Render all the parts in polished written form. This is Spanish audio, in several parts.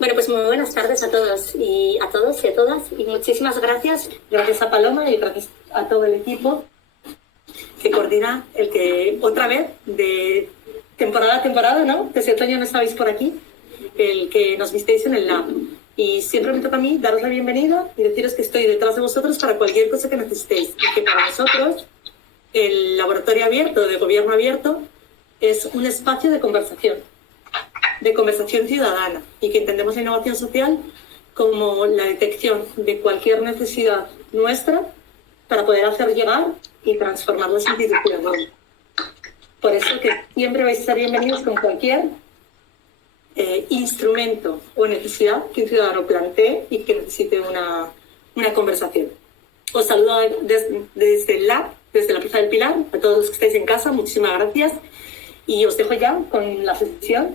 Bueno, pues muy buenas tardes a todos y a todas y muchísimas gracias. Gracias a Paloma y gracias a todo el equipo que coordina el que otra vez de temporada a temporada, ¿no? Desde otoño no estabais por aquí, el que nos visteis en el lab. Y siempre me toca a mí daros la bienvenida y deciros que estoy detrás de vosotros para cualquier cosa que necesitéis. Y que para nosotros el laboratorio abierto de gobierno abierto es un espacio de conversación ciudadana, y que entendemos la innovación social como la detección de cualquier necesidad nuestra para poder hacer llegar y transformar las instituciones. Por eso que siempre vais a ser bienvenidos con cualquier instrumento o necesidad que un ciudadano plantee y que necesite una conversación. Os saludo desde el lab, desde la Plaza del Pilar, a todos los que estáis en casa, muchísimas gracias. Y os dejo ya con la sesión,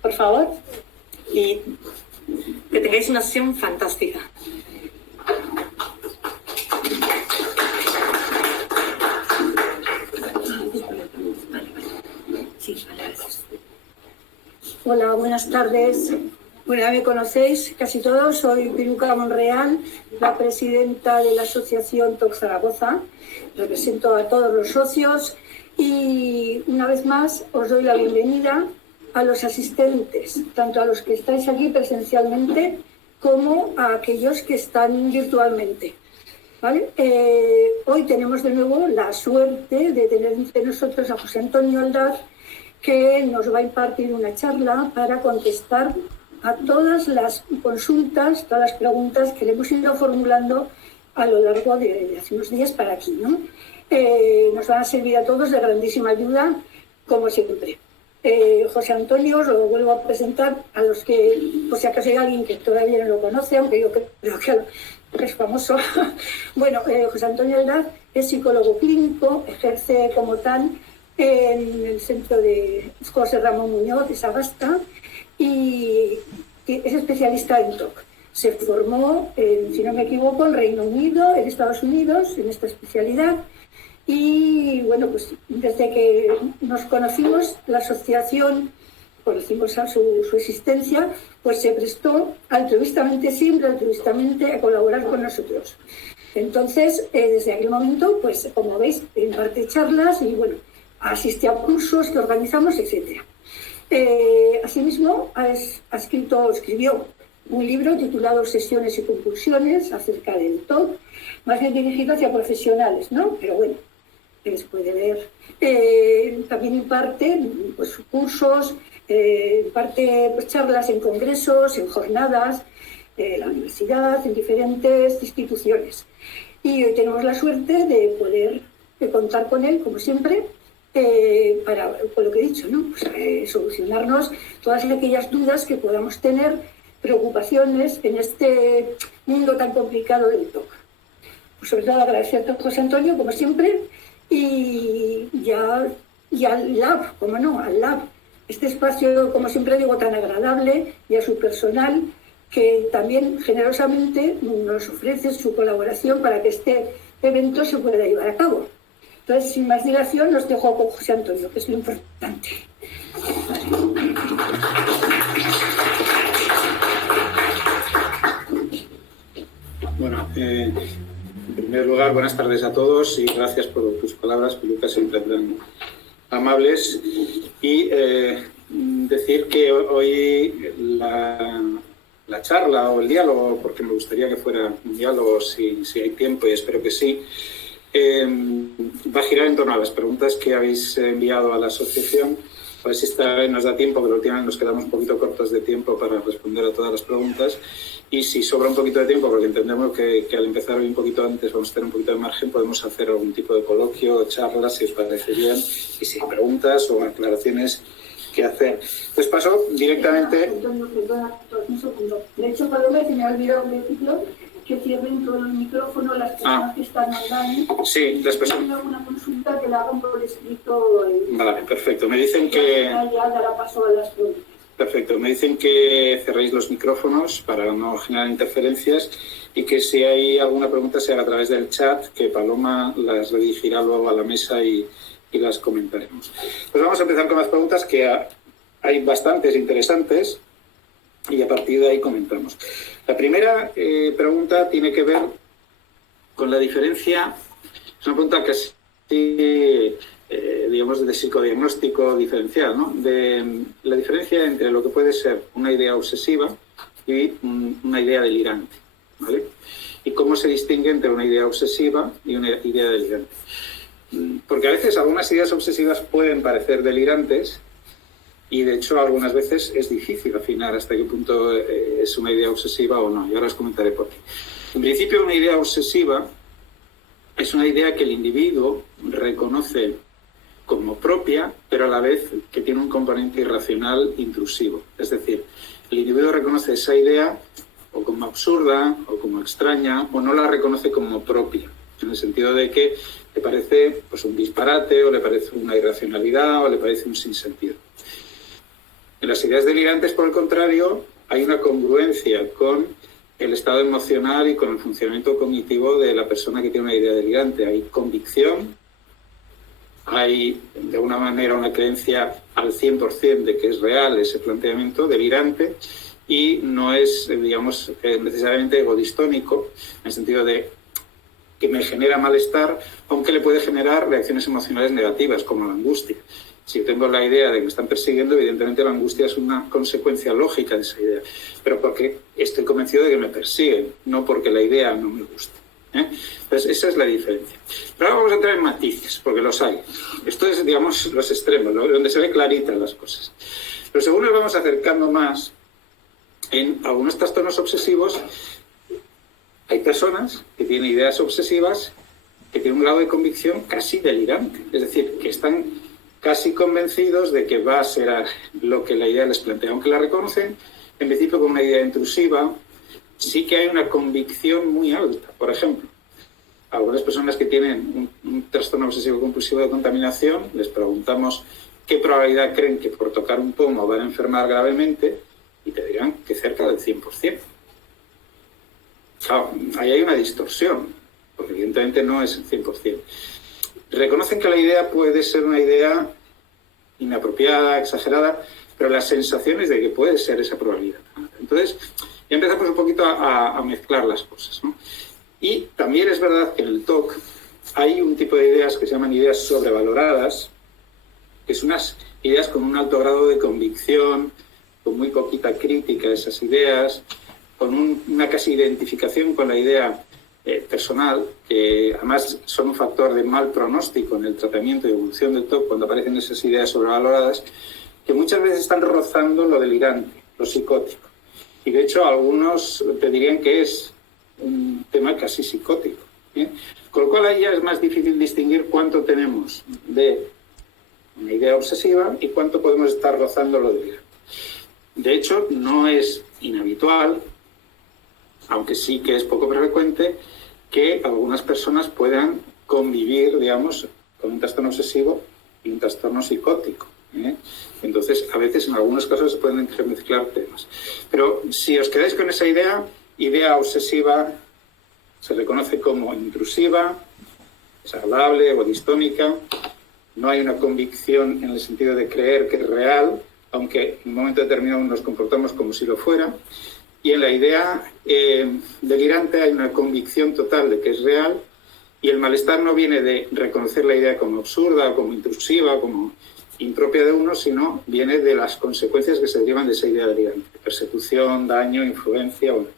por favor, y que tengáis una sesión fantástica. Hola, buenas tardes. Bueno, ya me conocéis casi todos, soy Piluca Monreal, la presidenta de la Asociación TOC Zaragoza. Represento a todos los socios y una vez más os doy la bienvenida a los asistentes, tanto a los que estáis aquí presencialmente como a aquellos que están virtualmente. ¿Vale? Hoy tenemos de nuevo la suerte de tener entre nosotros a José Antonio Aldaz, que nos va a impartir una charla para contestar a todas las consultas, todas las preguntas que le hemos ido formulando a lo largo de hace unos días para aquí, ¿no? Nos van a servir a todos de grandísima ayuda, como siempre. José Antonio, os lo vuelvo a presentar a los que, por si acaso hay alguien que todavía no lo conoce, aunque yo creo que es famoso. Bueno, José Antonio Aldaz es psicólogo clínico, ejerce como tal en el centro de José Ramón Muñoz de Sagasta y es especialista en TOC. Se formó, si no me equivoco, en Reino Unido, en Estados Unidos, en esta especialidad. Y bueno, pues desde que nos conocimos, la asociación, conocimos a su existencia, pues se prestó siempre altruistamente a colaborar con nosotros. Entonces, desde aquel momento, pues como veis, imparte charlas y bueno, asiste a cursos que organizamos, etc. Asimismo, escribió un libro titulado Obsesiones y compulsiones acerca del TOC, más bien dirigido hacia profesionales, ¿no? Pero bueno, se puede ver. También imparte pues, cursos, imparte pues, charlas en congresos, en jornadas, en la universidad, en diferentes instituciones. Y hoy tenemos la suerte de poder contar con él, como siempre, para, por lo que he dicho, ¿no? Pues, solucionarnos todas aquellas dudas que podamos tener, preocupaciones en este mundo tan complicado del TOC. Pues sobre todo agradecerte a José Antonio, como siempre, y al lab, como no, al lab, este espacio, como siempre digo, tan agradable, y a su personal, que también generosamente nos ofrece su colaboración para que este evento se pueda llevar a cabo. Entonces, sin más dilación, los dejo con José Antonio, que es lo importante. Bueno, en primer lugar, buenas tardes a todos y gracias por tus palabras, Piluca, siempre tan amables. Y decir que hoy la charla o el diálogo, porque me gustaría que fuera un diálogo si hay tiempo y espero que sí, va a girar en torno a las preguntas que habéis enviado a la asociación. A ver si esta vez nos da tiempo, porque últimamente nos quedamos un poquito cortos de tiempo para responder a todas las preguntas. Y si sobra un poquito de tiempo, porque entendemos que al empezar hoy un poquito antes vamos a tener un poquito de margen, podemos hacer algún tipo de coloquio o charla, si os parece bien, y si hay preguntas o aclaraciones que hacer. Pues paso directamente... Antonio, perdona, un segundo. De hecho, Paloma, se me ha olvidado decirlo, que cierren todo el micrófono las personas que están online. Sí, las personas. Si tienen alguna consulta, que la hagan por escrito. Vale, perfecto. Me dicen que... Ya dará paso a las preguntas. Perfecto. Me dicen que cerréis los micrófonos para no generar interferencias y que si hay alguna pregunta se haga a través del chat, que Paloma las redirigirá luego a la mesa y las comentaremos. Pues vamos a empezar con las preguntas, que hay bastantes interesantes. y a partir de ahí comentamos. La primera pregunta tiene que ver con la diferencia, es una pregunta casi, digamos, de psicodiagnóstico diferencial, ¿no? De la diferencia entre lo que puede ser una idea obsesiva y una idea delirante, ¿vale? Y cómo se distingue entre una idea obsesiva y una idea delirante. Porque a veces algunas ideas obsesivas pueden parecer delirantes y de hecho algunas veces es difícil afinar hasta qué punto es una idea obsesiva o no. Y ahora os comentaré por qué. En principio, una idea obsesiva es una idea que el individuo reconoce como propia, pero a la vez que tiene un componente irracional intrusivo. Es decir, el individuo reconoce esa idea o como absurda o como extraña o no la reconoce como propia, en el sentido de que le parece pues, un disparate o le parece una irracionalidad o le parece un sinsentido. En las ideas delirantes, por el contrario, hay una congruencia con el estado emocional y con el funcionamiento cognitivo de la persona que tiene una idea delirante. Hay convicción, hay de alguna manera una creencia al 100% de que es real ese planteamiento delirante y no es, digamos, necesariamente egodistónico, en el sentido de que me genera malestar, aunque le puede generar reacciones emocionales negativas, como la angustia. Si yo tengo la idea de que me están persiguiendo, evidentemente la angustia es una consecuencia lógica de esa idea, pero porque estoy convencido de que me persiguen, no porque la idea no me guste. Entonces, esa es la diferencia. Pero ahora vamos a entrar en matices, porque los hay. Esto es, digamos, los extremos, ¿no? Donde se ve claritas las cosas. Pero según nos vamos acercando más, en algunos trastornos obsesivos, hay personas que tienen ideas obsesivas que tienen un grado de convicción casi delirante. Es decir, que están casi convencidos de que va a ser lo que la idea les plantea. Aunque la reconocen, en principio, como una idea intrusiva, sí que hay una convicción muy alta. Por ejemplo, algunas personas que tienen un trastorno obsesivo-compulsivo de contaminación, les preguntamos qué probabilidad creen que por tocar un pomo van a enfermar gravemente y te dirán que cerca del 100%. Claro, ahí hay una distorsión, porque evidentemente no es el 100%. Reconocen que la idea puede ser una idea inapropiada, exagerada, pero la sensación es de que puede ser esa probabilidad. Entonces, ya empezamos un poquito a mezclar las cosas, ¿no? Y también es verdad que en el TOC hay un tipo de ideas que se llaman ideas sobrevaloradas, que son unas ideas con un alto grado de convicción, con muy poquita crítica a esas ideas, con una casi identificación con la idea personal, que además son un factor de mal pronóstico en el tratamiento y evolución del TOC cuando aparecen esas ideas sobrevaloradas, que muchas veces están rozando lo delirante, lo psicótico. Y de hecho algunos te dirían que es un tema casi psicótico, ¿bien? Con lo cual ahí ya es más difícil distinguir cuánto tenemos de una idea obsesiva y cuánto podemos estar rozando lo delirante. De hecho, no es inhabitual, aunque sí que es poco frecuente, que algunas personas puedan convivir, digamos, con un trastorno obsesivo y un trastorno psicótico. Entonces, a veces, en algunos casos, se pueden entremezclar temas. Pero si os quedáis con esa idea obsesiva se reconoce como intrusiva, desagradable, egodistónica. No hay una convicción en el sentido de creer que es real, aunque en un momento determinado nos comportamos como si lo fuera. Y en la idea delirante hay una convicción total de que es real, y el malestar no viene de reconocer la idea como absurda, como intrusiva, como impropia de uno, sino viene de las consecuencias que se derivan de esa idea delirante: persecución, daño, influencia, bueno,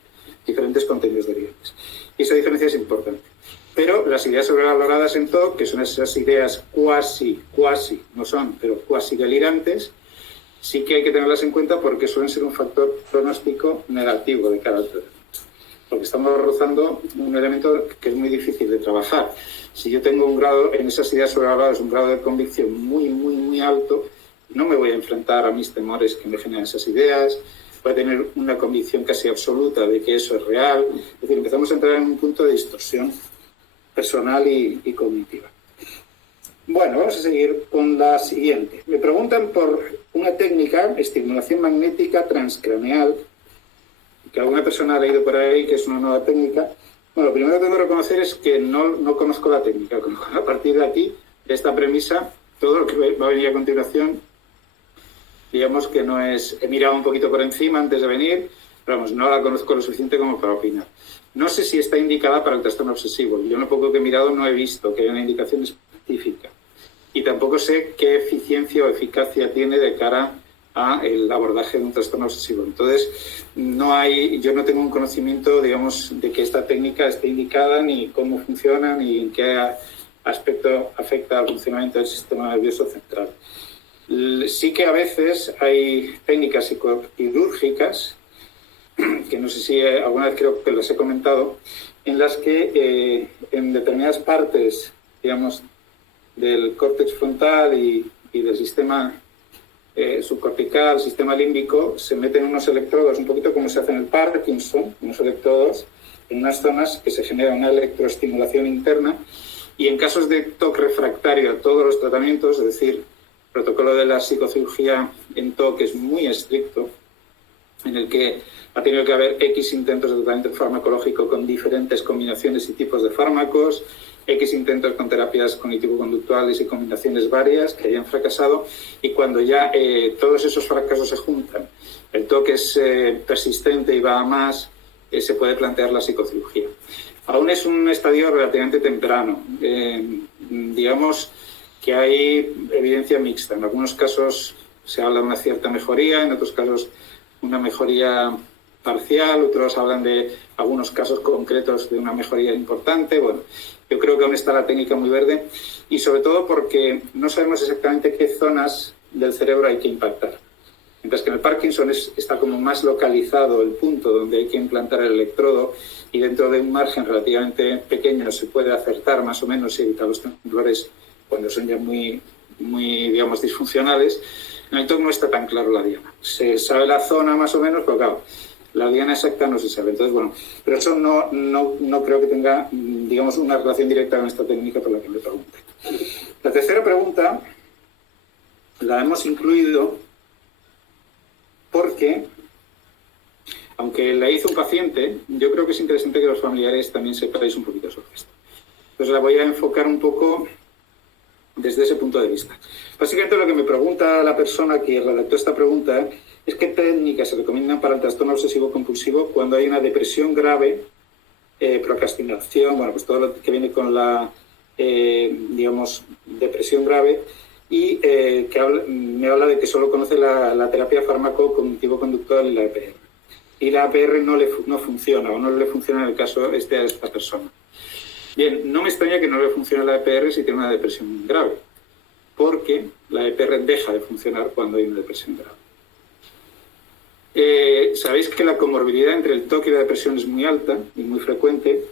diferentes contenidos delirantes. Y esa diferencia es importante. Pero las ideas sobrevaloradas en TOC, que son esas ideas cuasi, no son, pero cuasi delirantes, sí que hay que tenerlas en cuenta porque suelen ser un factor pronóstico negativo de cara al tratamiento. Porque estamos rozando un elemento que es muy difícil de trabajar. Si yo tengo un grado, en esas ideas sobrevaloradas, un grado de convicción muy alto, no me voy a enfrentar a mis temores que me generan esas ideas, voy a tener una convicción casi absoluta de que eso es real. Es decir, empezamos a entrar en un punto de distorsión personal y cognitiva. Bueno, vamos a seguir con la siguiente. Me preguntan por una técnica, estimulación magnética transcraneal, que alguna persona ha leído por ahí que es una nueva técnica. Bueno, lo primero que tengo que reconocer es que no conozco la técnica. A partir de aquí, de esta premisa, todo lo que va a venir a continuación digamos que no es... He mirado un poquito por encima antes de venir, pero vamos, no la conozco lo suficiente como para opinar. No sé si está indicada para el trastorno obsesivo. Yo en lo poco que he mirado no he visto que haya una indicación específica. Y tampoco sé qué eficiencia o eficacia tiene de cara a el abordaje de un trastorno obsesivo. Entonces, yo no tengo un conocimiento, digamos, de que esta técnica esté indicada, ni cómo funciona, ni en qué aspecto afecta al funcionamiento del sistema nervioso central. Sí que a veces hay técnicas psicoquirúrgicas, que no sé si alguna vez creo que las he comentado, en las que en determinadas partes, digamos, del córtex frontal y del sistema subcortical, sistema límbico, se meten unos electrodos, un poquito como se hace en el Parkinson, unos electrodos en unas zonas que se genera una electroestimulación interna, y en casos de TOC refractario a todos los tratamientos, es decir, el protocolo de la psicocirugía en TOC es muy estricto, en el que ha tenido que haber X intentos de tratamiento farmacológico con diferentes combinaciones y tipos de fármacos, X intentos con terapias cognitivo-conductuales y combinaciones varias que hayan fracasado, y cuando ya todos esos fracasos se juntan, el TOC es persistente y va a más, se puede plantear la psicocirugía. Aún es un estadio relativamente temprano. Digamos que hay evidencia mixta. En algunos casos se habla de una cierta mejoría, en otros casos una mejoría parcial, otros hablan de algunos casos concretos de una mejoría importante. Bueno, yo creo que aún está la técnica muy verde, y sobre todo porque no sabemos exactamente qué zonas del cerebro hay que impactar. Mientras que en el Parkinson está como más localizado el punto donde hay que implantar el electrodo, y dentro de un margen relativamente pequeño se puede acertar más o menos y evitar los temblores cuando son ya muy, digamos, disfuncionales. En el TOC no está tan claro la diana. Se sabe la zona más o menos, pero claro, la diana exacta no se sabe. Entonces, bueno, pero eso no creo que tenga, digamos, una relación directa con esta técnica por la que me pregunté. La tercera pregunta la hemos incluido porque, aunque la hizo un paciente, yo creo que es interesante que los familiares también sepáis un poquito sobre esto. Entonces la voy a enfocar un poco desde ese punto de vista. Básicamente lo que me pregunta la persona que redactó esta pregunta es qué técnicas se recomiendan para el trastorno obsesivo-compulsivo cuando hay una depresión grave, procrastinación, bueno, pues todo lo que viene con la, digamos, depresión grave, y me habla de que solo conoce la terapia fármaco-cognitivo-conductual y la EPR. Y la EPR no funciona, o no le funciona en el caso de esta persona. Bien, no me extraña que no le funcione la EPR si tiene una depresión grave, porque la EPR deja de funcionar cuando hay una depresión grave. Sabéis que la comorbilidad entre el TOC y la depresión es muy alta y muy frecuente,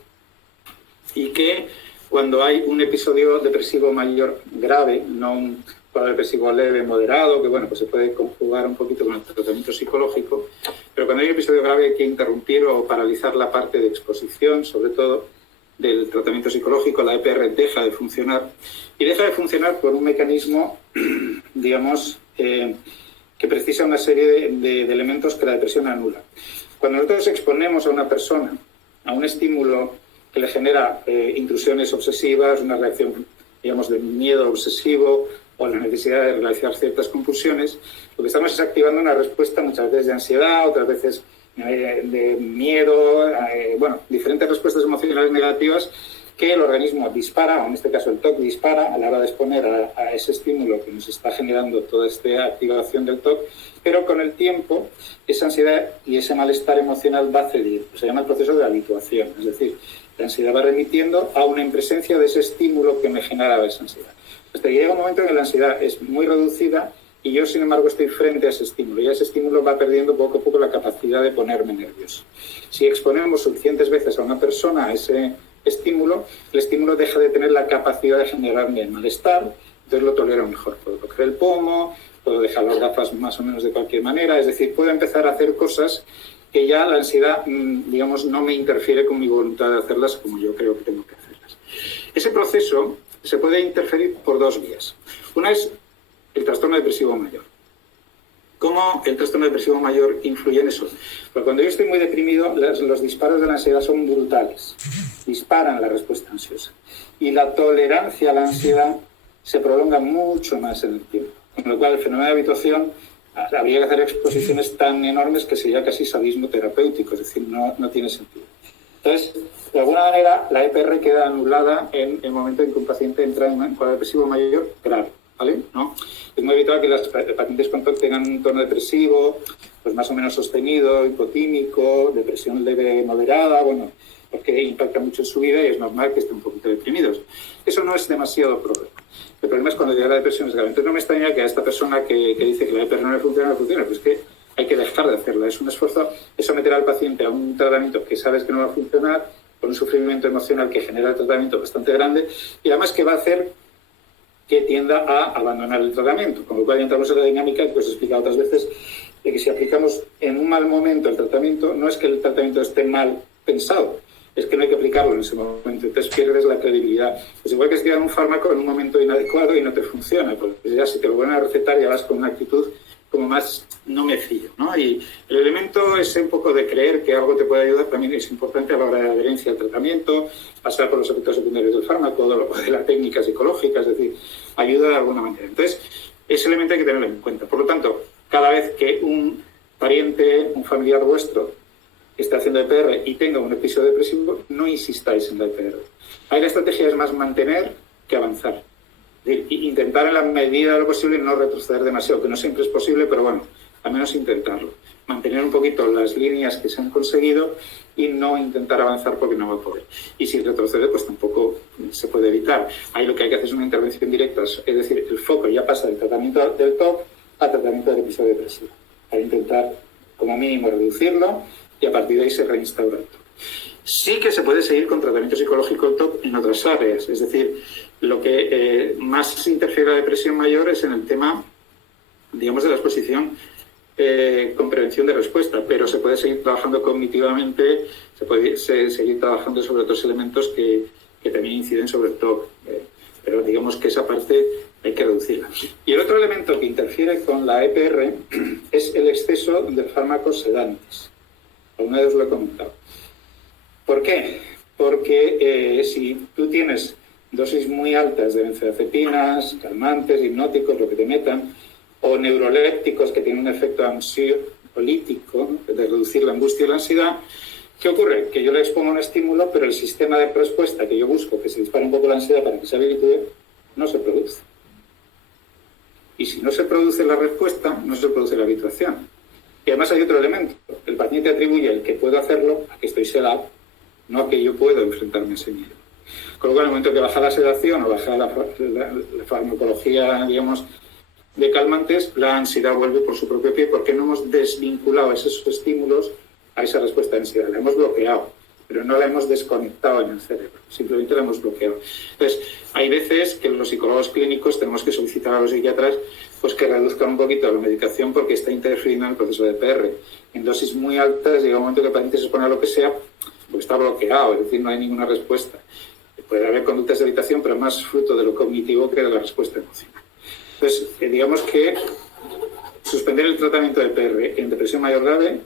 y que cuando hay un episodio depresivo mayor grave, no un cuadro depresivo leve, moderado, que bueno, pues se puede conjugar un poquito con el tratamiento psicológico, pero cuando hay un episodio grave hay que interrumpir o paralizar la parte de exposición, sobre todo, del tratamiento psicológico. La EPR deja de funcionar, y deja de funcionar por un mecanismo, digamos, que precisa una serie de elementos que la depresión anula. Cuando nosotros exponemos a una persona a un estímulo que le genera intrusiones obsesivas, una reacción, digamos, de miedo obsesivo o la necesidad de realizar ciertas compulsiones, lo que estamos es activando una respuesta muchas veces de ansiedad, otras veces de miedo, bueno, diferentes respuestas emocionales negativas que el organismo dispara, o en este caso el TOC dispara a la hora de exponer a ese estímulo que nos está generando toda esta activación del TOC, pero con el tiempo esa ansiedad y ese malestar emocional va a ceder. Se llama el proceso de habituación, es decir, la ansiedad va remitiendo a una impresencia de ese estímulo que me generaba esa ansiedad. Hasta que llega un momento en que la ansiedad es muy reducida y yo, sin embargo, estoy frente a ese estímulo, y ese estímulo va perdiendo poco a poco la capacidad de ponerme nervioso. Si exponemos suficientes veces a una persona a ese estímulo, el estímulo deja de tener la capacidad de generarme el malestar, entonces lo tolero mejor. Puedo coger el pomo, puedo dejar las gafas más o menos de cualquier manera, es decir, puedo empezar a hacer cosas que ya la ansiedad, digamos, no me interfiere con mi voluntad de hacerlas como yo creo que tengo que hacerlas. Ese proceso se puede interferir por dos vías. Una es el trastorno depresivo mayor. ¿Cómo el trastorno depresivo mayor influye en eso? Porque cuando yo estoy muy deprimido, los disparos de la ansiedad son brutales. Disparan la respuesta ansiosa. Y la tolerancia a la ansiedad se prolonga mucho más en el tiempo. Con lo cual, el fenómeno de habituación habría que hacer exposiciones tan enormes que sería casi sadismo terapéutico, es decir, no tiene sentido. Entonces, de alguna manera, la EPR queda anulada en el momento en que un paciente entra en un cuadro depresivo mayor grave, ¿vale? ¿No? Es muy habitual que los pacientes con TOC tengan un tono depresivo, pues más o menos sostenido, hipotímico, depresión leve moderada, bueno, porque impacta mucho en su vida y es normal que estén un poquito deprimidos. Eso no es demasiado problema. El problema es cuando llega la depresión es grave. Entonces no me extraña que a esta persona que dice que la EPR no le funciona, pues que hay que dejar de hacerla. Es un esfuerzo, es someter al paciente a un tratamiento que sabes que no va a funcionar, con un sufrimiento emocional que genera el tratamiento bastante grande y además que va a hacer que tienda a abandonar el tratamiento. Con lo cual entramos en la dinámica que os he explicado otras veces, de que si aplicamos en un mal momento el tratamiento, no es que el tratamiento esté mal pensado, es que no hay que aplicarlo en ese momento, entonces pierdes la credibilidad. Es igual que si te dan un fármaco en un momento inadecuado y no te funciona, porque ya si te lo vuelven a recetar ya vas con una actitud como más no me fío, ¿no? Y el elemento es un poco de creer que algo te puede ayudar, también es importante a la hora de adherencia al tratamiento, pasar por los efectos secundarios del fármaco, de la técnica psicológica, es decir, ayuda de alguna manera. Entonces, ese elemento hay que tenerlo en cuenta. Por lo tanto, cada vez que un pariente, un familiar vuestro, está haciendo EPR y tenga un episodio depresivo, no insistáis en la EPR. Ahí la estrategia es más mantener que avanzar. Es decir, intentar en la medida de lo posible no retroceder demasiado, que no siempre es posible, pero bueno, al menos intentarlo. Mantener un poquito las líneas que se han conseguido y no intentar avanzar porque no va a poder. Y si retrocede, pues tampoco se puede evitar. Ahí lo que hay que hacer es una intervención directa, es decir, el foco ya pasa del tratamiento del TOC al tratamiento del episodio depresivo, para intentar como mínimo reducirlo y a partir de ahí se reinstaura el TOC. Sí que se puede seguir con tratamiento psicológico del TOC en otras áreas, es decir, lo que más interfiere la depresión mayor es en el tema, digamos, de la exposición con prevención de respuesta, pero se puede seguir trabajando cognitivamente, se puede seguir trabajando sobre otros elementos que también inciden sobre el TOC, pero digamos que esa parte hay que reducirla. Y el otro elemento que interfiere con la EPR es el exceso de fármacos sedantes. Alguna vez os lo he comentado. ¿Por qué? Porque si tú tienes dosis muy altas de benzodiazepinas, calmantes, hipnóticos, lo que te metan, o neurolépticos que tienen un efecto ansiolítico, ¿no?, de reducir la angustia y la ansiedad, ¿qué ocurre? Que yo le expongo un estímulo, pero el sistema de respuesta que yo busco, que se dispare un poco la ansiedad para que se habitúe, no se produce. Y si no se produce la respuesta, no se produce la habituación. Y además hay otro elemento. El paciente atribuye el que puedo hacerlo a que estoy sedado, no a que yo puedo enfrentarme a ese miedo. Con lo cual, en el momento que baja la sedación o baja la farmacología, digamos, de calmantes, la ansiedad vuelve por su propio pie porque no hemos desvinculado esos estímulos a esa respuesta de ansiedad. La hemos bloqueado, pero no la hemos desconectado en el cerebro, simplemente la hemos bloqueado. Entonces, hay veces que los psicólogos clínicos tenemos que solicitar a los psiquiatras pues que reduzcan un poquito la medicación porque está interfiriendo en el proceso de EPR. En dosis muy altas llega un momento que el paciente se expone a lo que sea, pues está bloqueado, es decir, no hay ninguna respuesta. Puede haber conductas de evitación, pero más fruto de lo cognitivo que de la respuesta emocional. Entonces, digamos que suspender el tratamiento de EPR en depresión mayor grave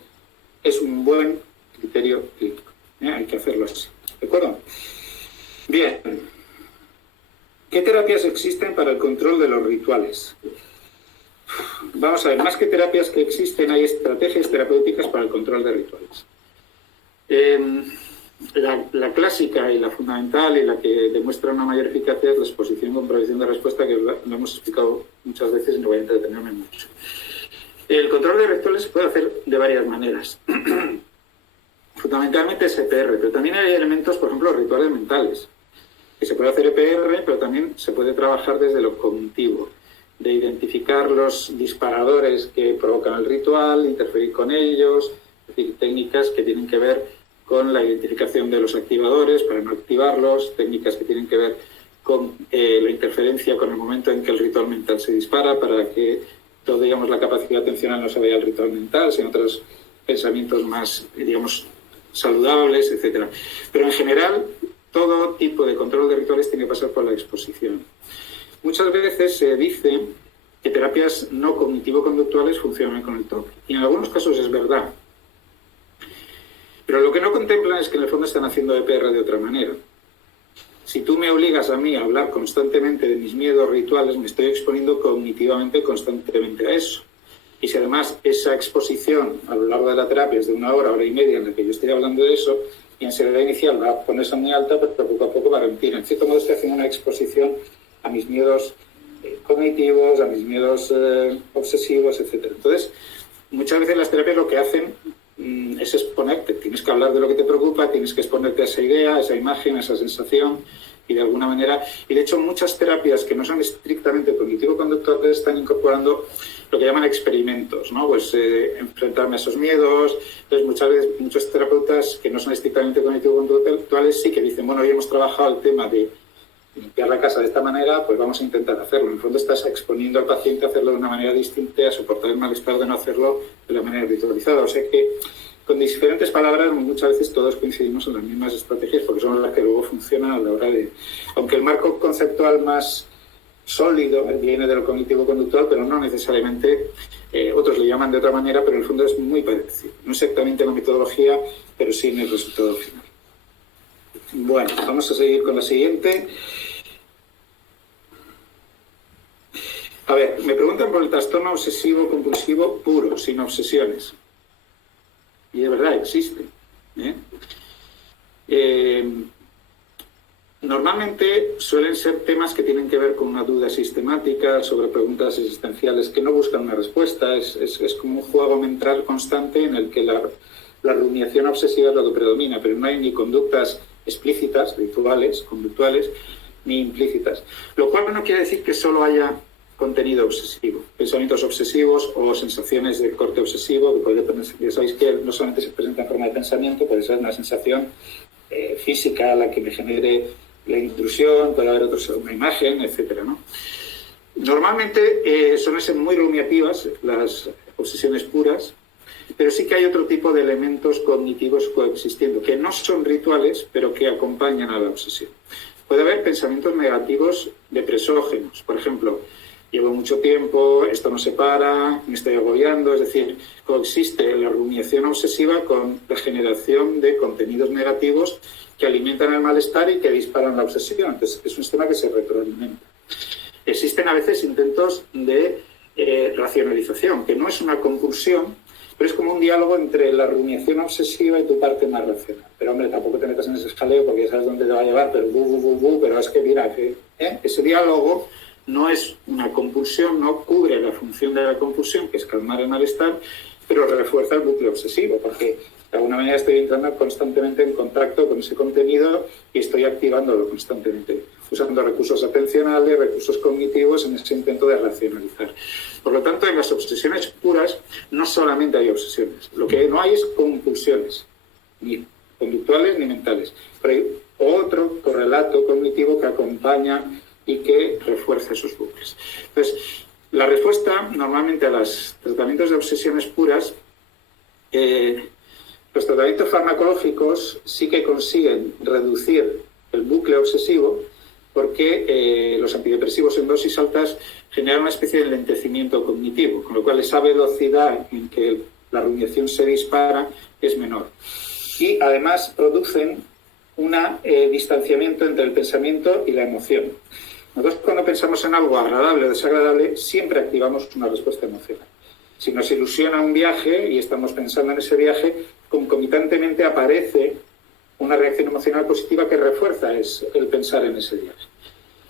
es un buen criterio clínico. Hay que hacerlo así. ¿De acuerdo? Bien. ¿Qué terapias existen para el control de los rituales? Vamos a ver, más que terapias que existen, hay estrategias terapéuticas para el control de rituales. La clásica y la fundamental y la que demuestra una mayor eficacia es la exposición con prevención de respuesta, que lo hemos explicado muchas veces y no voy a entretenerme mucho. El control de rituales se puede hacer de varias maneras. Fundamentalmente es EPR, pero también hay elementos, por ejemplo, rituales mentales, que se puede hacer EPR, pero también se puede trabajar desde lo cognitivo, de identificar los disparadores que provocan el ritual, interferir con ellos, es decir, técnicas que tienen que ver con la identificación de los activadores para no activarlos, técnicas que tienen que ver con la interferencia con el momento en que el ritual mental se dispara para que toda, digamos, la capacidad atencional no se vaya al ritual mental, sino otros pensamientos más, digamos, saludables, etc. Pero en general, todo tipo de control de rituales tiene que pasar por la exposición. Muchas veces se dice que terapias no cognitivo-conductuales funcionan con el TOC. Y en algunos casos es verdad. Pero lo que no contemplan es que en el fondo están haciendo EPR de otra manera. Si tú me obligas a mí a hablar constantemente de mis miedos rituales, me estoy exponiendo cognitivamente constantemente a eso. y si además esa exposición a lo largo de la terapia es de 1 hora, hora y media en la que yo estoy hablando de eso, y en ansiedad inicial va a ponerse muy alta, pero poco a poco va a repetir. En cierto modo estoy haciendo una exposición a mis miedos cognitivos, a mis miedos obsesivos, etc. Entonces, muchas veces las terapias lo que hacen es exponerte. Tienes que hablar de lo que te preocupa, tienes que exponerte a esa idea, a esa imagen, a esa sensación, y de alguna manera... Y de hecho, muchas terapias que no son estrictamente cognitivo-conductuales están incorporando lo que llaman experimentos, ¿no? Pues enfrentarme a esos miedos. Entonces, muchas veces, muchos terapeutas que no son estrictamente cognitivo-conductuales sí que dicen, bueno, hoy hemos trabajado el tema de limpiar la casa de esta manera, pues vamos a intentar hacerlo. En el fondo estás exponiendo al paciente a hacerlo de una manera distinta, a soportar el malestar de no hacerlo de la manera ritualizada. O sea que, con diferentes palabras, muchas veces todos coincidimos en las mismas estrategias porque son las que luego funcionan a la hora de... Aunque el marco conceptual más sólido viene de lo cognitivo-conductual, pero no necesariamente, otros le llaman de otra manera, pero en el fondo es muy parecido. No exactamente en la metodología, pero sí en el resultado final. Bueno, vamos a seguir con la siguiente. A ver, me preguntan por el trastorno obsesivo-compulsivo puro, sin obsesiones. Y de verdad existe. Normalmente suelen ser temas que tienen que ver con una duda sistemática sobre preguntas existenciales que no buscan una respuesta. Es como un juego mental constante en el que la rumiación obsesiva es lo que predomina, pero no hay ni conductas explícitas, rituales, conductuales, ni implícitas. Lo cual no quiere decir que solo haya contenido obsesivo, pensamientos obsesivos o sensaciones de corte obsesivo, que ya sabéis que no solamente se presenta en forma de pensamiento, puede ser una sensación física a la que me genere la intrusión, puede haber una imagen, etcétera, ¿no? Normalmente suelen ser muy rumiativas las obsesiones puras, pero sí que hay otro tipo de elementos cognitivos coexistiendo, que no son rituales, pero que acompañan a la obsesión. Puede haber pensamientos negativos depresógenos, por ejemplo, llevo mucho tiempo, esto no se para, me estoy agobiando, es decir, coexiste la rumiación obsesiva con la generación de contenidos negativos que alimentan el malestar y que disparan la obsesión. Entonces, es un sistema que se retroalimenta. Existen a veces intentos de racionalización, que no es una compulsión, pero es como un diálogo entre la rumiación obsesiva y tu parte más racional. Pero, hombre, tampoco te metas en ese jaleo porque ya sabes dónde te va a llevar, pero pero es que mira, ese diálogo no es una compulsión, no cubre la función de la compulsión, que es calmar el malestar, pero refuerza el bucle obsesivo, porque de alguna manera estoy entrando constantemente en contacto con ese contenido y estoy activándolo constantemente, usando recursos atencionales, recursos cognitivos en ese intento de racionalizar. Por lo tanto, en las obsesiones puras no solamente hay obsesiones, lo que no hay es compulsiones, ni conductuales ni mentales, pero hay otro correlato cognitivo que acompaña y que refuerza esos bucles. Entonces, la respuesta normalmente a los tratamientos de obsesiones puras, los tratamientos farmacológicos sí que consiguen reducir el bucle obsesivo porque los antidepresivos en dosis altas generan una especie de enlentecimiento cognitivo, con lo cual esa velocidad en que la rumiación se dispara es menor. Y además producen un distanciamiento entre el pensamiento y la emoción. Nosotros cuando pensamos en algo agradable o desagradable siempre activamos una respuesta emocional. Si nos ilusiona un viaje y estamos pensando en ese viaje, concomitantemente aparece una reacción emocional positiva que refuerza el pensar en ese viaje.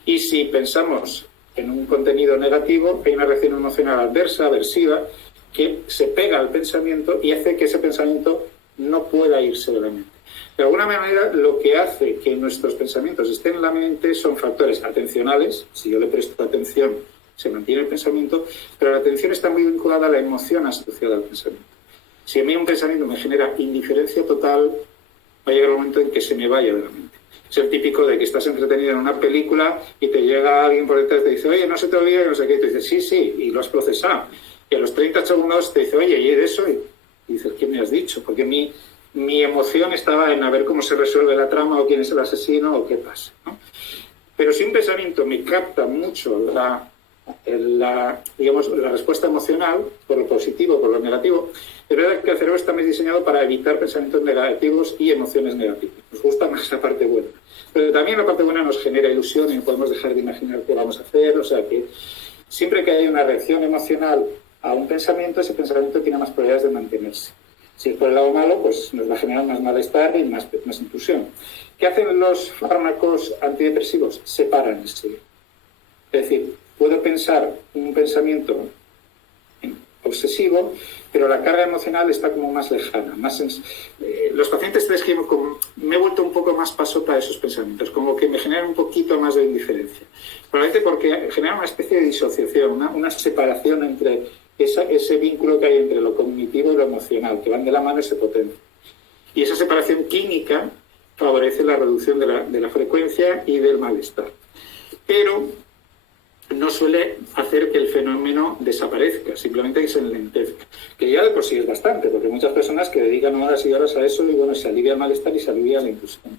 Y si pensamos en un contenido negativo, hay una reacción emocional adversa, aversiva, que se pega al pensamiento y hace que ese pensamiento no pueda irse de la mente. De alguna manera, lo que hace que nuestros pensamientos estén en la mente son factores atencionales. Si yo le presto atención, se mantiene el pensamiento, pero la atención está muy vinculada a la emoción asociada al pensamiento. Si a mí un pensamiento me genera indiferencia total, va a llegar el momento en que se me vaya de la mente. Es el típico de que estás entretenido en una película y te llega alguien por detrás y te dice, oye, no se te olvide, no sé qué, y te dice, sí, y lo has procesado. Y a los 30 segundos te dice, oye, ¿y de eso? Y dices, ¿qué me has dicho? Porque mi emoción estaba en a ver cómo se resuelve la trama o quién es el asesino o qué pasa, ¿no? Pero si un pensamiento me capta mucho la respuesta emocional, por lo positivo, por lo negativo, es verdad que el cerebro está más diseñado para evitar pensamientos negativos y emociones negativas. Nos gusta más la parte buena. Pero también la parte buena nos genera ilusión y no podemos dejar de imaginar qué vamos a hacer. O sea que siempre que hay una reacción emocional a un pensamiento, ese pensamiento tiene más probabilidades de mantenerse. Si es por el lado malo, pues nos va a generar más malestar y más impulsión. ¿Qué hacen los fármacos antidepresivos? Separan ese. Es decir, puedo pensar un pensamiento obsesivo, pero la carga emocional está como más lejana. Los pacientes describen como me he vuelto un poco más pasota de esos pensamientos, como que me generan un poquito más de indiferencia. Probablemente porque genera una especie de disociación, una separación entre ese vínculo que hay entre lo cognitivo y lo emocional, que van de la mano y se potencian. Y esa separación química favorece la reducción de la frecuencia y del malestar. Pero no suele hacer que el fenómeno desaparezca, simplemente que se enlentezca. Que ya de por sí es bastante, porque hay muchas personas que dedican horas y horas a eso y bueno, se alivia el malestar y se alivia la impulsión.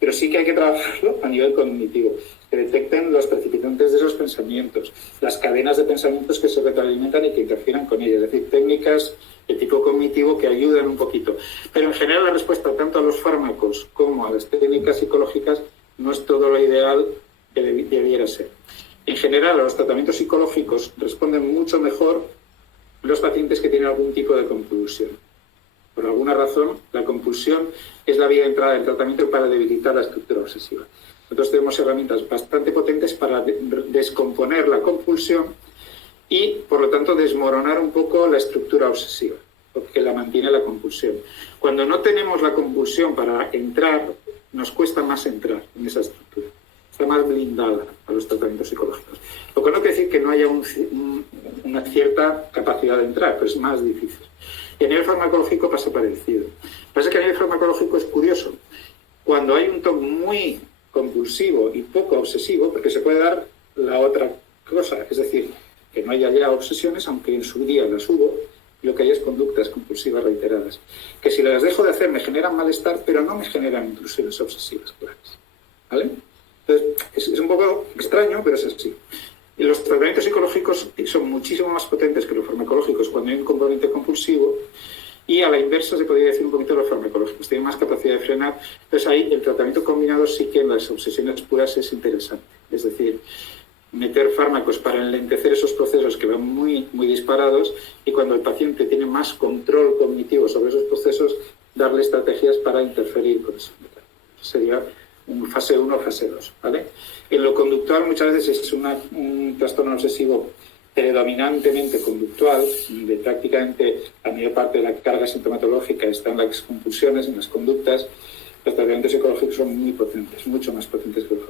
Pero sí que hay que trabajarlo a nivel cognitivo, que detecten los precipitantes de esos pensamientos, las cadenas de pensamientos que se retroalimentan y que interfieran con ellas, es decir, técnicas de tipo cognitivo que ayudan un poquito. Pero en general la respuesta tanto a los fármacos como a las técnicas psicológicas no es todo lo ideal que debiera ser. En general, a los tratamientos psicológicos responden mucho mejor los pacientes que tienen algún tipo de compulsión. Por alguna razón, la compulsión es la vía de entrada del tratamiento para debilitar la estructura obsesiva. Nosotros tenemos herramientas bastante potentes para descomponer la compulsión y, por lo tanto, desmoronar un poco la estructura obsesiva, porque la mantiene la compulsión. Cuando no tenemos la compulsión para entrar, nos cuesta más entrar en esa estructura. Está más blindada a los tratamientos psicológicos. Lo cual no quiere decir que no haya una cierta capacidad de entrar, pero es más difícil. Y a nivel farmacológico pasa parecido. Lo que pasa es que a nivel farmacológico es curioso. Cuando hay un TOC muy compulsivo y poco obsesivo, porque se puede dar la otra cosa, es decir, que no haya ya obsesiones, aunque en su día las hubo, lo que hay es conductas compulsivas reiteradas, que si las dejo de hacer me generan malestar, pero no me generan intrusiones obsesivas claras. ¿Vale? Entonces, es un poco extraño, pero es así. Y los tratamientos psicológicos son muchísimo más potentes que los farmacológicos cuando hay un componente compulsivo, y a la inversa se podría decir un poquito de los farmacológicos, tienen más capacidad de frenar. Entonces ahí el tratamiento combinado sí que en las obsesiones puras es interesante. Es decir, meter fármacos para enlentecer esos procesos que van muy, muy disparados, y cuando el paciente tiene más control cognitivo sobre esos procesos, darle estrategias para interferir con eso. Sería un fase 1 o fase 2, ¿vale? En lo conductual muchas veces es un trastorno obsesivo predominantemente conductual, de prácticamente la mayor parte de la carga sintomatológica está en las compulsiones, en las conductas. Los tratamientos psicológicos son muy potentes, mucho más potentes que los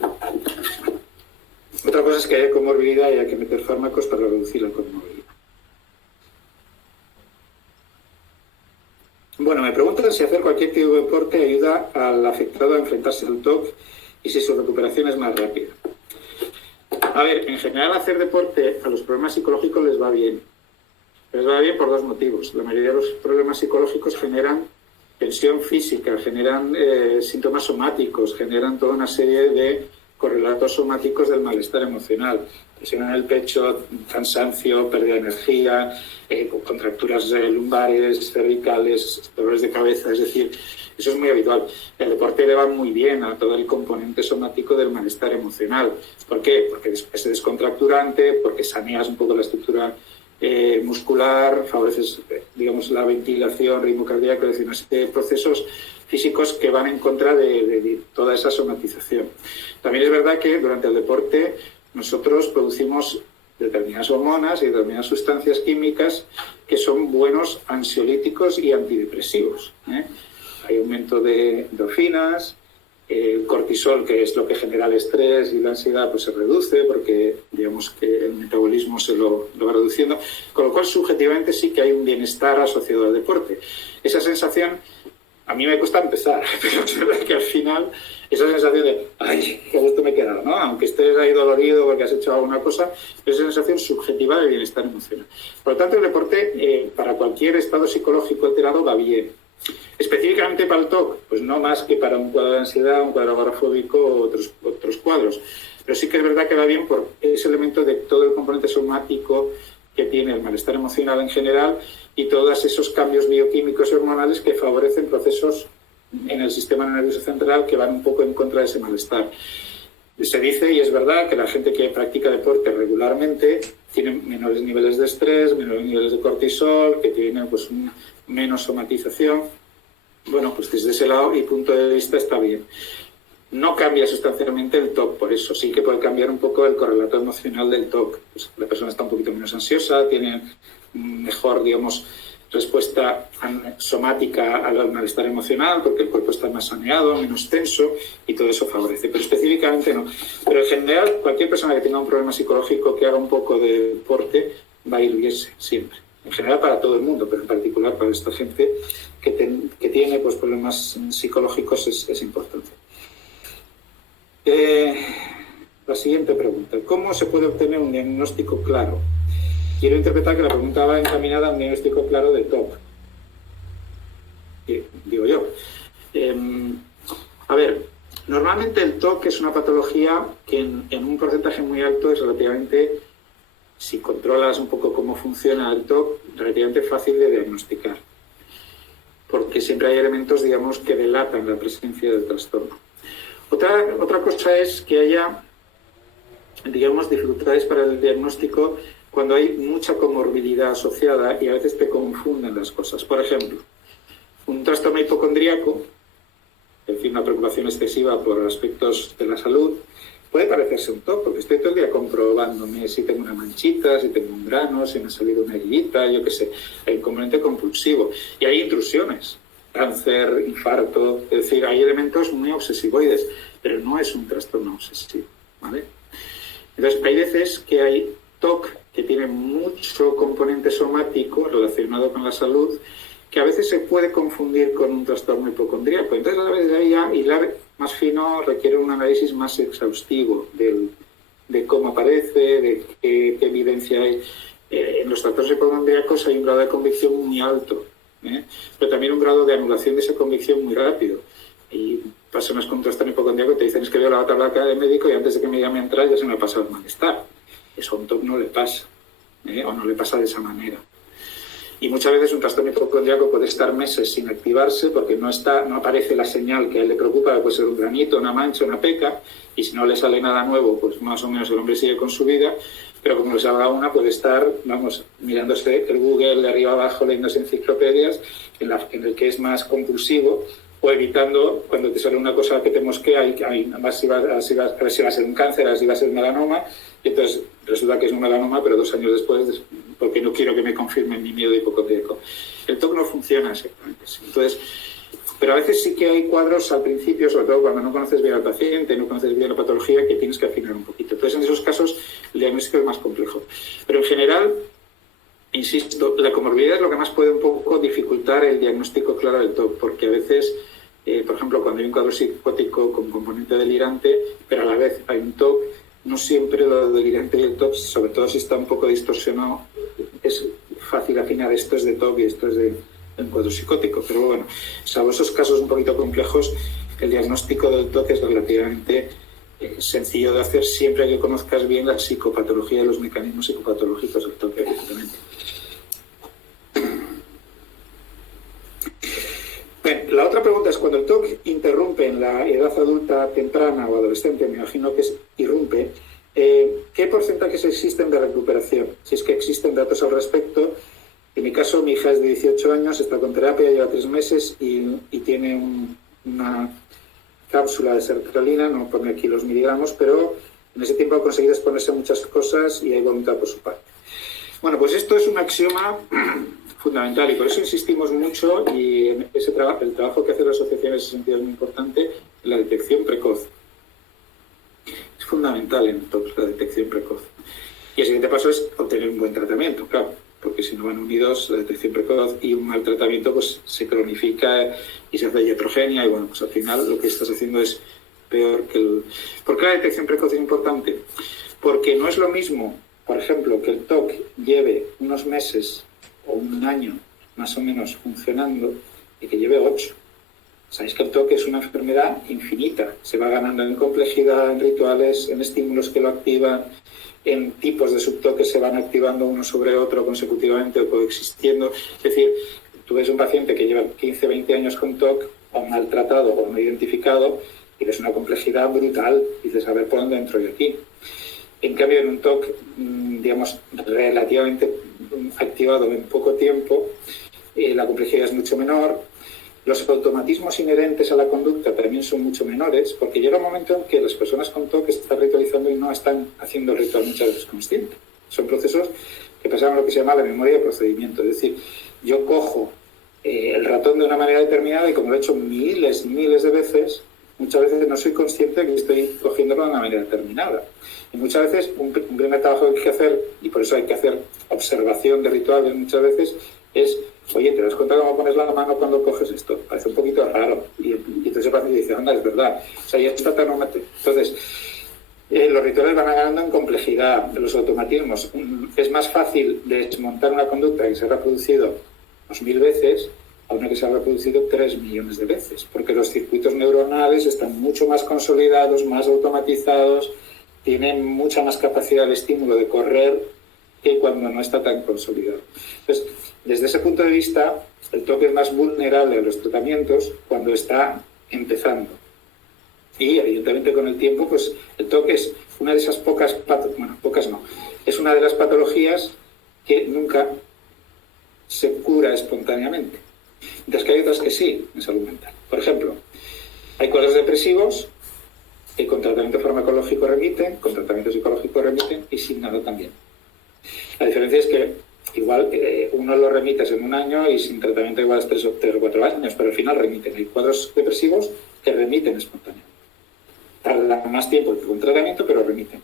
farmacológicos. Otra cosa es que hay comorbilidad y hay que meter fármacos para reducir la comorbilidad. Bueno, me preguntan si hacer cualquier tipo de deporte ayuda al afectado a enfrentarse al TOC y si su recuperación es más rápida. A ver, en general hacer deporte a los problemas psicológicos les va bien. Les va bien por dos motivos. La mayoría de los problemas psicológicos generan tensión física, generan síntomas somáticos, generan toda una serie de correlatos somáticos del malestar emocional. Presión en el pecho, cansancio, pérdida de energía, contracturas lumbares, cervicales, dolores de cabeza, es decir, eso es muy habitual. El deporte le va muy bien a todo el componente somático del malestar emocional. ¿Por qué? Porque es descontracturante, porque saneas un poco la estructura muscular, favoreces, digamos, la ventilación, ritmo cardíaco, es decir, una serie de procesos físicos que van en contra de toda esa somatización. También es verdad que durante el deporte nosotros producimos determinadas hormonas y determinadas sustancias químicas que son buenos ansiolíticos y antidepresivos. Hay aumento de endorfinas, el cortisol, que es lo que genera el estrés y la ansiedad, pues se reduce porque digamos que el metabolismo se lo va reduciendo, con lo cual subjetivamente sí que hay un bienestar asociado al deporte. Esa sensación a mí me cuesta empezar, pero es verdad que al final esa sensación de ¡ay, qué gusto me he quedado!, ¿no? Aunque estés ahí dolorido porque has hecho alguna cosa, es esa sensación subjetiva de bienestar emocional. Por lo tanto, el deporte para cualquier estado psicológico alterado va bien. Específicamente para el TOC, pues no más que para un cuadro de ansiedad, un cuadro agorafóbico o otros cuadros. Pero sí que es verdad que va bien por ese elemento de todo el componente somático que tiene el malestar emocional en general y todos esos cambios bioquímicos y hormonales que favorecen procesos en el sistema nervioso central que van un poco en contra de ese malestar. Se dice, y es verdad, que la gente que practica deporte regularmente tiene menores niveles de estrés, menores niveles de cortisol, que tiene pues menos somatización. Bueno, pues desde ese lado y punto de vista está bien. No cambia sustancialmente el TOC, por eso sí que puede cambiar un poco el correlato emocional del TOC. Pues la persona está un poquito menos ansiosa, tiene mejor, digamos, respuesta somática al malestar emocional, porque el cuerpo está más saneado, menos tenso, y todo eso favorece. Pero específicamente no. Pero en general, cualquier persona que tenga un problema psicológico, que haga un poco de deporte, va a ir bien siempre. En general para todo el mundo, pero en particular para esta gente que tiene pues, problemas psicológicos es importante. La siguiente pregunta. ¿Cómo se puede obtener un diagnóstico claro? Quiero interpretar que la pregunta va encaminada a un diagnóstico claro de TOC. Digo yo. A ver, normalmente el TOC es una patología que en un porcentaje muy alto es relativamente, si controlas un poco cómo funciona el TOC, relativamente fácil de diagnosticar. Porque siempre hay elementos, digamos, que delatan la presencia del trastorno. Otra cosa es que haya, digamos, dificultades para el diagnóstico cuando hay mucha comorbilidad asociada y a veces te confunden las cosas. Por ejemplo, un trastorno hipocondríaco, es decir, una preocupación excesiva por aspectos de la salud, puede parecerse un TOC, porque estoy todo el día comprobándome si tengo una manchita, si tengo un grano, si me ha salido una herida, yo qué sé. Hay un componente compulsivo y hay intrusiones. Cáncer, infarto, es decir, hay elementos muy obsesivoides, pero no es un trastorno obsesivo, ¿vale? Entonces, hay veces que hay TOC que tiene mucho componente somático relacionado con la salud, que a veces se puede confundir con un trastorno hipocondríaco. Entonces, a veces ahí ya hilar más fino requiere un análisis más exhaustivo de cómo aparece, de qué evidencia hay. En los trastornos hipocondríacos hay un grado de convicción muy alto, pero también un grado de anulación de esa convicción muy rápido. Y personas con trastorno hipocondríaco te dicen, es que veo la bata blanca del médico y antes de que me llame a entrar ya se me ha pasado el malestar. Eso a un TOC no le pasa, o no le pasa de esa manera. Y muchas veces un trastorno hipocondríaco puede estar meses sin activarse porque no aparece la señal que a él le preocupa, puede ser un granito, una mancha, una peca, y si no le sale nada nuevo, pues más o menos el hombre sigue con su vida, pero como le salga una, puede estar, vamos, mirándose el Google de arriba abajo, leyéndose enciclopedias, en el que es más compulsivo, o evitando, cuando te sale una cosa que te mosquea, a ver si va a ser un cáncer, a ver si va a ser un melanoma, y entonces resulta que es un melanoma, pero 2 años después, porque no quiero que me confirmen mi miedo hipocondríaco. El TOC no funciona exactamente así. Entonces, pero a veces sí que hay cuadros al principio, sobre todo cuando no conoces bien al paciente, no conoces bien la patología, que tienes que afinar un poquito. Entonces, en esos casos, el diagnóstico es más complejo. Pero en general, insisto, la comorbilidad es lo que más puede un poco dificultar el diagnóstico claro del TOC, porque a veces, por ejemplo, cuando hay un cuadro psicótico con componente delirante, pero a la vez hay un TOC, no siempre lo delirante y el TOC, sobre todo si está un poco distorsionado, es fácil afinar esto es de TOC y esto es de un cuadro psicótico. Pero bueno, salvo esos casos un poquito complejos, el diagnóstico del TOC es relativamente sencillo de hacer siempre que conozcas bien la psicopatología y los mecanismos psicopatológicos del TOC, evidentemente. Bien, la otra pregunta es, cuando el TOC interrumpe en la edad adulta temprana o adolescente, me imagino que irrumpe, ¿qué porcentajes existen de recuperación? Si es que existen datos al respecto. En mi caso, mi hija es de 18 años, está con terapia, lleva 3 meses y tiene una cápsula de sertralina, no pone aquí los miligramos, pero en ese tiempo ha conseguido exponerse a muchas cosas y hay voluntad por su parte. Bueno, pues esto es un axioma fundamental y por eso insistimos mucho, y el trabajo que hace la asociación en ese sentido es muy importante, en la detección precoz. Es fundamental en TOC la detección precoz. Y el siguiente paso es obtener un buen tratamiento, claro, porque si no van unidos, la detección precoz y un mal tratamiento pues se cronifica y se hace iatrogenia y bueno, pues al final lo que estás haciendo es peor que el... ¿Por qué la detección precoz es importante? Porque no es lo mismo, por ejemplo, que el TOC lleve unos meses o un año más o menos funcionando y que lleve 8. Sabéis que el TOC es una enfermedad infinita, se va ganando en complejidad, en rituales, en estímulos que lo activan, en tipos de subTOC que se van activando uno sobre otro consecutivamente o coexistiendo. Es decir, tú ves un paciente que lleva 15, 20 años con TOC, o maltratado o no identificado, y es una complejidad brutal y de saber por dónde entro yo aquí. En cambio, en un TOC, digamos, relativamente activado en poco tiempo, la complejidad es mucho menor. Los automatismos inherentes a la conducta también son mucho menores, porque llega un momento en que las personas con TOC están ritualizando y no están haciendo el ritual muchas veces consciente. Son procesos que pasan a lo que se llama la memoria de procedimiento. Es decir, yo cojo el ratón de una manera determinada y como lo he hecho miles de veces, muchas veces no soy consciente de que estoy cogiéndolo de una manera determinada. Y muchas veces un primer trabajo que hay que hacer, y por eso hay que hacer observación de rituales muchas veces, es, oye, ¿te das cuenta cómo pones la mano cuando coges esto? Parece un poquito raro. Y entonces el paciente dice, anda, es verdad. O sea, ya está tan... Entonces, los rituales van ganando en complejidad, los automatismos. Es más fácil desmontar una conducta que se ha reproducido 2000 veces a una que se ha reproducido 3 millones de veces, porque los circuitos neuronales están mucho más consolidados, más automatizados, tienen mucha más capacidad de estímulo de correr que cuando no está tan consolidado. Entonces, desde ese punto de vista, el TOC es más vulnerable a los tratamientos cuando está empezando. Y, evidentemente, con el tiempo, pues el TOC es una de esas pocas no, es una de las patologías que nunca se cura espontáneamente. Mientras que hay otras que sí, en salud mental. Por ejemplo, hay cuadros depresivos que con tratamiento farmacológico remiten, con tratamiento psicológico remiten y sin nada también. La diferencia es que igual uno lo remites en un año y sin tratamiento igual es 3 o 4 años, pero al final remiten. Hay cuadros depresivos que remiten espontáneamente. Tardan más tiempo que con tratamiento, pero remiten.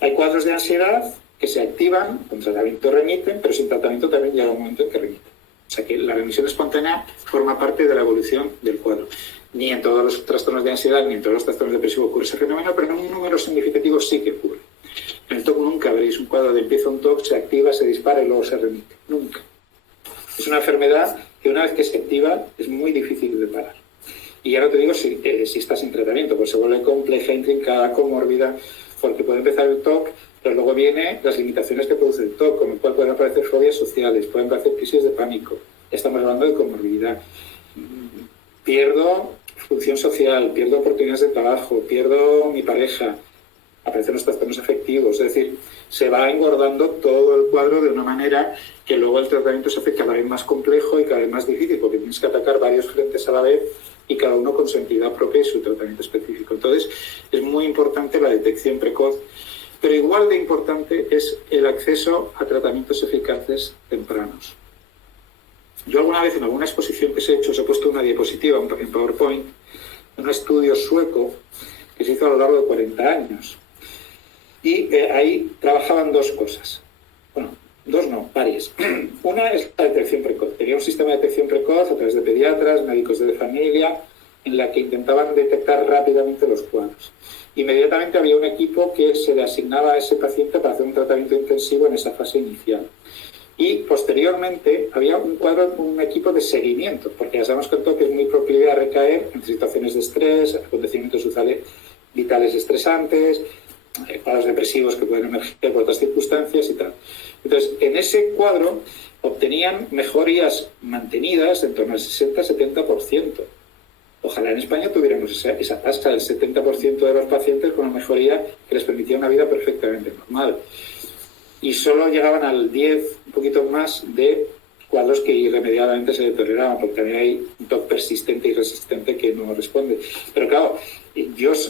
Hay cuadros de ansiedad que se activan, con tratamiento remiten, pero sin tratamiento también llega un momento en que remiten. O sea que la remisión espontánea forma parte de la evolución del cuadro. Ni en todos los trastornos de ansiedad ni en todos los trastornos depresivos ocurre ese fenómeno, pero en un número significativo sí que ocurre. En el TOC nunca veréis un cuadro de empieza un TOC, se activa, se dispara y luego se remite. Nunca. Es una enfermedad que una vez que se activa es muy difícil de parar. Y ya no te digo si estás en tratamiento, pues se vuelve compleja, intrincada, comórbida, porque puede empezar el TOC, pero luego vienen las limitaciones que produce el TOC, con lo cual pueden aparecer fobias sociales, pueden aparecer crisis de pánico. Estamos hablando de comorbilidad. Pierdo función social, pierdo oportunidades de trabajo, pierdo mi pareja, aparecen los trastornos afectivos. Es decir, se va engordando todo el cuadro de una manera que luego el tratamiento se hace cada vez más complejo y cada vez más difícil, porque tienes que atacar varios frentes a la vez y cada uno con su entidad propia y su tratamiento específico. Entonces, es muy importante la detección precoz, pero igual de importante es el acceso a tratamientos eficaces tempranos. Yo alguna vez en alguna exposición que os he hecho os he puesto una diapositiva en PowerPoint, un estudio sueco que se hizo a lo largo de 40 años. Y ahí trabajaban dos cosas. Bueno, dos no, varias. Una es la detección precoz. Tenía un sistema de detección precoz a través de pediatras, médicos de familia, en la que intentaban detectar rápidamente los cuadros. Inmediatamente había un equipo que se le asignaba a ese paciente para hacer un tratamiento intensivo en esa fase inicial. Y posteriormente había un equipo de seguimiento, porque ya sabemos que el TOC es muy proclive a recaer en situaciones de estrés, acontecimientos vitales estresantes, cuadros depresivos que pueden emerger por otras circunstancias y tal. Entonces, en ese cuadro obtenían mejorías mantenidas en torno al 60-70%. Ojalá en España tuviéramos esa tasa del 70% de los pacientes con una mejoría que les permitía una vida perfectamente normal. Y solo llegaban al 10, un poquito más, de cuadros que irremediablemente se deterioraban, porque también hay un TOC persistente y resistente que no responde. Pero claro,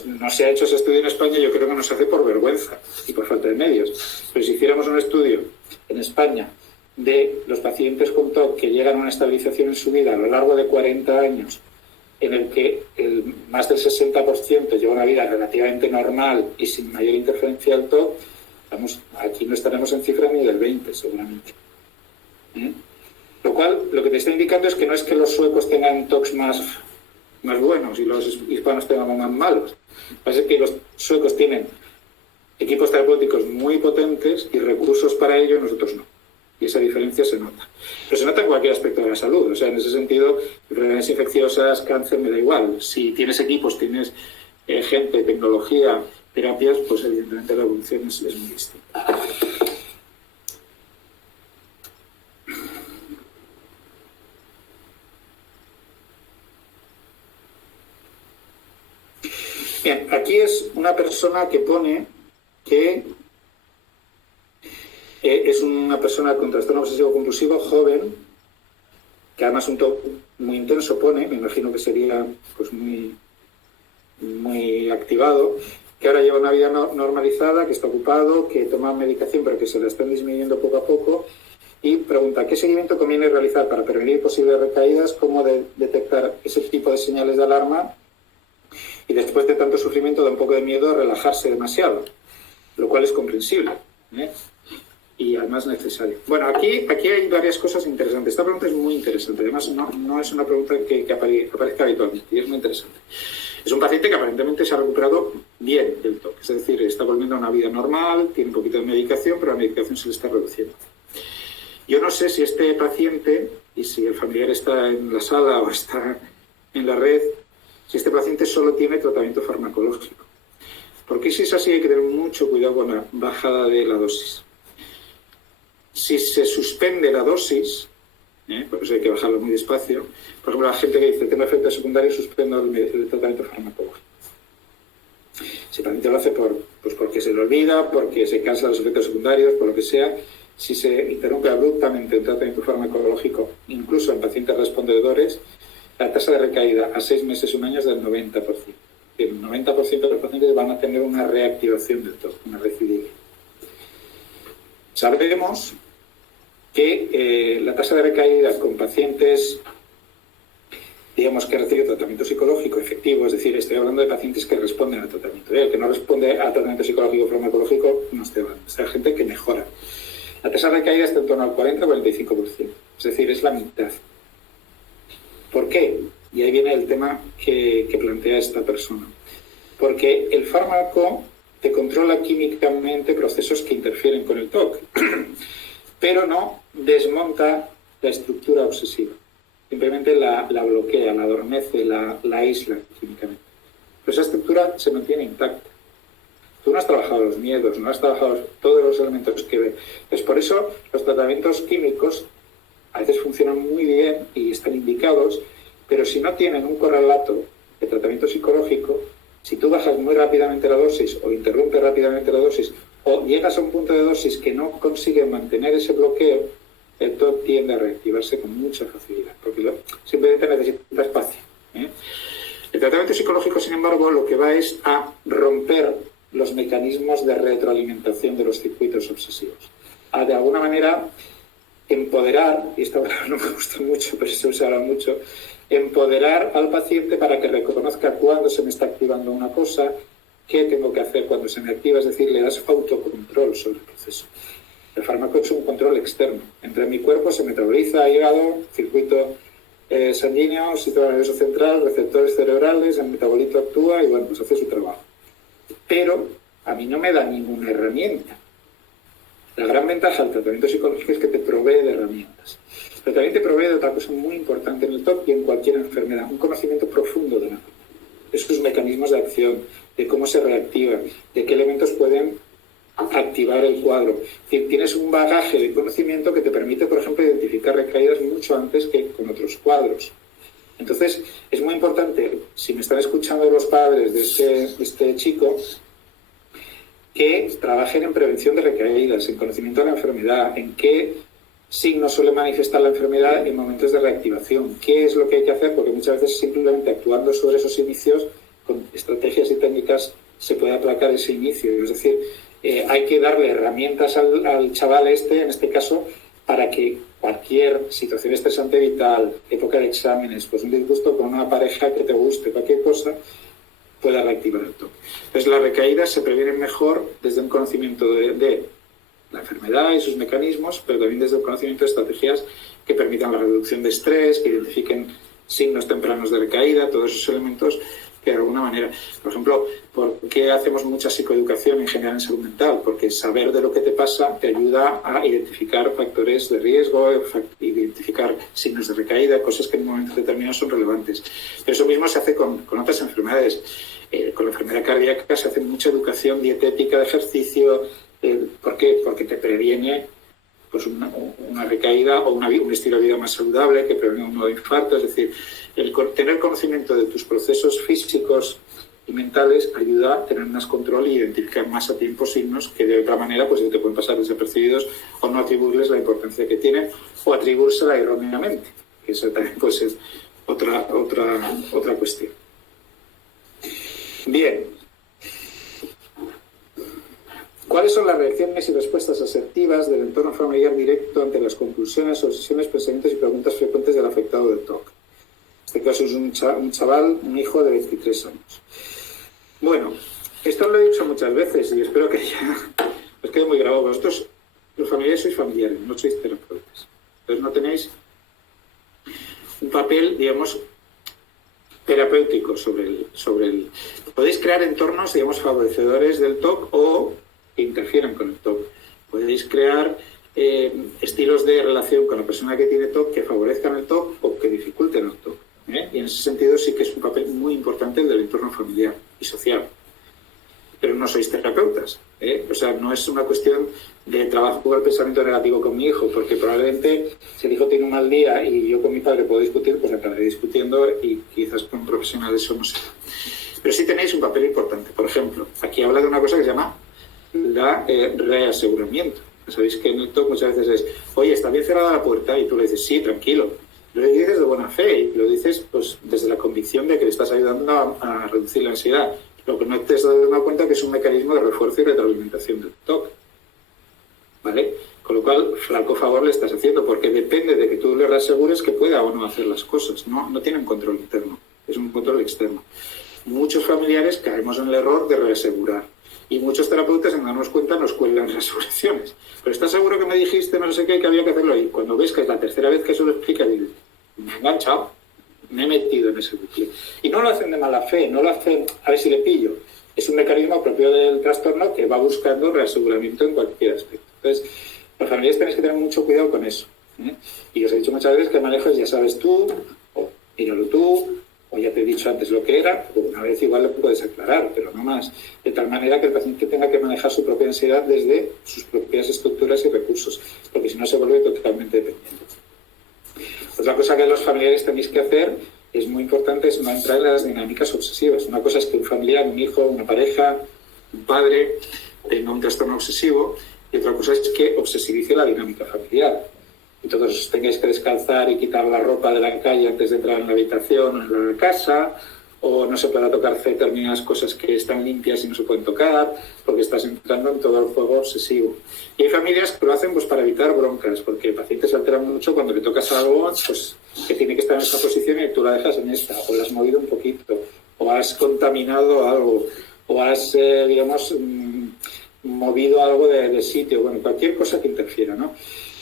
no se ha hecho ese estudio en España, yo creo que nos hace por vergüenza y por falta de medios. Pero si hiciéramos un estudio en España de los pacientes con TOC que llegan a una estabilización en su vida a lo largo de 40 años, en el que más del 60% lleva una vida relativamente normal y sin mayor interferencia del TOC, aquí no estaremos en cifra ni del 20, seguramente. Lo cual, lo que te está indicando es que no es que los suecos tengan TOCs más buenos y los hispanos tengan más malos. Lo que pasa es que los suecos tienen equipos terapéuticos muy potentes y recursos para ello y nosotros no. Y esa diferencia se nota. Pero se nota en cualquier aspecto de la salud. O sea, en ese sentido, enfermedades infecciosas, cáncer, me da igual. Si tienes equipos, tienes gente, tecnología, terapias, pues evidentemente la evolución es muy distinta. Bien, aquí es una persona que pone que es una persona con trastorno obsesivo compulsivo, joven, que además un TOC muy intenso pone, me imagino que sería pues muy activado, que ahora lleva una vida normalizada, que está ocupado, que toma medicación pero que se la están disminuyendo poco a poco, y pregunta ¿qué seguimiento conviene realizar para prevenir posibles recaídas? ¿Cómo detectar ese tipo de señales de alarma? Y después de tanto sufrimiento da un poco de miedo a relajarse demasiado, lo cual es comprensible, ¿eh? Y además necesario. Bueno, aquí hay varias cosas interesantes. Esta pregunta es muy interesante. Además, no es una pregunta que aparezca habitualmente y es muy interesante. Es un paciente que aparentemente se ha recuperado bien del TOC. Es decir, está volviendo a una vida normal, tiene un poquito de medicación, pero la medicación se le está reduciendo. Yo no sé si este paciente, y si el familiar está en la sala o está en la red, si este paciente solo tiene tratamiento farmacológico. Porque si es así hay que tener mucho cuidado con la bajada de la dosis. Si se suspende la dosis, por eso hay que bajarlo muy despacio, por ejemplo, la gente que dice tengo efectos secundarios, suspendo el tratamiento farmacológico. Si el paciente lo hace porque se le olvida, porque se cansa de los efectos secundarios, por lo que sea, si se interrumpe abruptamente un tratamiento farmacológico, incluso en pacientes respondedores, la tasa de recaída a 6 meses, 1 año es del 90%. El 90% de los pacientes van a tener una reactivación del TOC, una recidiva. Sabemos que la tasa de recaída con pacientes, digamos, que reciben tratamiento psicológico efectivo, es decir, estoy hablando de pacientes que responden al tratamiento. El que no responde al tratamiento psicológico o farmacológico no está mal. Es gente que mejora. La tasa de recaída está en torno al 40-45%, es decir, es la mitad. ¿Por qué? Y ahí viene el tema que plantea esta persona. Porque el fármaco te controla químicamente procesos que interfieren con el TOC, pero no desmonta la estructura obsesiva. Simplemente la bloquea, la adormece, la aísla químicamente. Pero esa estructura se mantiene intacta. Tú no has trabajado los miedos, no has trabajado todos los elementos que ven. Pues por eso los tratamientos químicos a veces funcionan muy bien y están indicados, pero si no tienen un correlato de tratamiento psicológico, si tú bajas muy rápidamente la dosis o interrumpes rápidamente la dosis o llegas a un punto de dosis que no consigue mantener ese bloqueo, el TOC tiende a reactivarse con mucha facilidad, porque simplemente necesita espacio, ¿eh? El tratamiento psicológico, sin embargo, lo que va es a romper los mecanismos de retroalimentación de los circuitos obsesivos. A, de alguna manera, empoderar, y esta palabra no me gusta mucho, pero se usa ahora mucho, empoderar al paciente para que reconozca cuándo se me está activando una cosa, qué tengo que hacer cuando se me activa, es decir, le das autocontrol sobre el proceso. El fármaco es un control externo. Entra en mi cuerpo, se metaboliza, hígado, circuito sanguíneo, sistema nervioso central, receptores cerebrales, el metabolito actúa y bueno, pues hace su trabajo. Pero a mí no me da ninguna herramienta. La gran ventaja del tratamiento psicológico es que te provee de herramientas. Pero también te provee de otra cosa muy importante en el TOC y en cualquier enfermedad, un conocimiento profundo de la enfermedad, de sus mecanismos de acción, de cómo se reactiva, de qué elementos pueden activar el cuadro. Es decir, tienes un bagaje de conocimiento que te permite, por ejemplo, identificar recaídas mucho antes que con otros cuadros. Entonces, es muy importante, si me están escuchando los padres de este chico, que trabajen en prevención de recaídas, en conocimiento de la enfermedad, en qué signos suele manifestar la enfermedad en momentos de reactivación, qué es lo que hay que hacer, porque muchas veces simplemente actuando sobre esos inicios, con estrategias y técnicas, se puede aplacar ese inicio. Es decir, hay que darle herramientas al chaval en este caso, para que cualquier situación estresante vital, época de exámenes, pues un disgusto con una pareja que te guste, cualquier cosa, pueda reactivar el TOC. Entonces, las recaídas se previenen mejor desde un conocimiento de la enfermedad y sus mecanismos, pero también desde el conocimiento de estrategias que permitan la reducción de estrés, que identifiquen signos tempranos de recaída, todos esos elementos que de alguna manera, por ejemplo, ¿por qué hacemos mucha psicoeducación en general en salud mental? Porque saber de lo que te pasa te ayuda a identificar factores de riesgo, identificar signos de recaída, cosas que en un momento determinado son relevantes. Pero eso mismo se hace con otras enfermedades. Con la enfermedad cardíaca se hace mucha educación dietética de ejercicio. ¿Por qué? Porque te previene pues una recaída o un estilo de vida más saludable, que previene un nuevo infarto. Es decir, el tener conocimiento de tus procesos físicos y mentales ayuda a tener más control y identificar más a tiempo signos que de otra manera pues te pueden pasar desapercibidos o no atribuirles la importancia que tienen o atribuírsela erróneamente, que eso también pues es otra cuestión. Bien. ¿Cuáles son las reacciones y respuestas asertivas del entorno familiar directo ante las conclusiones, obsesiones, pensamientos y preguntas frecuentes del afectado del TOC? En este caso es un chaval, un hijo de 23 años. Bueno, esto lo he dicho muchas veces y espero que ya os quede muy grabado. Vosotros, los familiares, sois familiares, no sois terapeutas. Entonces no tenéis un papel, digamos, terapéutico sobre el... Podéis crear entornos, digamos, favorecedores del TOC o que interfieran con el TOC. Podéis crear estilos de relación con la persona que tiene TOC que favorezcan el TOC o que dificulten el TOC. Y en ese sentido sí que es un papel muy importante el del entorno familiar y social. Pero no sois terapeutas. O sea, no es una cuestión de trabajo con el pensamiento negativo con mi hijo, porque probablemente si el hijo tiene un mal día y yo con mi padre puedo discutir, pues acabaré discutiendo y quizás con profesionales eso no sea. Pero sí tenéis un papel importante. Por ejemplo, aquí habla de una cosa que se llama la reaseguramiento. Sabéis que en el TOC muchas veces es, oye, está bien cerrada la puerta, y tú le dices, sí, tranquilo. Lo dices de buena fe y lo dices pues desde la convicción de que le estás ayudando a reducir la ansiedad. Lo que no te has dado cuenta que es un mecanismo de refuerzo y retroalimentación del TOC. ¿Vale? Con lo cual, flaco favor le estás haciendo, porque depende de que tú le reasegures que pueda o no hacer las cosas. No tiene un control interno, es un control externo. Muchos familiares caemos en el error de reasegurar. Y muchos terapeutas, sin darnos cuenta, nos cuelgan reaseguraciones. Pero ¿estás seguro que me dijiste no sé qué, que había que hacerlo? Y cuando ves que es la tercera vez que eso lo explica, dices, me he enganchado, me he metido en ese bucle. Y no lo hacen de mala fe, no lo hacen a ver si le pillo. Es un mecanismo propio del trastorno que va buscando reaseguramiento en cualquier aspecto. Entonces, los familiares tenéis que tener mucho cuidado con eso. Y os he dicho muchas veces que el manejo es ya sabes tú, o míralo tú, o ya te he dicho antes lo que era, o una vez igual lo puedes aclarar, pero no más. De tal manera que el paciente tenga que manejar su propia ansiedad desde sus propias estructuras y recursos, porque si no se vuelve totalmente dependiente. Otra cosa que los familiares tenéis que hacer, es muy importante, es no entrar en las dinámicas obsesivas. Una cosa es que un familiar, un hijo, una pareja, un padre tenga un trastorno obsesivo, y otra cosa es que obsesivice la dinámica familiar. Y todos os tengáis que descalzar y quitar la ropa de la calle antes de entrar en la habitación o en la casa, o no se pueda tocar determinadas cosas que están limpias y no se pueden tocar, porque estás entrando en todo el juego obsesivo. Y hay familias que lo hacen pues para evitar broncas, porque el paciente se altera mucho cuando le tocas algo pues que tiene que estar en esa posición y tú la dejas en esta, o la has movido un poquito, o has contaminado algo, o has, movido algo de sitio, bueno, cualquier cosa que interfiera, ¿no?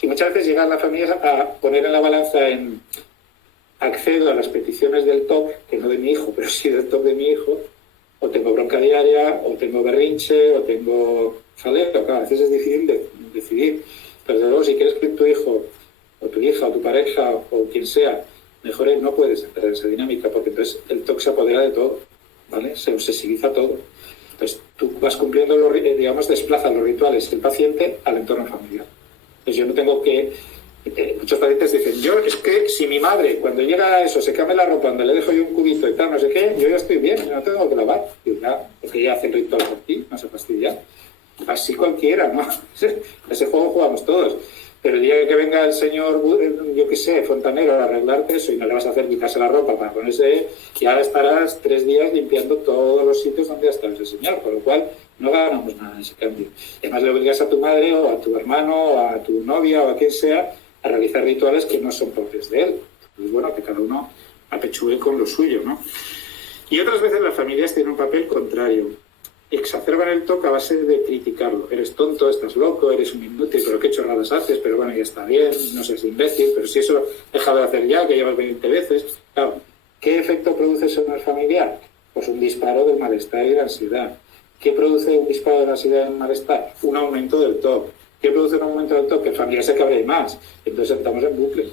Y muchas veces llegan las familias a poner en la balanza en accedo a las peticiones del TOC, que no de mi hijo, pero sí del TOC de mi hijo, o tengo bronca diaria, o tengo berrinche, o tengo jaleo. Claro, a veces es difícil decidir. Pero desde luego, si quieres que tu hijo, o tu hija, o tu pareja, o quien sea, mejore, no puedes entrar en esa dinámica, porque entonces el TOC se apodera de todo, ¿vale? Se obsesiviza todo. Entonces tú vas cumpliendo, desplazas los rituales del paciente al entorno familiar. Entonces yo no tengo que... muchos pacientes dicen, yo es que si mi madre cuando llega a eso se cambia la ropa donde le dejo yo un cubito y tal, no sé qué, yo ya estoy bien, no tengo que lavar. Y ya, porque ella hace el ritual por ti, no se fastidia. Así cualquiera, ¿no? Ese juego jugamos todos. Pero el día que venga el señor, yo qué sé, fontanero, a arreglarte eso y no le vas a hacer quitarse la ropa para ponerse, ya estarás 3 días limpiando todos los sitios donde ha estado ese señor, con lo cual no ganamos nada en ese cambio. Y además le obligas a tu madre o a tu hermano o a tu novia o a quien sea a realizar rituales que no son propios de él. Pues bueno, que cada uno apechugue con lo suyo, ¿no? Y otras veces las familias tienen un papel contrario. Exacerban el TOC a base de criticarlo. Eres tonto, estás loco, eres un inútil, pero qué chorradas haces, pero bueno, ya está bien, no seas imbécil, pero si eso déjalo de hacer ya, que llevas 20 veces. Claro, ¿qué efecto produce eso en el familiar? Pues un disparo del malestar y de la ansiedad. ¿Qué produce un disparo de la ansiedad y del malestar? Un aumento del TOC. ¿Qué produce un aumento del TOC? Que el familiar se cabre más. Entonces estamos en bucle.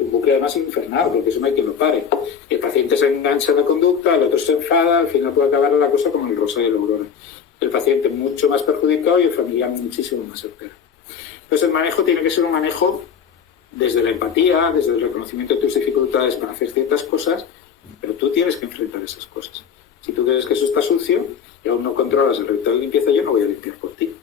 Un bucle además infernal, porque eso no hay quien lo pare. El paciente se engancha en la conducta, el otro se enfada, al final puede acabar la cosa como el rosa de la aurora. El paciente mucho más perjudicado y el familiar muchísimo más certero. Entonces el manejo tiene que ser un manejo desde la empatía, desde el reconocimiento de tus dificultades para hacer ciertas cosas, pero tú tienes que enfrentar esas cosas. Si tú crees que eso está sucio y aún no controlas el ritual de limpieza, yo no voy a limpiar por ti.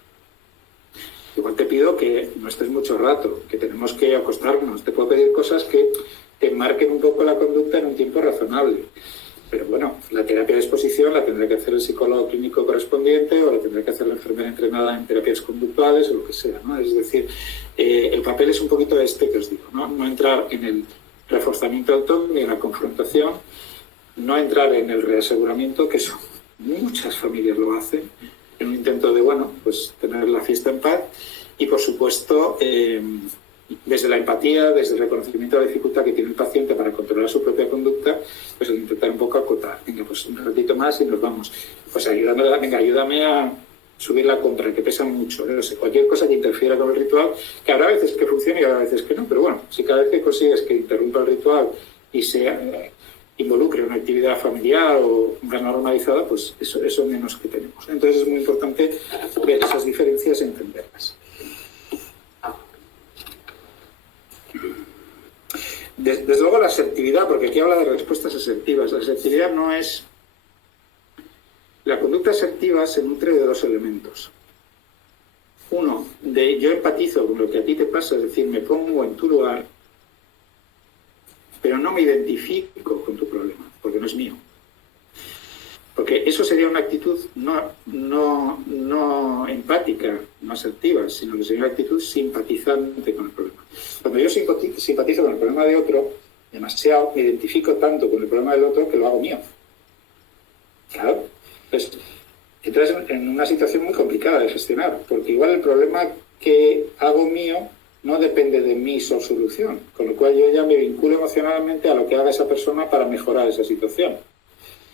Igual te pido que no estés mucho rato, que tenemos que acostarnos. Te puedo pedir cosas que te marquen un poco la conducta en un tiempo razonable. Pero bueno, la terapia de exposición la tendrá que hacer el psicólogo clínico correspondiente o la tendrá que hacer la enfermera entrenada en terapias conductuales o lo que sea, ¿no? Es decir, el papel es un poquito este que os digo, ¿no? No entrar en el reforzamiento del tono ni en la confrontación, no entrar en el reaseguramiento, que eso muchas familias lo hacen, en un intento de, bueno, pues tener la fiesta en paz y, por supuesto, desde la empatía, desde el reconocimiento de la dificultad que tiene el paciente para controlar su propia conducta, pues intentar un poco acotar. Venga, pues un ratito más y nos vamos. Pues ayúdame a subir la compra, que pesa mucho. No sé, cualquier cosa que interfiera con el ritual, que habrá veces que funcione y habrá veces que no, pero bueno, si cada vez que consigues que interrumpa el ritual y se involucre una actividad familiar o una normalizada, pues eso menos que tenemos. Entonces es muy importante ver esas diferencias y entenderlas. Desde luego la asertividad, porque aquí habla de respuestas asertivas. La asertividad no es... La conducta asertiva se nutre de dos elementos. Uno, de yo empatizo con lo que a ti te pasa, es decir, me pongo en tu lugar, pero no me identifico con tu problema, porque no es mío. Porque eso sería una actitud no empática, no asertiva, sino que sería una actitud simpatizante con el problema. Cuando yo simpatizo con el problema de otro, demasiado, me identifico tanto con el problema del otro que lo hago mío. Claro. Pues entras en una situación muy complicada de gestionar, porque igual el problema que hago mío no depende de mi solución, con lo cual yo ya me vinculo emocionalmente a lo que haga esa persona para mejorar esa situación.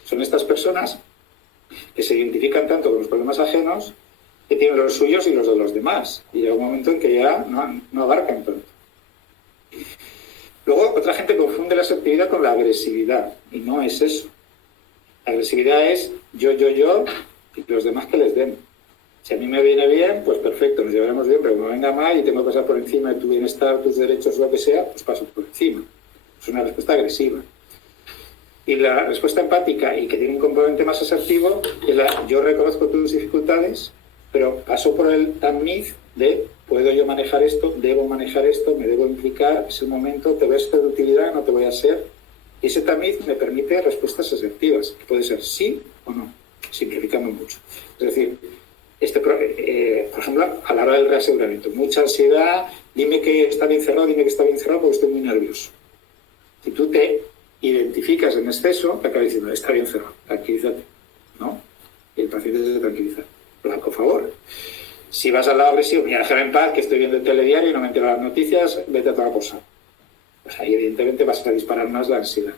Son estas personas que se identifican tanto con los problemas ajenos que tienen los suyos y los de los demás. Y llega un momento en que ya no abarcan tanto. Luego, otra gente confunde la asertividad con la agresividad. Y no es eso. La agresividad es yo, y los demás que les den. Si a mí me viene bien, pues perfecto, nos llevaremos bien, pero como me venga mal y tengo que pasar por encima de tu bienestar, tus derechos, lo que sea, pues paso por encima. Es una respuesta agresiva. Y la respuesta empática, y que tiene un componente más asertivo, es la yo reconozco tus dificultades, pero paso por el tamiz de puedo yo manejar esto, debo manejar esto, me debo implicar, es el momento, te voy a ser de utilidad, no te voy a ser. Y ese tamiz me permite respuestas asertivas, que puede ser sí o no, simplificando mucho. Es decir, por ejemplo, a la hora del reaseguramiento, mucha ansiedad, dime que está bien cerrado porque estoy muy nervioso. Si tú te identificas en exceso, te acaba diciendo, está bien cerrado, tranquilízate, ¿no? Y el paciente se tranquiliza. Blanco favor. Si vas al lado agresivo, mira, déjame en paz, que estoy viendo el telediario y no me entero de las noticias, vete a toda cosa. Pues ahí evidentemente vas a disparar más la ansiedad.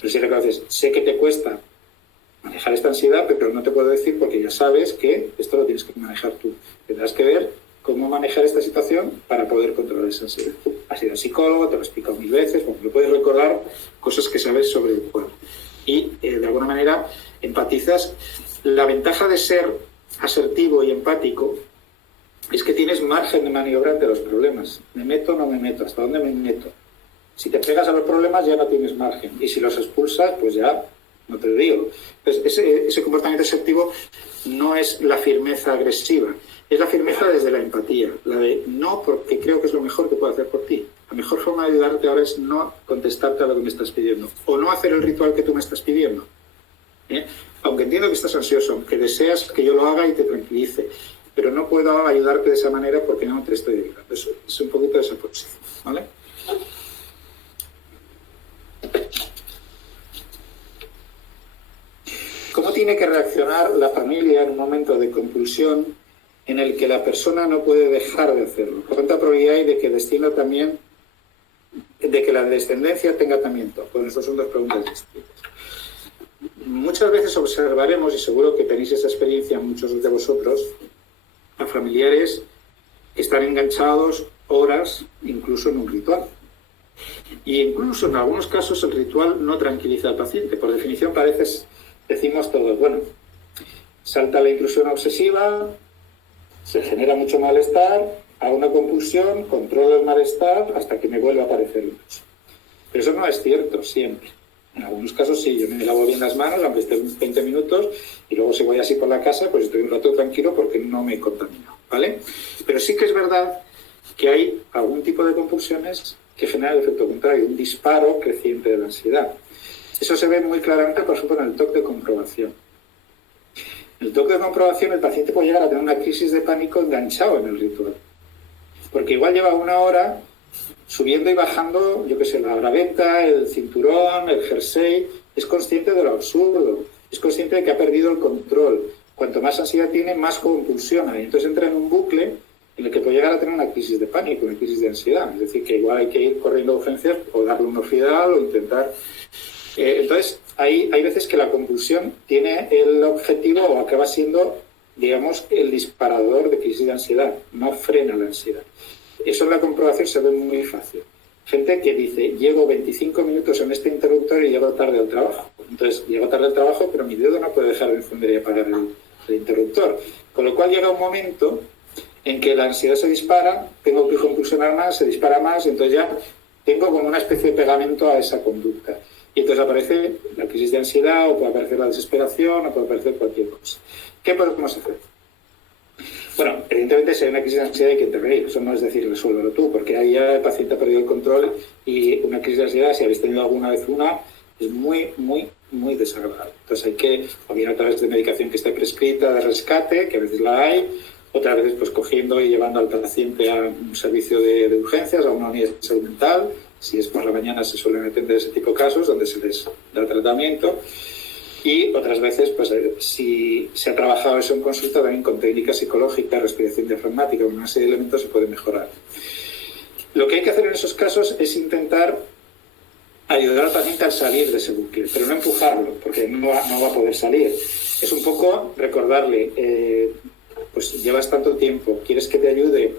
Pero si reconoces, sé que te cuesta manejar esta ansiedad, pero no te puedo decir porque ya sabes que esto lo tienes que manejar tú. Tendrás que ver cómo manejar esta situación para poder controlar esa ansiedad. Has ido al psicólogo, te lo he explicado 1000 veces, bueno, me puedes recordar cosas que sabes sobre el cuerpo. Y de alguna manera empatizas. La ventaja de ser asertivo y empático es que tienes margen de maniobra ante los problemas. ¿Me meto o no me meto? ¿Hasta dónde me meto? Si te pegas a los problemas ya no tienes margen. Y si los expulsas, pues ya no te lo digo. Entonces, ese comportamiento asertivo no es la firmeza agresiva, es la firmeza desde la empatía, la de no porque creo que es lo mejor que puedo hacer por ti. La mejor forma de ayudarte ahora es no contestarte a lo que me estás pidiendo o no hacer el ritual que tú me estás pidiendo. Aunque entiendo que estás ansioso, aunque deseas que yo lo haga y te tranquilice, pero no puedo ayudarte de esa manera porque no te estoy ayudando. Eso es un poquito de esa posición, ¿vale? ¿Cómo tiene que reaccionar la familia en un momento de compulsión en el que la persona no puede dejar de hacerlo? ¿Cuánta probabilidad hay de que descienda también, de que la descendencia tenga también todo? Pues estas son dos preguntas distintas. Muchas veces observaremos, y seguro que tenéis esa experiencia muchos de vosotros, a familiares que están enganchados horas, incluso en un ritual. Y incluso en algunos casos el ritual no tranquiliza al paciente. Por definición decimos todos, bueno, salta la intrusión obsesiva, se genera mucho malestar, hago una compulsión, controlo el malestar hasta que me vuelva a aparecer mucho. Pero eso no es cierto siempre. En algunos casos sí, yo me lavo bien las manos, aunque esté 20 minutos, y luego si voy así por la casa, pues estoy un rato tranquilo porque no me contamino, ¿vale? Pero sí que es verdad que hay algún tipo de compulsiones que generan el efecto contrario, un disparo creciente de la ansiedad. Eso se ve muy claramente, por ejemplo, en el TOC de comprobación. En el TOC de comprobación el paciente puede llegar a tener una crisis de pánico enganchado en el ritual. Porque igual lleva 1 hora subiendo y bajando, yo qué sé, la braveta, el cinturón, el jersey, es consciente de lo absurdo, es consciente de que ha perdido el control. Cuanto más ansiedad tiene, más compulsiona. Y entonces entra en un bucle en el que puede llegar a tener una crisis de pánico, una crisis de ansiedad. Es decir, que igual hay que ir corriendo a urgencias o darle un orfidal o intentar... entonces, hay veces que la compulsión tiene el objetivo o acaba siendo, digamos, el disparador de crisis de ansiedad, no frena la ansiedad. Eso en la comprobación se ve muy fácil. Gente que dice, llevo 25 minutos en este interruptor y llego tarde al trabajo. Entonces, llego tarde al trabajo, pero mi dedo no puede dejar de encender y apagar el interruptor. Con lo cual llega un momento en que la ansiedad se dispara, tengo que compulsionar más, se dispara más, entonces ya tengo como una especie de pegamento a esa conducta. Y entonces aparece la crisis de ansiedad, o puede aparecer la desesperación, o puede aparecer cualquier cosa. ¿Qué podemos hacer? Bueno, evidentemente si hay una crisis de ansiedad hay que intervenir. Eso no es decir, resuélvelo tú, porque ahí ya el paciente ha perdido el control y una crisis de ansiedad, si habéis tenido alguna vez una, es muy, muy, muy desagradable. Entonces hay que, o bien a través de medicación que esté prescrita de rescate, que a veces la hay, otras veces pues cogiendo y llevando al paciente a un servicio de urgencias, a una unidad de salud mental. Si es por la mañana se suelen atender ese tipo de casos donde se les da tratamiento. Y otras veces, pues si se ha trabajado eso en consulta, también con técnicas psicológicas, respiración diafragmática, con una serie de elementos se puede mejorar. Lo que hay que hacer en esos casos es intentar ayudar al paciente a salir de ese bucle, pero no empujarlo, porque no va a poder salir. Es un poco recordarle, pues llevas tanto tiempo, quieres que te ayude,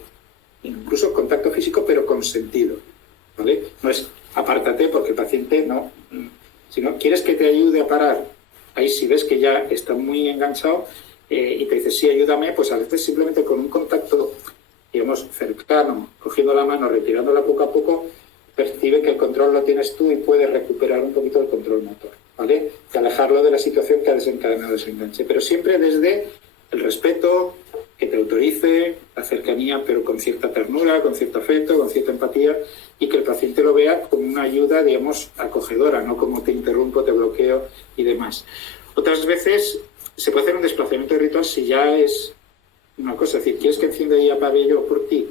incluso contacto físico, pero con sentido, ¿vale? No es apártate porque el paciente no, sino quieres que te ayude a parar. Ahí si ves que ya está muy enganchado y te dice sí, ayúdame, pues a veces simplemente con un contacto, digamos, cercano, cogiendo la mano, retirándola poco a poco, percibe que el control lo tienes tú y puedes recuperar un poquito el control motor, ¿vale? Y alejarlo de la situación que ha desencadenado ese enganche. Pero siempre desde el respeto, que te autorice, la cercanía, pero con cierta ternura, con cierto afecto, con cierta empatía, y que el paciente lo vea como una ayuda, digamos, acogedora, no como te interrumpo, te bloqueo y demás. Otras veces se puede hacer un desplazamiento de ritual si ya es una cosa, es decir, ¿quieres que encienda y apague yo por ti?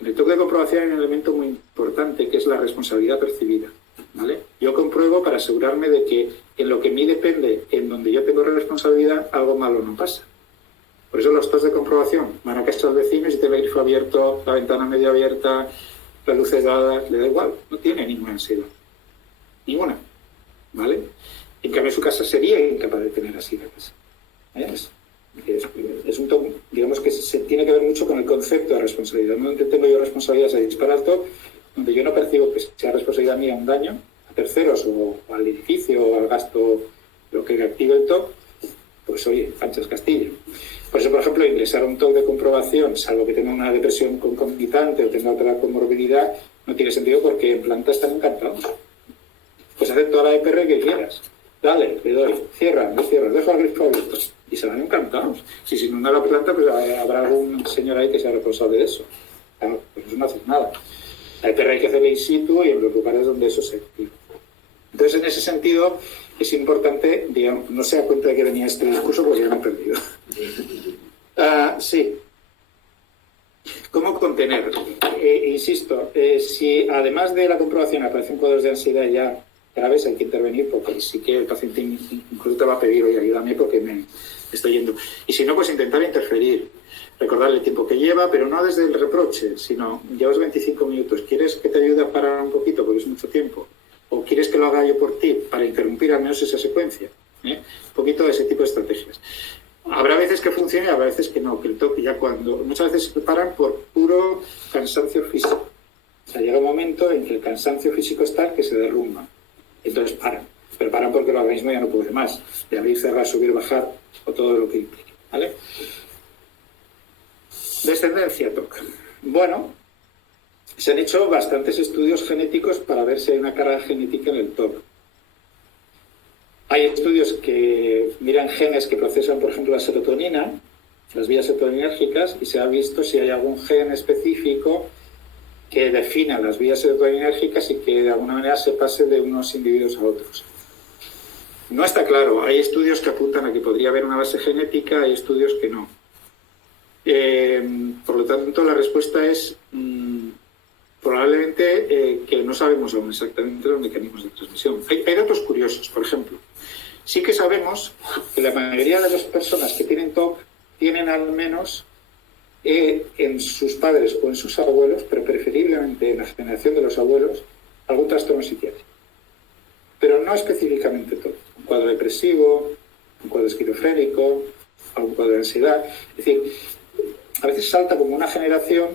En el TOC de comprobación hay un elemento muy importante que es la responsabilidad percibida, ¿vale? Yo compruebo para asegurarme de que en lo que a mí depende, en donde yo tengo responsabilidad, algo malo no pasa. Por eso los TOC de comprobación van a casa del vecino y si tiene el grifo abierto, la ventana medio abierta, las luces dadas, le da igual, no tiene ninguna ansiedad. Ninguna, ¿vale? En cambio, su casa sería incapaz de tener así la casa. Es un TOC, digamos que se tiene que ver mucho con el concepto de responsabilidad. No tengo yo responsabilidad, se dispara el TOC, donde yo no percibo que sea responsabilidad mía un daño a terceros o al edificio o al gasto, lo que active el TOC, pues oye, Panchas Castillo. Por eso, por ejemplo, ingresar a un TOC de comprobación, salvo que tenga una depresión concomitante o tenga otra comorbilidad, no tiene sentido porque en planta están encantados. Pues hacer toda la EPR que quieras. Dale, le doy, cierra, no cierras, dejo el grifo abierto. Y se van encantados. Si se inunda la planta, pues habrá algún señor ahí que sea responsable de eso. Claro, pues eso no haces nada. La EPR hay que hacerla in situ y en los lugares donde eso se activa. Entonces, en ese sentido, es importante, digamos, no se da cuenta de que venía este discurso porque ya me he perdido. Sí. ¿Cómo contener? Insisto, si además de la comprobación aparecen cuadros de ansiedad ya graves, hay que intervenir porque sí que el paciente incluso te va a pedir, oye, ayúdame porque me estoy yendo. Y si no, pues intentar interferir, recordarle el tiempo que lleva, pero no desde el reproche, sino llevas 25 minutos, ¿quieres que te ayude a parar un poquito porque es mucho tiempo? ¿O quieres que lo haga yo por ti para interrumpir al menos esa secuencia? Un poquito de ese tipo de estrategias. Habrá veces que funcione, habrá veces que no, que el TOC ya cuando... Muchas veces se paran por puro cansancio físico. O sea, llega un momento en que el cansancio físico es tal que se derrumba. Entonces paran. Pero paran porque el organismo ya no puede más. De abrir, cerrar, subir, bajar o todo lo que implique. ¿Vale? Descendencia TOC. Bueno, Se han hecho bastantes estudios genéticos para ver si hay una carga genética en el TOC. Hay estudios que miran genes que procesan, por ejemplo, la serotonina, las vías serotoninérgicas, y se ha visto si hay algún gen específico que defina las vías serotoninérgicas y que de alguna manera se pase de unos individuos a otros. No está claro. Hay estudios que apuntan a que podría haber una base genética, hay estudios que no. Por lo tanto, la respuesta es probablemente que no sabemos aún exactamente los mecanismos de transmisión. Hay datos curiosos, por ejemplo. Sí que sabemos que la mayoría de las personas que tienen TOC tienen al menos en sus padres o en sus abuelos, pero preferiblemente en la generación de los abuelos, algún trastorno psiquiátrico. Pero no específicamente TOC. Un cuadro depresivo, un cuadro esquizofrénico, algún cuadro de ansiedad. Es decir, a veces salta como una generación,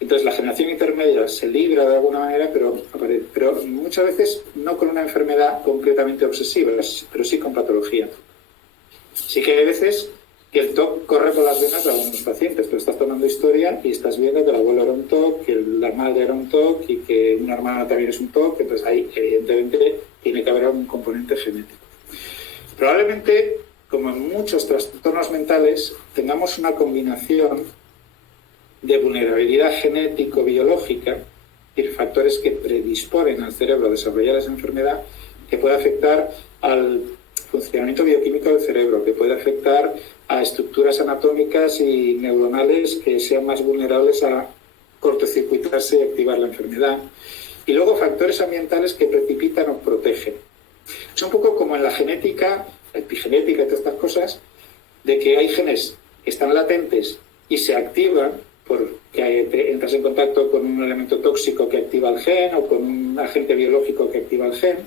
entonces la generación intermedia se libra de alguna manera, pero muchas veces no con una enfermedad concretamente obsesiva, pero sí con patología. Sí que hay veces que el TOC corre por las venas de algunos pacientes. Tú estás tomando historia y estás viendo que el abuelo era un TOC, que la madre era un TOC y que una hermana también es un TOC, entonces ahí evidentemente tiene que haber un componente genético. Probablemente, como en muchos trastornos mentales, tengamos una combinación de vulnerabilidad genético-biológica, es decir, factores que predisponen al cerebro a desarrollar esa enfermedad, que puede afectar al funcionamiento bioquímico del cerebro, que puede afectar a estructuras anatómicas y neuronales que sean más vulnerables a cortocircuitarse y activar la enfermedad. Y luego factores ambientales que precipitan o protegen. Es un poco como en la genética, la epigenética y todas estas cosas, de que hay genes que están latentes y se activan porque entras en contacto con un elemento tóxico que activa el gen o con un agente biológico que activa el gen.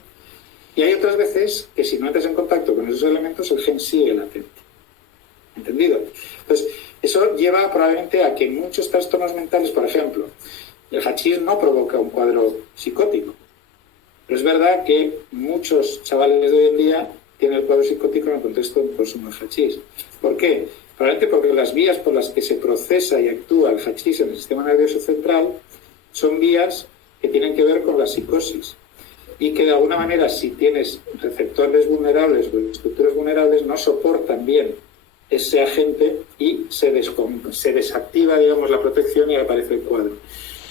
Y hay otras veces que si no entras en contacto con esos elementos, el gen sigue latente. ¿Entendido? Entonces, eso lleva probablemente a que muchos trastornos mentales, por ejemplo, el hachís no provoca un cuadro psicótico. Pero es verdad que muchos chavales de hoy en día tienen el cuadro psicótico en el contexto del consumo de hachís. ¿Por qué? Probablemente porque las vías por las que se procesa y actúa el hachís en el sistema nervioso central son vías que tienen que ver con la psicosis. Y que de alguna manera, si tienes receptores vulnerables o estructuras vulnerables, no soportan bien ese agente y se desactiva, digamos, la protección y aparece el cuadro.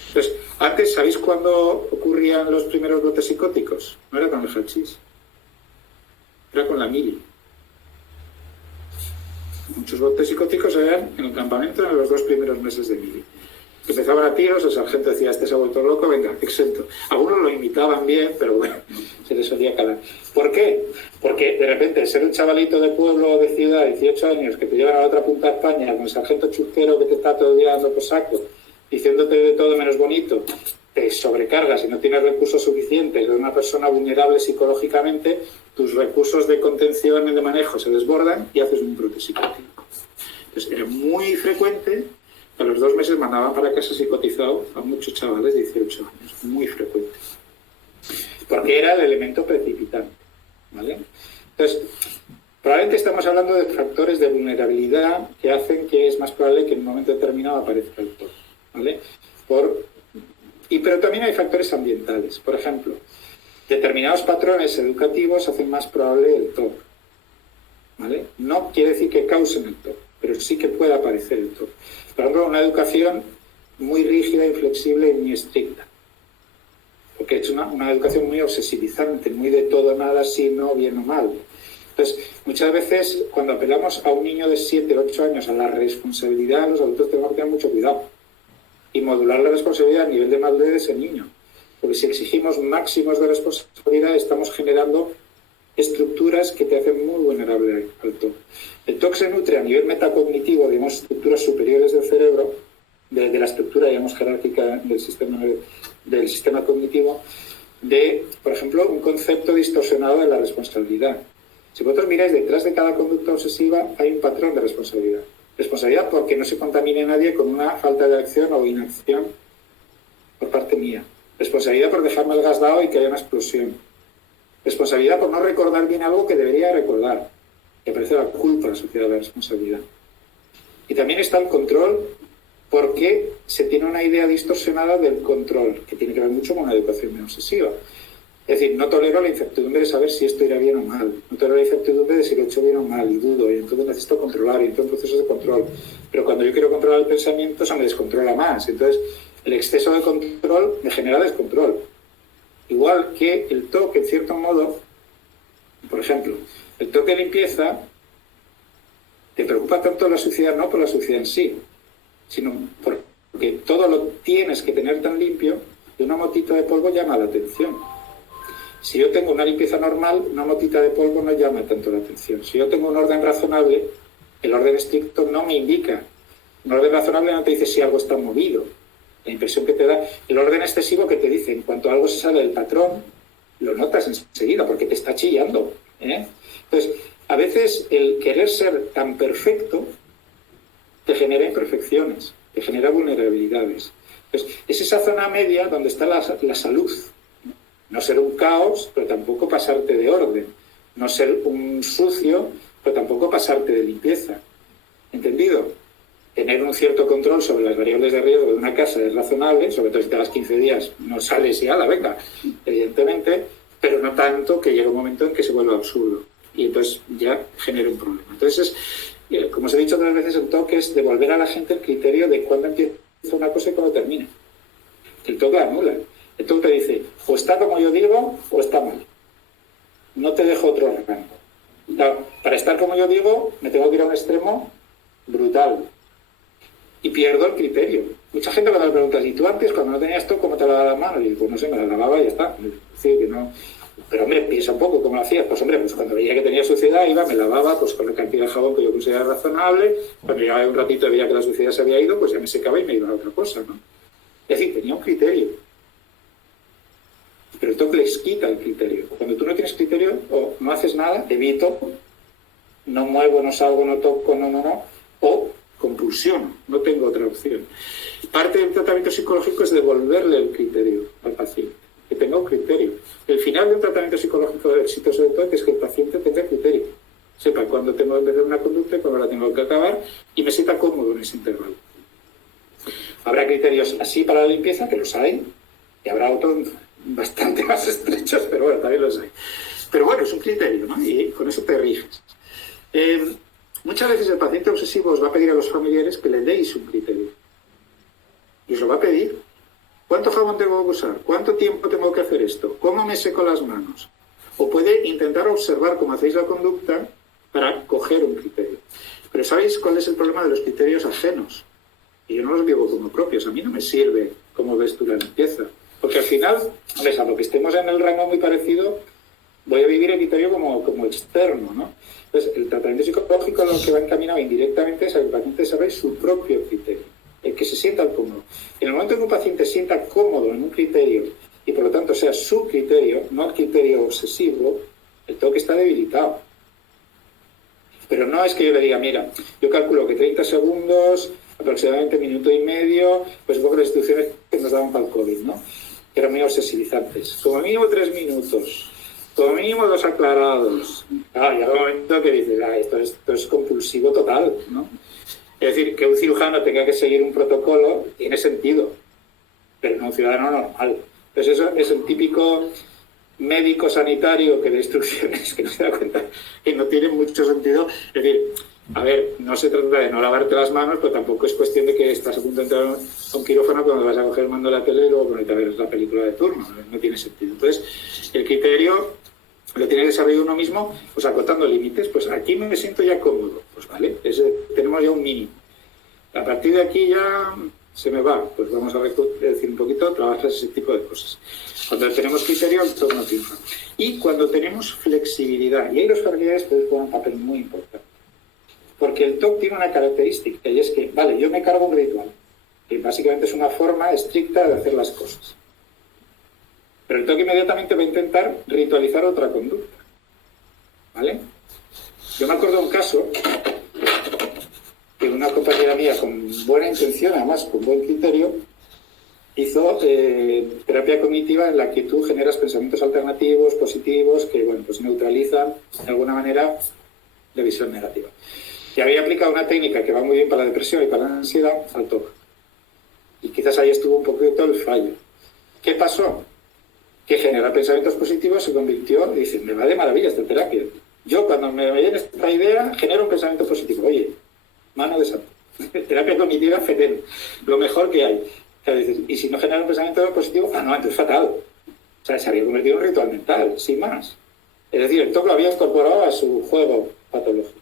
Entonces, antes, ¿sabéis cuándo ocurrían los primeros brotes psicóticos? No era con el hachís, era con la mili. Muchos brotes psicóticos eran en el campamento en los 2 primeros meses de mili. Empezaban a tiros, el sargento decía, este se ha vuelto loco, venga, exento. Algunos lo imitaban bien, pero bueno, se les solía calar. ¿Por qué? Porque de repente ser un chavalito de pueblo o de ciudad de 18 años que te llevan a la otra punta de España con el sargento chusquero que te está todo el día dando por saco, diciéndote de todo menos bonito, te sobrecargas y no tienes recursos suficientes, eres una persona vulnerable psicológicamente, tus recursos de contención y de manejo se desbordan y haces un brote psicótico. Entonces era muy frecuente. A los 2 meses mandaban para casa psicotizado a muchos chavales de 18 años, muy frecuente. Porque era el elemento precipitante, ¿vale? Entonces, probablemente estamos hablando de factores de vulnerabilidad que hacen que es más probable que en un momento determinado aparezca el TOC, ¿vale? Pero también hay factores ambientales. Por ejemplo, determinados patrones educativos hacen más probable el TOC, ¿vale? No quiere decir que causen el TOC, pero sí que puede aparecer el TOC. Por ejemplo, una educación muy rígida, inflexible y muy estricta. Porque es una educación muy obsesivizante, muy de todo, nada, sí, no, bien o mal. Entonces, muchas veces, cuando apelamos a un niño de 7 o 8 años a la responsabilidad, los adultos tenemos que tener mucho cuidado y modular la responsabilidad a nivel de madurez de ese niño. Porque si exigimos máximos de responsabilidad, estamos generando estructuras que te hacen muy vulnerable al TOC. El TOC se nutre a nivel metacognitivo, digamos, estructuras superiores del cerebro, de la estructura, digamos, jerárquica del sistema cognitivo, de, por ejemplo, un concepto distorsionado de la responsabilidad. Si vosotros miráis, detrás de cada conducta obsesiva hay un patrón de responsabilidad. Responsabilidad porque no se contamine nadie con una falta de acción o inacción por parte mía. Responsabilidad por dejarme el gas dado y que haya una explosión. Responsabilidad por no recordar bien algo que debería recordar, que aparece la culpa asociada a la responsabilidad. Y también está el control porque se tiene una idea distorsionada del control, que tiene que ver mucho con una educación menos obsesiva. Es decir, no tolero la incertidumbre de saber si esto irá bien o mal, no tolero la incertidumbre de si lo he hecho bien o mal, y dudo, y entonces necesito controlar, y entro en procesos de control. Pero cuando yo quiero controlar el pensamiento, eso me descontrola más. Entonces, el exceso de control me genera descontrol. Igual que el TOC, en cierto modo, por ejemplo, el TOC de limpieza, te preocupa tanto la suciedad, no por la suciedad en sí, sino porque todo lo tienes que tener tan limpio que una motita de polvo llama la atención. Si yo tengo una limpieza normal, una motita de polvo no llama tanto la atención. Si yo tengo un orden razonable, el orden estricto no me indica. Un orden razonable no te dice si algo está movido. La impresión que te da, el orden excesivo que te dice, en cuanto algo se sale del patrón, lo notas enseguida porque te está chillando, ¿eh? Entonces, a veces el querer ser tan perfecto te genera imperfecciones, te genera vulnerabilidades. Entonces, es esa zona media donde está la salud. No ser un caos, pero tampoco pasarte de orden. No ser un sucio, pero tampoco pasarte de limpieza. ¿Entendido? Tener un cierto control sobre las variables de riesgo de una casa es razonable, sobre todo si te vas 15 días, no sales y ala, venga, evidentemente, pero no tanto que llega un momento en que se vuelve absurdo. Y entonces ya genera un problema. Entonces, como os he dicho otras veces, el TOC es devolver a la gente el criterio de cuándo empieza una cosa y cuándo termina. El TOC la anula. El TOC te dice, o está como yo digo, o está mal. No te dejo otro rango. Claro, para estar como yo digo, me tengo que ir a un extremo brutal. Y pierdo el criterio. Mucha gente cuando me pregunta, ¿y tú antes cuando no tenías esto, cómo te lavabas las manos? Y digo, pues no sé, me las lavaba y ya está. Es decir, que no. Pero hombre, piensa un poco cómo lo hacías. Pues hombre, pues cuando veía que tenía suciedad, iba, me lavaba pues con la cantidad de jabón que yo consideraba razonable. Cuando llegaba un ratito y veía que la suciedad se había ido, pues ya me secaba y me iba a otra cosa, ¿no? Es decir, tenía un criterio. Pero el TOC les quita el criterio. Cuando tú no tienes criterio, o no haces nada, evito, no muevo, no salgo, no toco, no, o compulsión, no tengo otra opción. Parte del tratamiento psicológico es devolverle el criterio al paciente, que tenga un criterio. El final de un tratamiento psicológico exitoso de TOC es que el paciente tenga criterio, sepa cuándo tengo que empezar una conducta y cuándo la tengo que acabar y me sienta cómodo en ese intervalo. Habrá criterios así para la limpieza, que los hay, y habrá otros bastante más estrechos, pero bueno, también los hay. Pero bueno, es un criterio, ¿no? Y con eso te riges. Muchas veces el paciente obsesivo os va a pedir a los familiares que le deis un criterio. Y os lo va a pedir. ¿Cuánto jabón tengo que usar? ¿Cuánto tiempo tengo que hacer esto? ¿Cómo me seco las manos? O puede intentar observar cómo hacéis la conducta para coger un criterio. Pero ¿sabéis cuál es el problema de los criterios ajenos? Y yo no los vivo como propios. A mí no me sirve cómo ves tú la limpieza. Porque al final, a lo que estemos en el rango muy parecido, voy a vivir el criterio como externo, ¿no? Entonces, el tratamiento psicológico lo que va encaminado indirectamente es a que el paciente desarrolle su propio criterio, el que se sienta cómodo. En el momento en que un paciente se sienta cómodo en un criterio y por lo tanto sea su criterio, no el criterio obsesivo, el TOC está debilitado. Pero no es que yo le diga, mira, yo calculo que 30 segundos, aproximadamente minuto y medio, pues un poco las instrucciones que nos daban para el COVID, ¿no? Que eran muy obsesivizantes. Como mínimo 3 minutos. Como mínimo 2 aclarados. Llega un momento que dices, esto es compulsivo total, ¿no? Es decir, que un cirujano tenga que seguir un protocolo tiene sentido, pero no un ciudadano normal. Entonces eso es el típico médico sanitario que da instrucciones que no se da cuenta que no tiene mucho sentido. Es decir, a ver, no se trata de no lavarte las manos, pero tampoco es cuestión de que estás a punto de entrar a un quirófano cuando vas a coger el mando de la tele y luego ponerte a ver la película de turno. No tiene sentido. Entonces, el criterio lo tiene que desarrollar uno mismo, pues acotando límites. Pues aquí me siento ya cómodo. Pues vale, tenemos ya un mínimo. A partir de aquí ya se me va. Pues vamos a decir un poquito, trabajar ese tipo de cosas. Cuando tenemos criterio, todo no triunfa. Y cuando tenemos flexibilidad. Y ahí los familiares pueden jugar un papel muy importante. Porque el TOC tiene una característica, y es que, vale, yo me cargo un ritual, que básicamente es una forma estricta de hacer las cosas. Pero el TOC inmediatamente va a intentar ritualizar otra conducta. ¿Vale? Yo me acuerdo de un caso que una compañera mía, con buena intención, además con buen criterio, hizo terapia cognitiva en la que tú generas pensamientos alternativos, positivos, que, bueno, pues neutralizan de alguna manera la visión negativa. Y había aplicado una técnica que va muy bien para la depresión y para la ansiedad al TOC. Y quizás ahí estuvo un poquito el fallo. ¿Qué pasó? Que generar pensamientos positivos se convirtió, dice, me va de maravilla esta terapia. Yo cuando me viene esta idea, genero un pensamiento positivo. Oye, mano de santo. Terapia cognitiva FETEN, lo mejor que hay. O sea, dices, y si no genera un pensamiento positivo, no, entonces fatal. O sea, se había convertido en un ritual mental, sin más. Es decir, el TOC lo había incorporado a su juego patológico.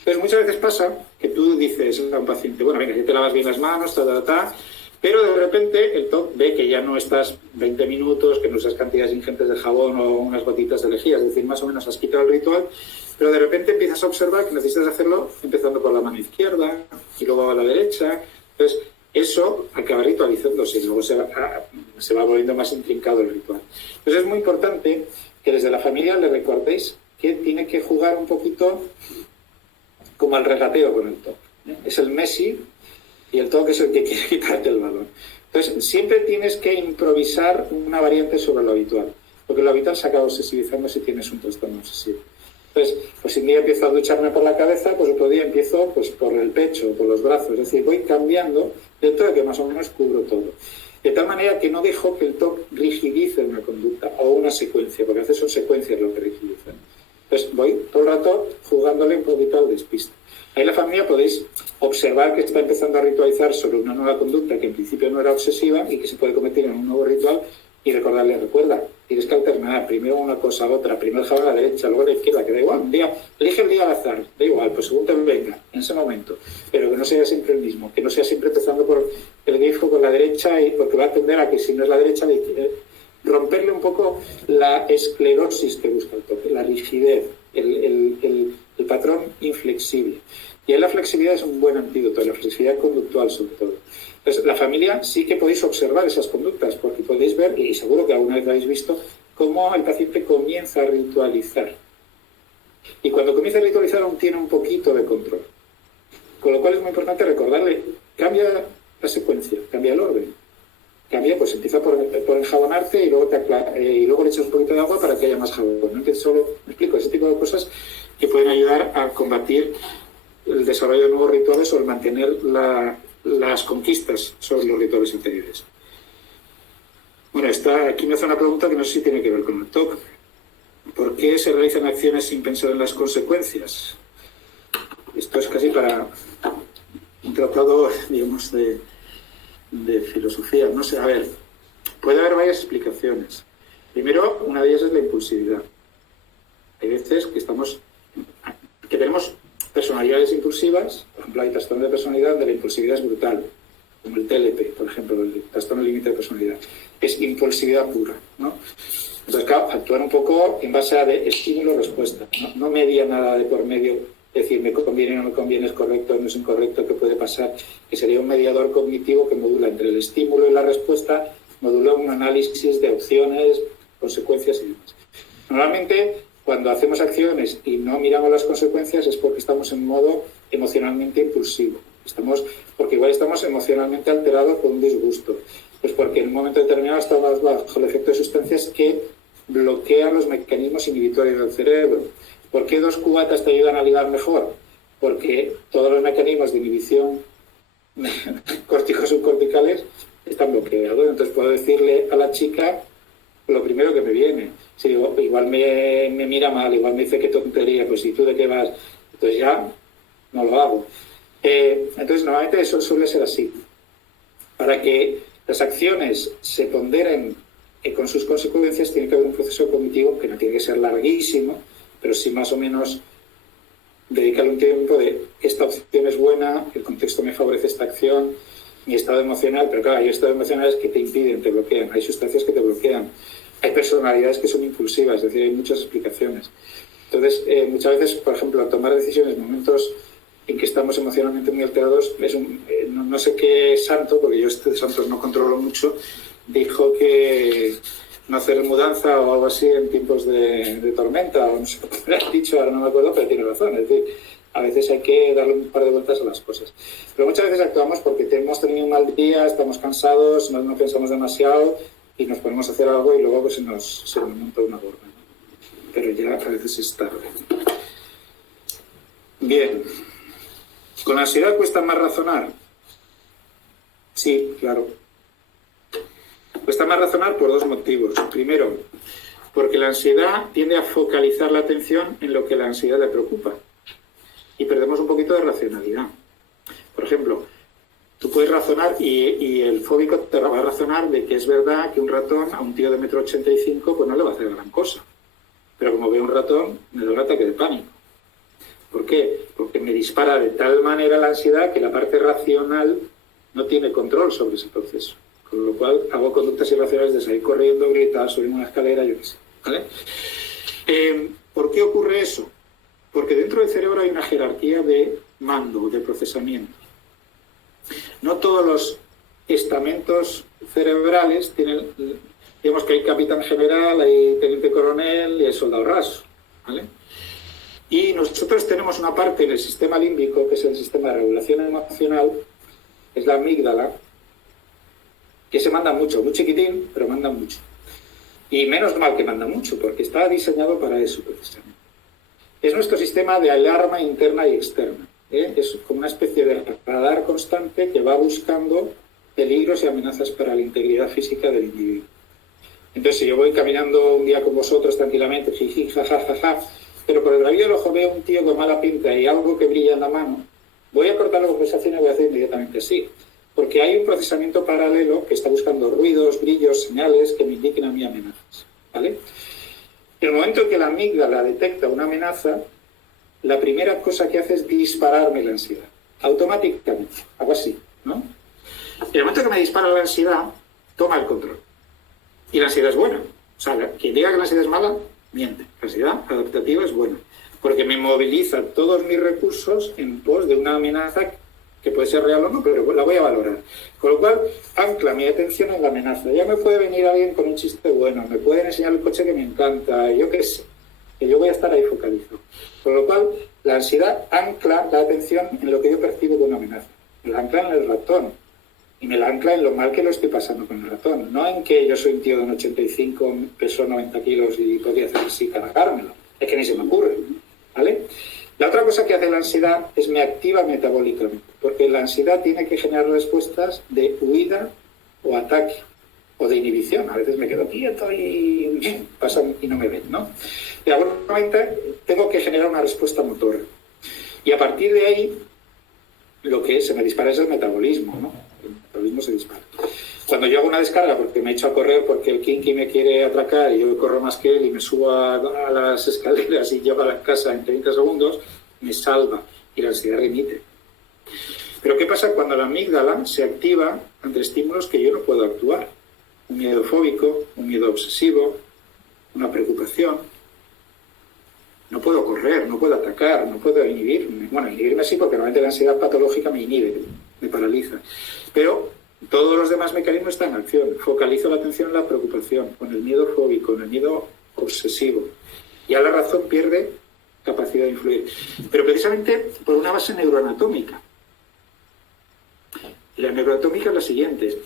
Entonces, muchas veces pasa que tú dices a un paciente, bueno, venga, ya te lavas bien las manos, pero de repente el TOC ve que ya no estás 20 minutos, que no usas cantidades ingentes de jabón o unas gotitas de lejía, es decir, más o menos has quitado el ritual, pero de repente empiezas a observar que necesitas hacerlo empezando por la mano izquierda y luego a la derecha. Entonces, eso acaba ritualizándose y luego se va volviendo más intrincado el ritual. Entonces, es muy importante que desde la familia le recordéis que tiene que jugar un poquito como al regateo con el TOC. Es el Messi y el TOC es el que quiere quitarte el balón. Entonces, siempre tienes que improvisar una variante sobre lo habitual, porque lo habitual se acaba obsesivizando si tienes un trastorno obsesivo. Entonces, pues si un día empiezo a ducharme por la cabeza, pues otro día empiezo pues por el pecho, por los brazos. Es decir, voy cambiando dentro de que más o menos cubro todo. De tal manera que no dejo que el TOC rigidice una conducta o una secuencia, porque a veces son secuencias lo que rigidizan. Entonces, voy todo el rato jugándole un poquito al despiste. Ahí en la familia podéis observar que está empezando a ritualizar sobre una nueva conducta que en principio no era obsesiva y que se puede convertir en un nuevo ritual y recordarle, recuerda, tienes que alternar, primero una cosa a otra, primero el jabón a la derecha, luego a la izquierda, que da igual, un día, elige el día al azar, da igual, pues según te venga, en ese momento, pero que no sea siempre el mismo, que no sea siempre empezando por el grifo con la derecha, y porque va a tender a que si no es la derecha, romperle un poco la esclerosis que busca el toque, la rigidez, el patrón inflexible. Y ahí la flexibilidad es un buen antídoto, la flexibilidad conductual sobre todo. Entonces, la familia sí que podéis observar esas conductas, porque podéis ver, y seguro que alguna vez lo habéis visto, cómo el paciente comienza a ritualizar. Y cuando comienza a ritualizar aún tiene un poquito de control. Con lo cual es muy importante recordarle, cambia la secuencia, cambia el orden. Cambia, pues empieza por enjabonarte y luego le echas un poquito de agua para que haya más jabón. ¿No? Que solo, me explico, ese tipo de cosas que pueden ayudar a combatir el desarrollo de nuevos rituales o el mantener las conquistas sobre los rituales anteriores. Bueno, aquí me hace una pregunta que no sé si tiene que ver con el TOC. ¿Por qué se realizan acciones sin pensar en las consecuencias? Esto es casi para un tratado, digamos, de filosofía. No sé, a ver, puede haber varias explicaciones. Primero, una de ellas es la impulsividad. Hay veces que tenemos personalidades impulsivas, por ejemplo, hay trastorno de personalidad donde la impulsividad es brutal, como el TLP, por ejemplo, el trastorno límite de personalidad. Es impulsividad pura, ¿no? Entonces, claro, actúan un poco en base a estímulo-respuesta, ¿no? No media nada de por medio, decir, me conviene o no me conviene, es correcto o no es incorrecto, qué puede pasar, que sería un mediador cognitivo que modula entre el estímulo y la respuesta, modula un análisis de opciones, consecuencias y demás. Normalmente, cuando hacemos acciones y no miramos las consecuencias es porque estamos en modo emocionalmente impulsivo. Porque igual estamos emocionalmente alterados por un disgusto. Pues porque en un momento determinado estamos bajo el efecto de sustancias que bloquean los mecanismos inhibitorios del cerebro. ¿Por qué 2 cubatas te ayudan a ligar mejor? Porque todos los mecanismos de inhibición cortico-subcorticales están bloqueados. Entonces puedo decirle a la chica lo primero que me viene. Si digo, igual me mira mal, igual me dice qué tontería, pues ¿y tú de qué vas? Entonces ya no lo hago. Entonces normalmente eso suele ser así. Para que las acciones se ponderen con sus consecuencias tiene que haber un proceso cognitivo que no tiene que ser larguísimo, pero sí más o menos dedicarle un tiempo de esta opción es buena, el contexto me favorece esta acción, mi estado emocional, pero claro, hay estados emocionales que te impiden, te bloquean, hay sustancias que te bloquean, hay personalidades que son impulsivas, es decir, hay muchas explicaciones. Entonces, muchas veces, por ejemplo, tomar decisiones en momentos en que estamos emocionalmente muy alterados, no sé qué santo, porque yo de santos no controlo mucho, dijo que no hacer mudanza o algo así en tiempos de tormenta, o no sé cómo me has dicho, ahora no me acuerdo, pero tiene razón, es decir, a veces hay que darle un par de vueltas a las cosas. Pero muchas veces actuamos porque hemos tenido un mal día, estamos cansados, no pensamos demasiado y nos ponemos a hacer algo y luego pues se nos monta una gorda, ¿no? Pero ya a veces es tarde. Bien. ¿Con la ansiedad cuesta más razonar? Sí, claro. Cuesta más razonar por dos motivos. Primero, porque la ansiedad tiende a focalizar la atención en lo que la ansiedad le preocupa. Y perdemos un poquito de racionalidad. Por ejemplo, tú puedes razonar y el fóbico te va a razonar de que es verdad que un ratón a un tío de 1,85 m pues no le va a hacer gran cosa. Pero como veo un ratón, me da un ataque de pánico. ¿Por qué? Porque me dispara de tal manera la ansiedad que la parte racional no tiene control sobre ese proceso. Con lo cual hago conductas irracionales de salir corriendo, gritar, subir una escalera, yo qué sé. ¿Vale? ¿Por qué ocurre eso? Porque dentro del cerebro hay una jerarquía de mando, de procesamiento. No todos los estamentos cerebrales tienen, digamos que hay capitán general, hay teniente coronel y hay soldado raso, ¿vale? Y nosotros tenemos una parte en el sistema límbico, que es el sistema de regulación emocional, es la amígdala, que se manda mucho, muy chiquitín, pero manda mucho. Y menos mal que manda mucho, porque está diseñado para eso, precisamente. Es nuestro sistema de alarma interna y externa. Es como una especie de radar constante que va buscando peligros y amenazas para la integridad física del individuo. Entonces, si yo voy caminando un día con vosotros tranquilamente, jiji, jajajaja, pero por el rabillo del ojo veo un tío con mala pinta y algo que brilla en la mano, voy a cortar la conversación y voy a decir inmediatamente sí. Porque hay un procesamiento paralelo que está buscando ruidos, brillos, señales que me indiquen a mí amenazas, ¿vale? En el momento en que la amígdala detecta una amenaza, la primera cosa que hace es dispararme la ansiedad. Automáticamente, algo así, ¿no? En el momento que me dispara la ansiedad, toma el control. Y la ansiedad es buena. O sea, quien diga que la ansiedad es mala, miente. La ansiedad adaptativa es buena. Porque me moviliza todos mis recursos en pos de una amenaza que puede ser real o no, pero la voy a valorar. Con lo cual, ancla mi atención en la amenaza. Ya me puede venir alguien con un chiste bueno, me pueden enseñar el coche que me encanta, yo qué sé, que yo voy a estar ahí focalizado. Con lo cual, la ansiedad ancla la atención en lo que yo percibo como una amenaza. Me la ancla en el ratón, y me la ancla en lo mal que lo estoy pasando con el ratón. No en que yo soy un tío de 1,85, peso 90 kilos y podría hacer así, cargármelo. Es que ni se me ocurre, ¿vale? La otra cosa que hace la ansiedad es me activa metabólicamente, porque la ansiedad tiene que generar respuestas de huida o ataque, o de inhibición. A veces me quedo quieto y pasan y no me ven, ¿no? Y normalmente tengo que generar una respuesta motora. Y a partir de ahí, lo que se me dispara es el metabolismo, ¿no? El metabolismo se dispara. Cuando yo hago una descarga porque me echo a correr porque el kinky me quiere atracar y yo corro más que él y me subo a las escaleras y llego a la casa en 30 segundos, me salva y la ansiedad remite. Pero ¿qué pasa cuando la amígdala se activa ante estímulos que yo no puedo actuar? Un miedo fóbico, un miedo obsesivo, una preocupación. No puedo correr, no puedo atacar, no puedo inhibirme. Bueno, inhibirme sí, porque normalmente la ansiedad patológica me inhibe, me paraliza. Pero todos los demás mecanismos están en acción. Focalizo la atención en la preocupación, con el miedo fóbico, en el miedo obsesivo. Ya la razón pierde capacidad de influir. Pero precisamente por una base neuroanatómica. La neuroanatómica es la siguiente.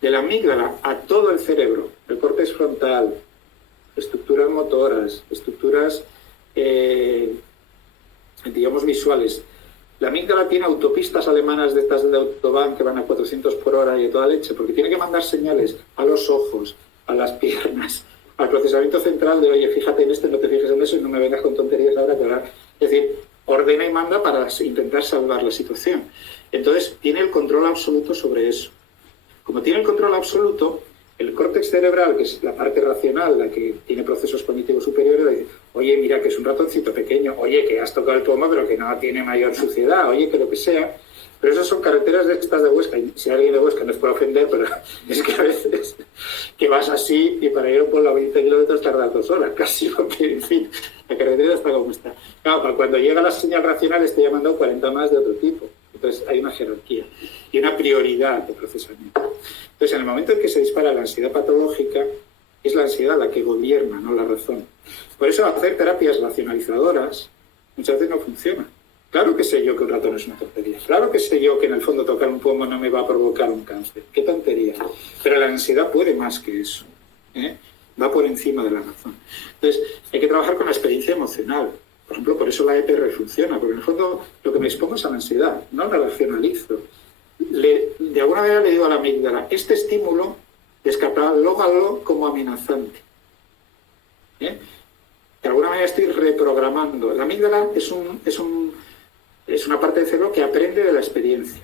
De la amígdala a todo el cerebro, el córtex frontal, estructuras motoras, estructuras, digamos, visuales. La amígdala tiene autopistas alemanas de estas de autobahn que van a 400 por hora y de toda leche, porque tiene que mandar señales a los ojos, a las piernas, al procesamiento central de, oye, fíjate en esto, no te fijes en eso y no me vengas con tonterías ahora. Es decir, ordena y manda para intentar salvar la situación. Entonces, tiene el control absoluto sobre eso. Como tiene el control absoluto, el córtex cerebral, que es la parte racional, la que tiene procesos cognitivos superiores, le dice, oye, mira que es un ratoncito pequeño, oye, que has tocado el pomo, pero que no tiene mayor suciedad, oye, que lo que sea. Pero esas son carreteras de estas de Huesca, y si alguien de Huesca no es por ofender, pero es que a veces que vas así y para ir por los 20 kilómetros tardas 2 horas, casi, porque, en fin, la carretera está como está. Claro, cuando llega la señal racional estoy llamando 40 más de otro tipo. Entonces hay una jerarquía y una prioridad de procesamiento. Entonces, en el momento en que se dispara la ansiedad patológica, es la ansiedad la que gobierna, no la razón. Por eso hacer terapias racionalizadoras muchas veces no funciona. Claro que sé yo que un ratón es una tontería. Claro que sé yo que en el fondo tocar un pomo no me va a provocar un cáncer. ¡Qué tontería! Pero la ansiedad puede más que eso, ¿eh? Va por encima de la razón. Entonces, hay que trabajar con la experiencia emocional. Por ejemplo, por eso la EPR funciona, porque en el fondo lo que me expongo es a la ansiedad, no la racionalizo. de alguna manera le digo a la amígdala, este estímulo descatalógalo como amenazante. De alguna manera estoy reprogramando. La amígdala es una parte del cerebro que aprende de la experiencia.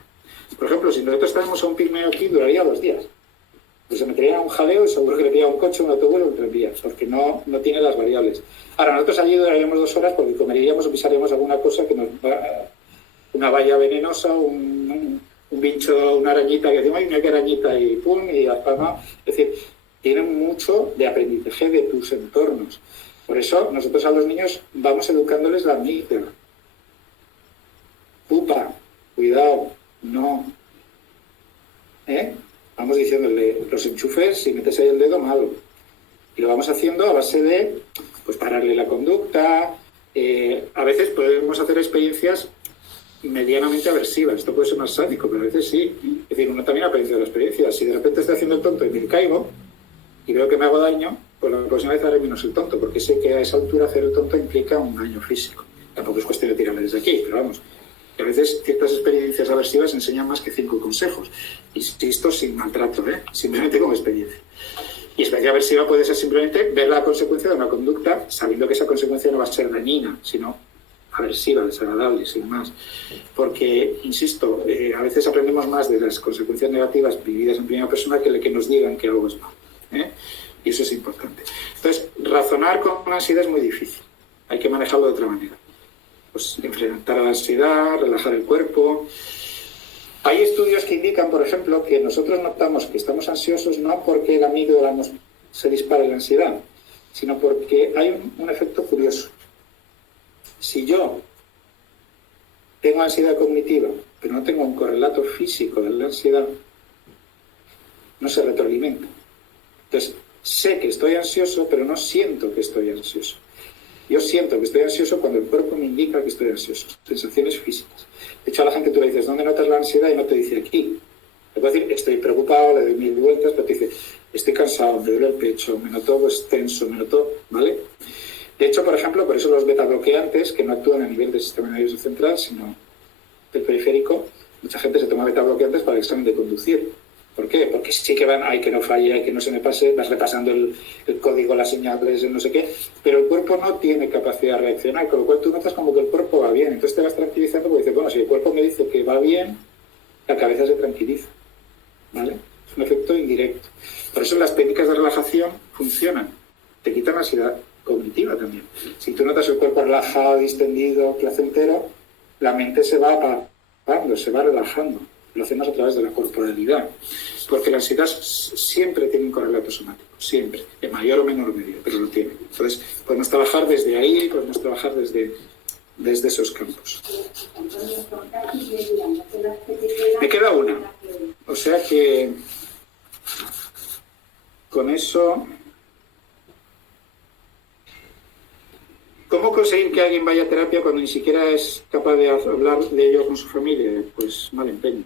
Por ejemplo, si nosotros estábamos a un pigmeo aquí, duraría 2 días. Pues se metería un jaleo y seguro que le pilla un coche, un autobús o un tranvía, porque no tiene las variables. Ahora, nosotros allí duraríamos 2 horas porque comeríamos o pisaríamos alguna cosa que nos va, una valla venenosa, un bicho, una arañita que decimos, ay, mira qué arañita, y pum, y palma. Es decir, tienen mucho de aprendizaje de tus entornos. Por eso, nosotros a los niños vamos educándoles la amígdala. Pupa, cuidado, no. Vamos diciéndole los enchufes, si metes ahí el dedo, malo. Y lo vamos haciendo a base de pues pararle la conducta. A veces podemos hacer experiencias medianamente aversivas. Esto puede ser más sádico, pero a veces sí. Es decir, uno también aprende de la experiencia. Si de repente estoy haciendo el tonto y me caigo y veo que me hago daño, pues la próxima vez haré menos el tonto, porque sé que a esa altura hacer el tonto implica un daño físico. Tampoco es cuestión de tirarle desde aquí, pero vamos. A veces ciertas experiencias aversivas enseñan más que 5 consejos. Insisto, sin maltrato, simplemente como experiencia. Y experiencia aversiva puede ser simplemente ver la consecuencia de una conducta sabiendo que esa consecuencia no va a ser dañina, sino aversiva, desagradable, sin más. Porque, insisto, a veces aprendemos más de las consecuencias negativas vividas en primera persona que de que nos digan que algo es malo. Y eso es importante. Entonces, razonar con la ansiedad es muy difícil. Hay que manejarlo de otra manera. Pues enfrentar a la ansiedad, relajar el cuerpo. Hay estudios que indican, por ejemplo, que nosotros notamos que estamos ansiosos no porque la amígdala se dispare la ansiedad, sino porque hay un efecto curioso. Si yo tengo ansiedad cognitiva, pero no tengo un correlato físico de la ansiedad, no se retroalimenta. Entonces, sé que estoy ansioso, pero no siento que estoy ansioso. Yo siento que estoy ansioso cuando el cuerpo me indica que estoy ansioso. Sensaciones físicas. De hecho, a la gente tú le dices, ¿dónde notas la ansiedad? Y no te dice aquí. Le puedo decir, estoy preocupado, le doy 1000 vueltas, pero te dice, estoy cansado, me duele el pecho, me noto tenso, me noto... ¿Vale? De hecho, por ejemplo, por eso los betabloqueantes, que no actúan a nivel del sistema nervioso central, sino del periférico, mucha gente se toma betabloqueantes para el examen de conducir. ¿Por qué? Porque sí que van, hay que no falle, hay que no se me pase, vas repasando el código, las señales, el no sé qué, pero el cuerpo no tiene capacidad de reaccionar, con lo cual tú notas como que el cuerpo va bien. Entonces te vas tranquilizando porque dices, bueno, si el cuerpo me dice que va bien, la cabeza se tranquiliza. ¿Vale? Es un efecto indirecto. Por eso las técnicas de relajación funcionan. Te quitan la ansiedad cognitiva también. Si tú notas el cuerpo relajado, distendido, placentero, la mente se va apagando, se va relajando. Lo hacemos a través de la corporalidad. Porque la ansiedad siempre tiene un correlato somático, siempre, en mayor o menor medida, pero lo tiene. Entonces, podemos trabajar desde ahí, podemos trabajar desde esos campos. Me queda una. O sea que con eso... ¿Cómo conseguir que alguien vaya a terapia cuando ni siquiera es capaz de hablar de ello con su familia? Pues mal empeño.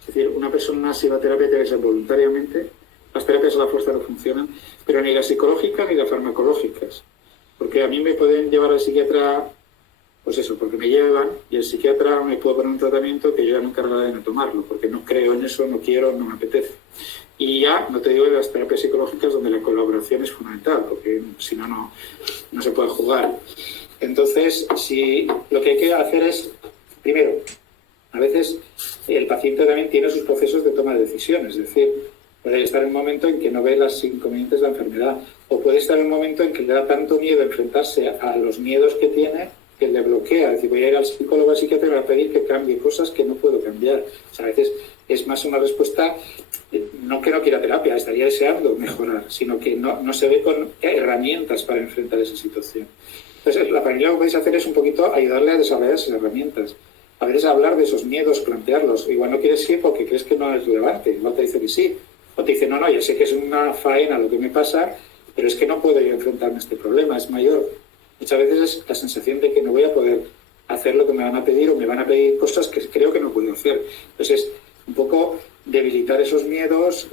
Es decir, una persona si va a terapia tiene que ser voluntariamente. Las terapias a la fuerza no funcionan, pero ni las psicológicas ni las farmacológicas. Porque a mí me pueden llevar al psiquiatra, pues eso, porque me llevan, y el psiquiatra me puede poner un tratamiento que yo ya me encargaré de no tomarlo, porque no creo en eso, no quiero, no me apetece. Y ya, no te digo de las terapias psicológicas donde la colaboración es fundamental, porque si no, no se puede jugar. Entonces, si lo que hay que hacer es, primero, a veces el paciente también tiene sus procesos de toma de decisiones, es decir, puede estar en un momento en que no ve las inconvenientes de la enfermedad, o puede estar en un momento en que le da tanto miedo enfrentarse a los miedos que tiene que le bloquea. Es decir, voy a ir al psicólogo, al psiquiatra y me va a pedir que cambie cosas que no puedo cambiar. O sea, a veces es más una respuesta, no que no quiera terapia, estaría deseando mejorar, sino que no se ve con herramientas para enfrentar esa situación. Entonces, la primera que podéis hacer es un poquito ayudarle a desarrollar esas herramientas. A veces hablar de esos miedos, plantearlos. Igual no quieres ir porque crees que no es relevante. Igual te dice que sí. O te dice, no, ya sé que es una faena lo que me pasa, pero es que no puedo yo enfrentarme a este problema, es mayor. Muchas veces es la sensación de que no voy a poder hacer lo que me van a pedir o me van a pedir cosas que creo que no puedo hacer. Entonces, un poco debilitar esos miedos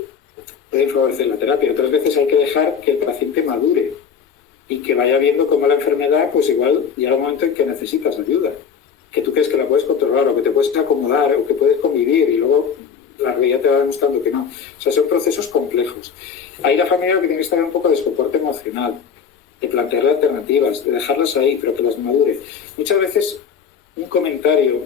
puede favorecer la terapia. Otras veces hay que dejar que el paciente madure y que vaya viendo cómo la enfermedad, pues igual llega un momento en que necesitas ayuda. que tú crees que la puedes controlar o que te puedes acomodar o que puedes convivir y luego la realidad te va demostrando que no. O sea, son procesos complejos. Ahí la familia lo que tiene que estar un poco de soporte emocional, de plantearle alternativas, de dejarlas ahí, pero que las madure. Muchas veces un comentario,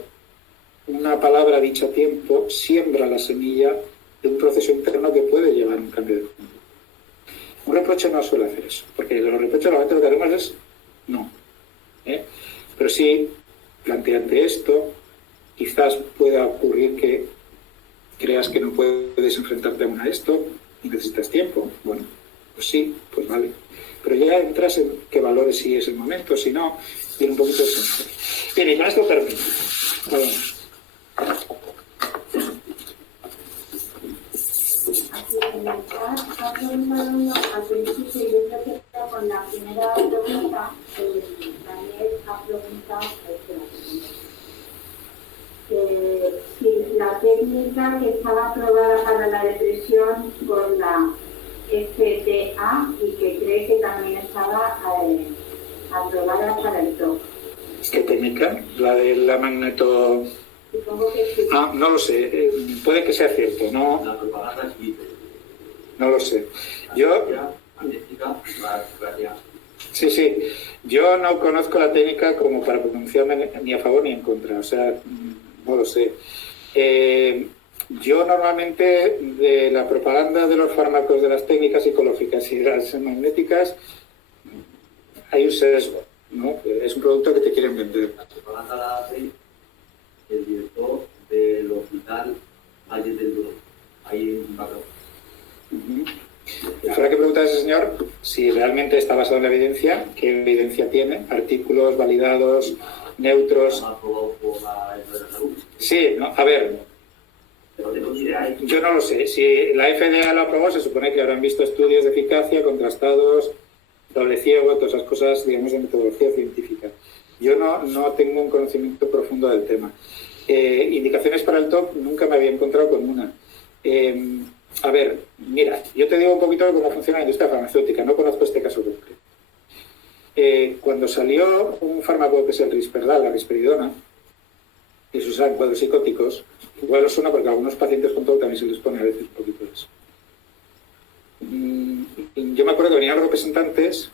una palabra dicha a tiempo, siembra la semilla de un proceso interno que puede llevar a un cambio de rumbo. Un reproche no suele hacer eso, porque los reproches normalmente lo que haremos es no. Pero sí, planteante esto, quizás pueda ocurrir que creas que no puedes enfrentarte aún a esto y necesitas tiempo. Bueno, pues sí, pues vale. Pero ya entras en qué valores si es el momento, si no, tiene un poquito de sentido. Bien, y con esto termino. Bueno. Al principio, yo creo que con la primera pregunta, Daniel ha preguntado si la técnica que estaba aprobada para la depresión con la FDA y que cree que también estaba aprobada para el TOC. ¿Qué técnica? La de la magneto... Supongo que sí. Ah, no lo sé. Puede que sea cierto, ¿no? La propaganda sí. No lo sé. Yo... Sí, sí. Yo no conozco la técnica como para pronunciarme ni a favor ni en contra. O sea, no lo sé. Yo normalmente de la propaganda de los fármacos, de las técnicas psicológicas y de las magnéticas, hay un sesgo, ¿no? Es un producto que te quieren vender. La propaganda la hace el director del hospital Valle del Duro, ahí en Barro. Habrá que preguntar a ese señor si realmente está basado en la evidencia, qué evidencia tiene, artículos validados, neutros. Aprobado por la salud. Sí, no, a ver, Pero tengo ni idea. yo no lo sé. Si la FDA lo aprobó, se supone que habrán visto estudios de eficacia contrastados, doble ciego, todas esas cosas, digamos, de metodología científica. Yo no tengo un conocimiento profundo del tema. Indicaciones para el TOC, nunca me había encontrado con una. A ver, mira, yo te digo un poquito de cómo funciona la industria farmacéutica, no conozco este caso concreto. Cuando salió un fármaco que es el Risperdal, la risperidona, que se usa en cuadros psicóticos, igual os suena porque a algunos pacientes con TOC también se les pone a veces un poquito de eso. Yo me acuerdo que venían los representantes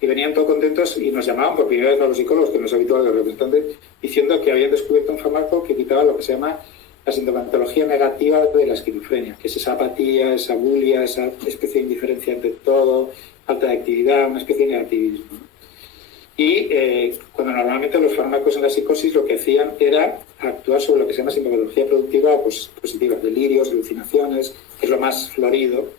y venían todos contentos y nos llamaban por primera vez a los psicólogos, que no es habitual de los representantes, diciendo que habían descubierto un fármaco que quitaba lo que se llama la sintomatología negativa de la esquizofrenia, que es esa apatía, esa bulia, esa especie de indiferencia ante todo, falta de actividad, una especie de negativismo, ¿no? Y cuando normalmente los fármacos en la psicosis lo que hacían era actuar sobre lo que se llama sintomatología productiva positiva, delirios, alucinaciones, que es lo más florido,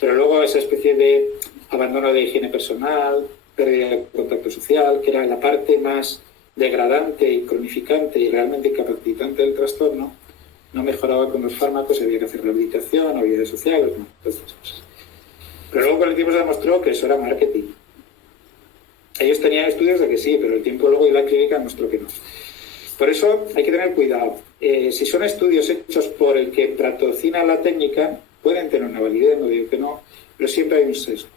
pero luego esa especie de abandono de higiene personal, pérdida de contacto social, que era la parte más degradante y cronificante y realmente incapacitante del trastorno, no mejoraba con los fármacos, había que hacer rehabilitación, habilidades sociales, ¿no? Todas esas cosas. Pero luego con el tiempo se demostró que eso era marketing. Ellos tenían estudios de que sí, pero el tiempo luego y la clínica demostró que no. Por eso hay que tener cuidado. Si son estudios hechos por el que patrocina la técnica, pueden tener una validez, no digo que no, pero siempre hay un sesgo.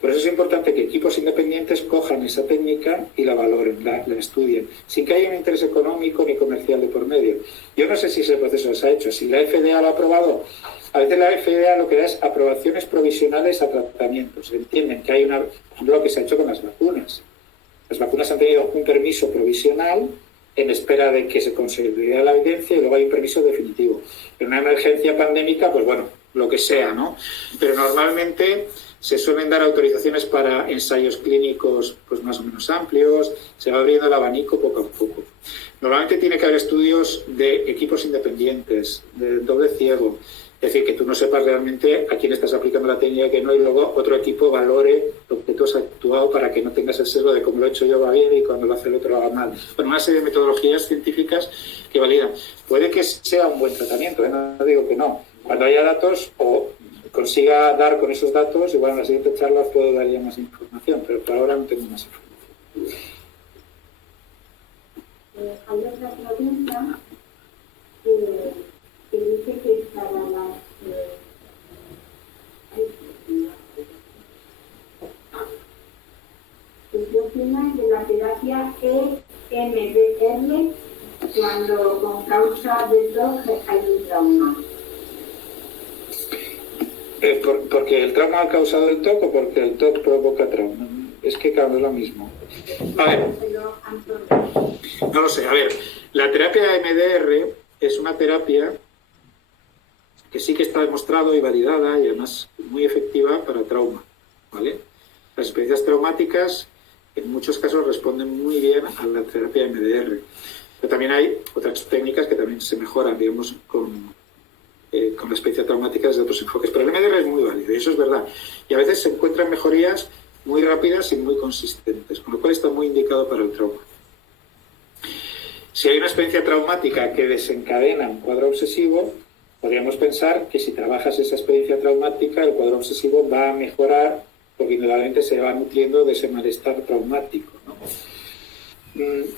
Por eso es importante que equipos independientes cojan esa técnica y la valoren, la estudien, sin que haya un interés económico ni comercial de por medio. Yo no sé si ese proceso se ha hecho, si la FDA lo ha aprobado. A veces la FDA lo que da es aprobaciones provisionales a tratamientos. Entienden que hay por ejemplo, lo que se ha hecho con las vacunas. Las vacunas han tenido un permiso provisional en espera de que se consolidara la evidencia y luego hay un permiso definitivo. En una emergencia pandémica, pues bueno, lo que sea, ¿no? Pero normalmente se suelen dar autorizaciones para ensayos clínicos pues más o menos amplios, se va abriendo el abanico poco a poco. Normalmente tiene que haber estudios de equipos independientes, de doble ciego, es decir, que tú no sepas realmente a quién estás aplicando la técnica, que no, y luego otro equipo valore lo que tú has actuado para que no tengas el sesgo de cómo lo he hecho yo va bien y cuando lo hace el otro lo haga mal. Bueno, una serie de metodologías científicas que validan. Puede que sea un buen tratamiento, no digo que no. Cuando haya datos o consiga dar con esos datos, igual en las siguientes charlas puedo dar ya más información, pero por ahora no tengo más información. Hay otra pregunta que dice que para las ¿qué opinas de la terapia MDR cuando con causa del TOC hay un trauma? ¿Porque el trauma ha causado el TOC o porque el TOC provoca trauma? Es que claro, es lo mismo. A ver, no lo sé. A ver, la terapia MDR es una terapia que sí que está demostrado y validada y además muy efectiva para trauma, ¿vale? Las experiencias traumáticas en muchos casos responden muy bien a la terapia MDR. Pero también hay otras técnicas que también se mejoran, digamos, con la experiencia traumática desde otros enfoques. Pero el MDR es muy válido y eso es verdad. Y a veces se encuentran mejorías muy rápidas y muy consistentes, con lo cual está muy indicado para el trauma. Si hay una experiencia traumática que desencadena un cuadro obsesivo, podríamos pensar que si trabajas esa experiencia traumática, el cuadro obsesivo va a mejorar porque indudablemente se va nutriendo de ese malestar traumático, ¿no?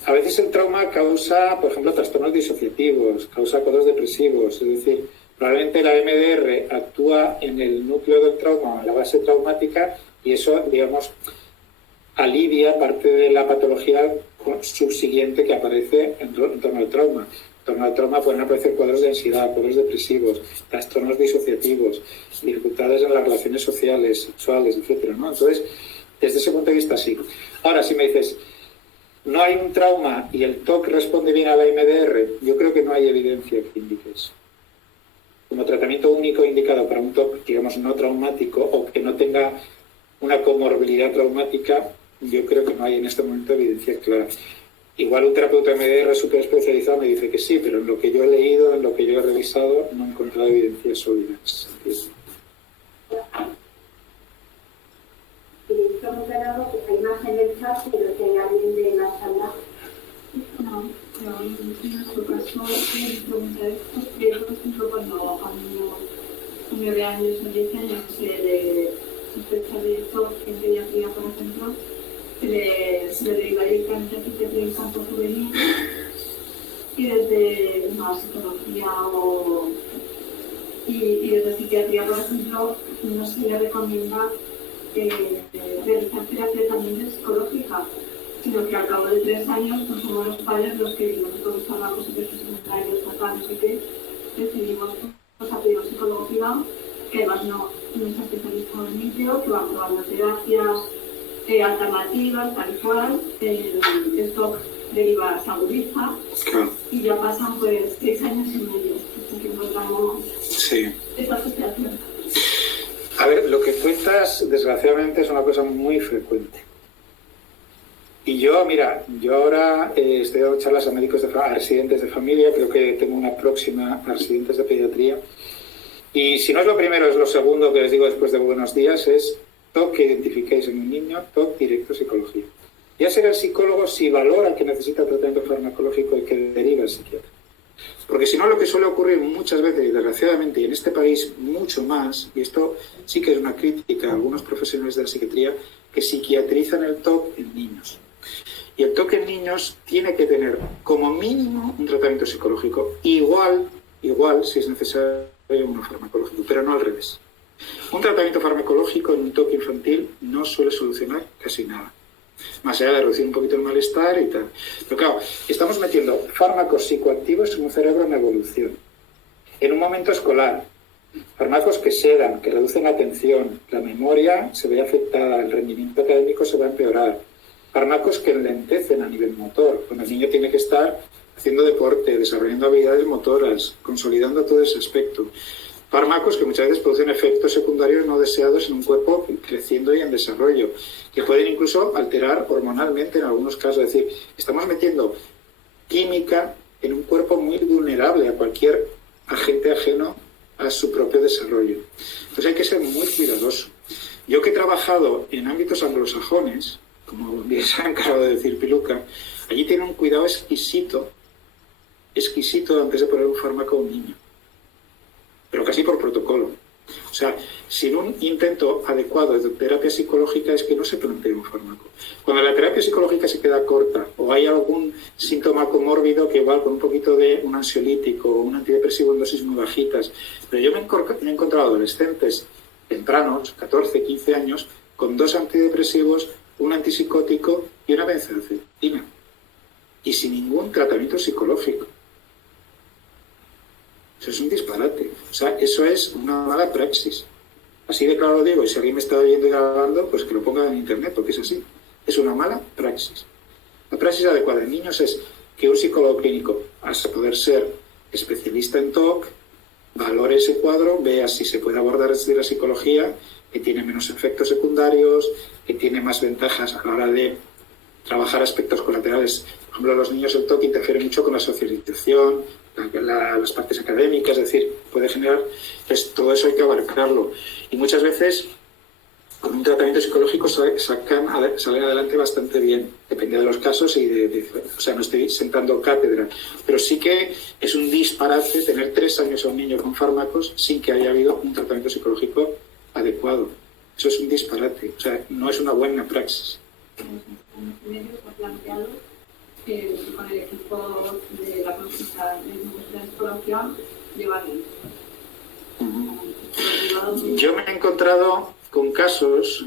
A veces el trauma causa, por ejemplo, trastornos disociativos, causa cuadros depresivos, es decir, probablemente la MDR actúa en el núcleo del trauma, en la base traumática, y eso, digamos, alivia parte de la patología subsiguiente que aparece en torno al trauma. En torno al trauma pueden aparecer cuadros de ansiedad, cuadros depresivos, trastornos disociativos, dificultades en las relaciones sociales, sexuales, etcétera, ¿no? Entonces, desde ese punto de vista, sí. Ahora, si me dices, no hay un trauma y el TOC responde bien a la MDR, yo creo que no hay evidencia que indique eso. Como tratamiento único indicado para un TOC, digamos, no traumático o que no tenga una comorbilidad traumática, yo creo que no hay en este momento evidencia clara. Igual un terapeuta MDR súper especializado me dice que sí, pero en lo que yo he leído, en lo que yo he revisado, no he encontrado evidencia sólida en ese sentido. Está muy claro que hay más en el chat, pero que hay alguien de la sala. No, en nuestro caso, me pregunta esto, que por ejemplo, cuando a niños con 9 años o 10 años se le sospecha de TOC en pediatría, por ejemplo, se le deriva directamente a psiquiatría infantil juvenil y desde una psicología y desde psiquiatría, por ejemplo, no se le recomienda realizar terapia también psicológica, sino que al cabo de 3 años pues somos los padres los que nosotros hablamos de secundarios, papás, no sé qué, decidimos pues, a pedir un psicólogo privado, que además no es especialista en micro, que va probando terapias alternativas, tal cual, el TOC deriva, se agudiza, y ya pasan pues 6 años y medio hasta que encontramos esta situación. A ver, lo que cuentas, desgraciadamente, es una cosa muy frecuente. Y yo, mira, ahora estoy dando charlas a médicos, a residentes de familia, creo que tengo una próxima a residentes de pediatría. Y si no es lo primero, es lo segundo que les digo después de buenos días, es TOC que identifiquéis en un niño, TOC directo psicología. Ya será el psicólogo si valora que necesita tratamiento farmacológico y que deriva al psiquiatra. Porque si no, lo que suele ocurrir muchas veces, y desgraciadamente, y en este país mucho más, y esto sí que es una crítica a algunos profesionales de la psiquiatría, que psiquiatrizan el TOC en niños. Y el TOC en niños tiene que tener como mínimo un tratamiento psicológico, igual si es necesario uno farmacológico, pero no al revés. Un tratamiento farmacológico en un TOC infantil no suele solucionar casi nada. Más allá de reducir un poquito el malestar y tal. Pero claro, estamos metiendo fármacos psicoactivos en un cerebro en evolución. En un momento escolar. Fármacos que sedan, que reducen la atención, la memoria se ve afectada, el rendimiento académico se va a empeorar. Fármacos que enlentecen a nivel motor, cuando el niño tiene que estar haciendo deporte, desarrollando habilidades motoras, consolidando todo ese aspecto. Fármacos que muchas veces producen efectos secundarios no deseados en un cuerpo creciendo y en desarrollo, que pueden incluso alterar hormonalmente en algunos casos. Es decir, estamos metiendo química en un cuerpo muy vulnerable a cualquier agente ajeno a su propio desarrollo. Entonces hay que ser muy cuidadoso. Yo que he trabajado en ámbitos anglosajones, como bien se ha encargado de decir Piluca, allí tienen un cuidado exquisito antes de poner un fármaco a un niño. Pero casi por protocolo. O sea, sin un intento adecuado de terapia psicológica es que no se plantea un fármaco. Cuando la terapia psicológica se queda corta o hay algún síntoma comórbido que igual con un poquito de un ansiolítico o un antidepresivo en dosis muy bajitas. Pero yo me he encontrado adolescentes tempranos, 14, 15 años, con 2 antidepresivos, un antipsicótico y una benzodiazepina. y sin ningún tratamiento psicológico. Eso es un disparate. O sea, eso es una mala praxis. Así de claro lo digo, y si alguien me está oyendo y grabando, pues que lo ponga en internet, porque es así. Es una mala praxis. La praxis adecuada en niños es que un psicólogo clínico, hasta poder ser especialista en TOC, valore ese cuadro, vea si se puede abordar desde la psicología, que tiene menos efectos secundarios, que tiene más ventajas a la hora de trabajar aspectos colaterales. Por ejemplo, los niños el TOC interfiere mucho con la socialización, las partes académicas, es decir, puede generar, pues todo eso hay que abarcarlo. Y muchas veces con un tratamiento psicológico salen adelante bastante bien, depende de los casos y o sea, no estoy sentando cátedra, pero sí que es un disparate tener 3 años a un niño con fármacos sin que haya habido un tratamiento psicológico adecuado. Eso es un disparate, o sea, no es una buena praxis. En medio está planteado con el equipo de la consulta de exploración llevarlo. Yo me he encontrado con casos,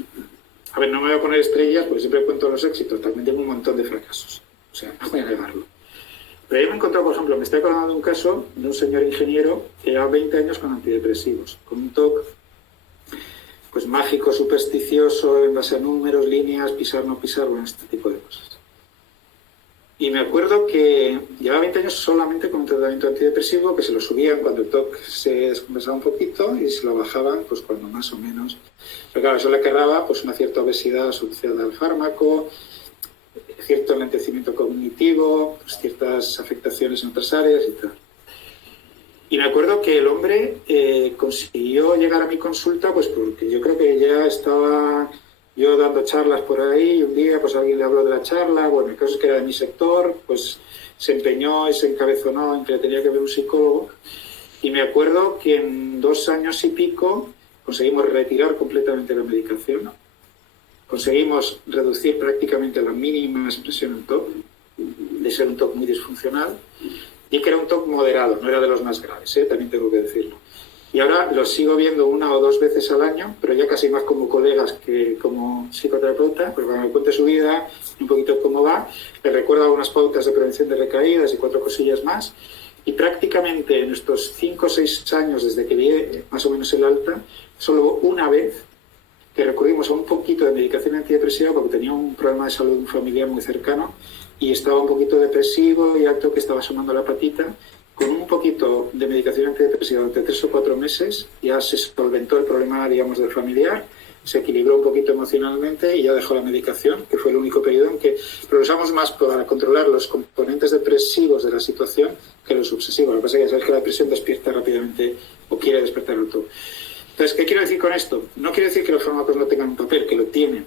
a ver, no me voy a poner estrellas porque siempre cuento los éxitos, también tengo un montón de fracasos, o sea, no voy a negarlo. Pero yo me he encontrado, por ejemplo, me estoy acordando de un caso de un señor ingeniero que lleva 20 años con antidepresivos, con un TOC pues mágico, supersticioso, en base a números, líneas, pisar, no pisar, bueno, este tipo de cosas. Y me acuerdo que llevaba 20 años solamente con un tratamiento antidepresivo, que se lo subían cuando el TOC se descompensaba un poquito y se lo bajaban pues cuando más o menos. Pero claro, eso le cargaba pues una cierta obesidad asociada al fármaco, cierto enlentecimiento cognitivo, pues, ciertas afectaciones en otras áreas y tal. Y me acuerdo que el hombre consiguió llegar a mi consulta pues porque yo creo que ya estaba yo dando charlas por ahí y un día pues alguien le habló de la charla, bueno, el caso es que era de mi sector, pues se empeñó y se encabezonó en que tenía que ver un psicólogo y me acuerdo que en 2 años y pico conseguimos retirar completamente la medicación, ¿no? Conseguimos reducir prácticamente a la mínima expresión el TOC, de ser un TOC muy disfuncional, y que era un TOC moderado, no era de los más graves, también tengo que decirlo. Y ahora los sigo viendo 1 o 2 veces al año, pero ya casi más como colegas que como psicoterapeuta, pues cuando me cuente su vida, un poquito cómo va, le recuerdo algunas pautas de prevención de recaídas y 4 cosillas más, y prácticamente en estos 5 o 6 años desde que vi más o menos el alta, solo una vez que recurrimos a un poquito de medicación antidepresiva porque tenía un problema de salud de un familiar muy cercano y estaba un poquito depresivo y alto que estaba asomando la patita. Con un poquito de medicación antidepresiva durante 3 o 4 meses ya se solventó el problema, digamos, del familiar, se equilibró un poquito emocionalmente y ya dejó la medicación, que fue el único periodo en que lo usamos más para controlar los componentes depresivos de la situación que los obsesivos. Lo que pasa es que ya sabes que la depresión despierta rápidamente o quiere despertarlo todo. Entonces, ¿qué quiero decir con esto? No quiero decir que los fármacos no tengan un papel, que lo tienen,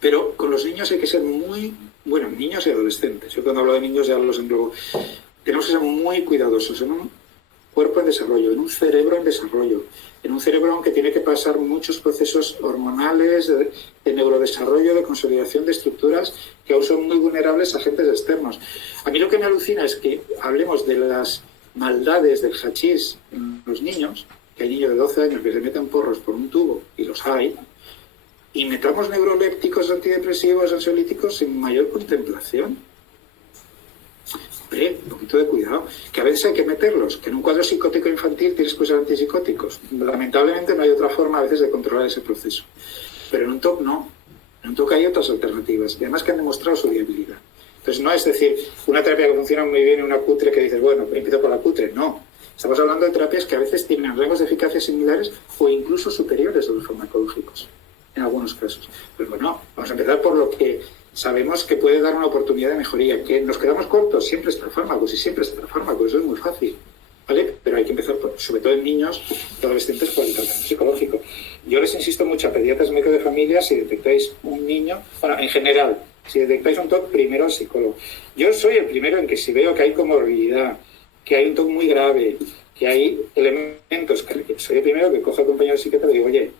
pero con los niños hay que ser muy, bueno, niños y adolescentes. Yo cuando hablo de niños ya los englobo. Tenemos que ser muy cuidadosos en un cuerpo en desarrollo, en un cerebro en desarrollo, en un cerebro que tiene que pasar muchos procesos hormonales, de neurodesarrollo, de consolidación de estructuras que aún son muy vulnerables a agentes externos. A mí lo que me alucina es que hablemos de las maldades del hachís en los niños, que hay niños de 12 años que se meten porros por un tubo, y los hay, y metamos neurolépticos, antidepresivos, ansiolíticos sin mayor contemplación. Hombre, un poquito de cuidado, que a veces hay que meterlos, que en un cuadro psicótico infantil tienes que usar antipsicóticos. Lamentablemente no hay otra forma a veces de controlar ese proceso. Pero en un TOC no. En un TOC hay otras alternativas, y además que han demostrado su viabilidad. Entonces no es decir, una terapia que funciona muy bien y una cutre que dices, bueno, empiezo por la cutre. No. Estamos hablando de terapias que a veces tienen rangos de eficacia similares o incluso superiores a los farmacológicos, en algunos casos. Pero bueno, vamos a empezar por lo que sabemos que puede dar una oportunidad de mejoría. ¿Que nos quedamos cortos? Siempre está el fármaco, sí, siempre está el fármaco, eso es muy fácil, ¿vale? Pero hay que empezar, sobre todo en niños y adolescentes, por el tratamiento psicológico. Yo les insisto mucho a pediatras, médicos de familia, si detectáis un niño, bueno, en general, si detectáis un TOC, primero al psicólogo. Yo soy el primero en que si veo que hay comorbilidad, que hay un TOC muy grave, que hay elementos, que soy el primero que cojo al compañero psiquiatra y digo, oye,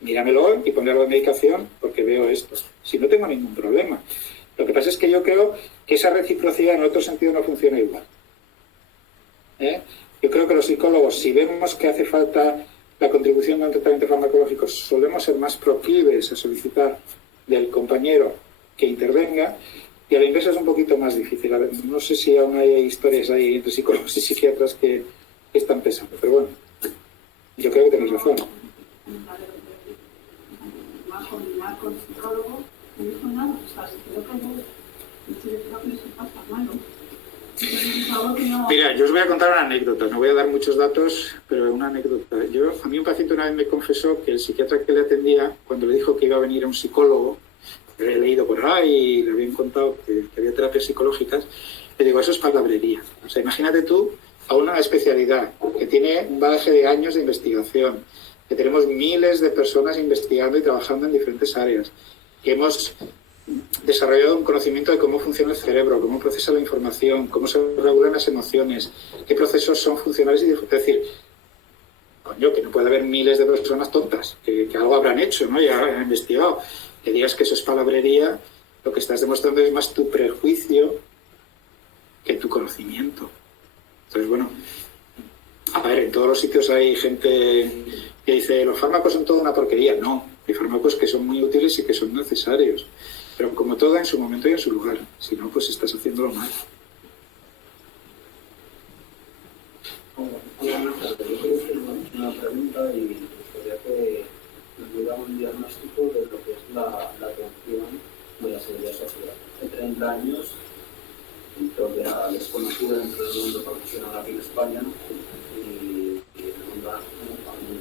míramelo y ponle algo de medicación porque veo esto. Si no tengo ningún problema. Lo que pasa es que yo creo que esa reciprocidad en otro sentido no funciona igual. Yo creo que los psicólogos, si vemos que hace falta la contribución de un tratamiento farmacológico, solemos ser más proclives a solicitar del compañero que intervenga, Y a la inversa es un poquito más difícil. A ver, no sé si aún hay historias ahí entre psicólogos y psiquiatras que están pesando, pero bueno, yo creo que tenéis razón. Más combinar con psicólogo, no dijo nada, o sea, se quedó callado. Y se creo que eso pasa malo. Mira, yo os voy a contar una anécdota, no voy a dar muchos datos, pero una anécdota. A mí un paciente una vez me confesó que el psiquiatra que le atendía, cuando le dijo que iba a venir a un psicólogo, que había leído por ahí y le habían contado que había terapias psicológicas, le digo, eso es palabrería. O sea, imagínate tú a una especialidad que tiene un bagaje de años de investigación, que tenemos miles de personas investigando y trabajando en diferentes áreas, que hemos desarrollado un conocimiento de cómo funciona el cerebro, cómo procesa la información, cómo se regulan las emociones, qué procesos son funcionales y es decir, coño, que no puede haber miles de personas tontas, que algo habrán hecho, ¿no? Ya han investigado. Que digas que eso es palabrería, lo que estás demostrando es más tu prejuicio que tu conocimiento. Entonces, bueno, a ver, en todos los sitios hay gente que dice, los fármacos son toda una porquería. No, hay fármacos que son muy útiles y que son necesarios. Pero como todo, en su momento y en su lugar. Si no, pues estás haciéndolo mal. Una pregunta y gustaría que nos diera un diagnóstico de lo que es la atención de la seguridad social. Hace 30 años, creo que era desconocido dentro del mundo profesional aquí en España y en el mundo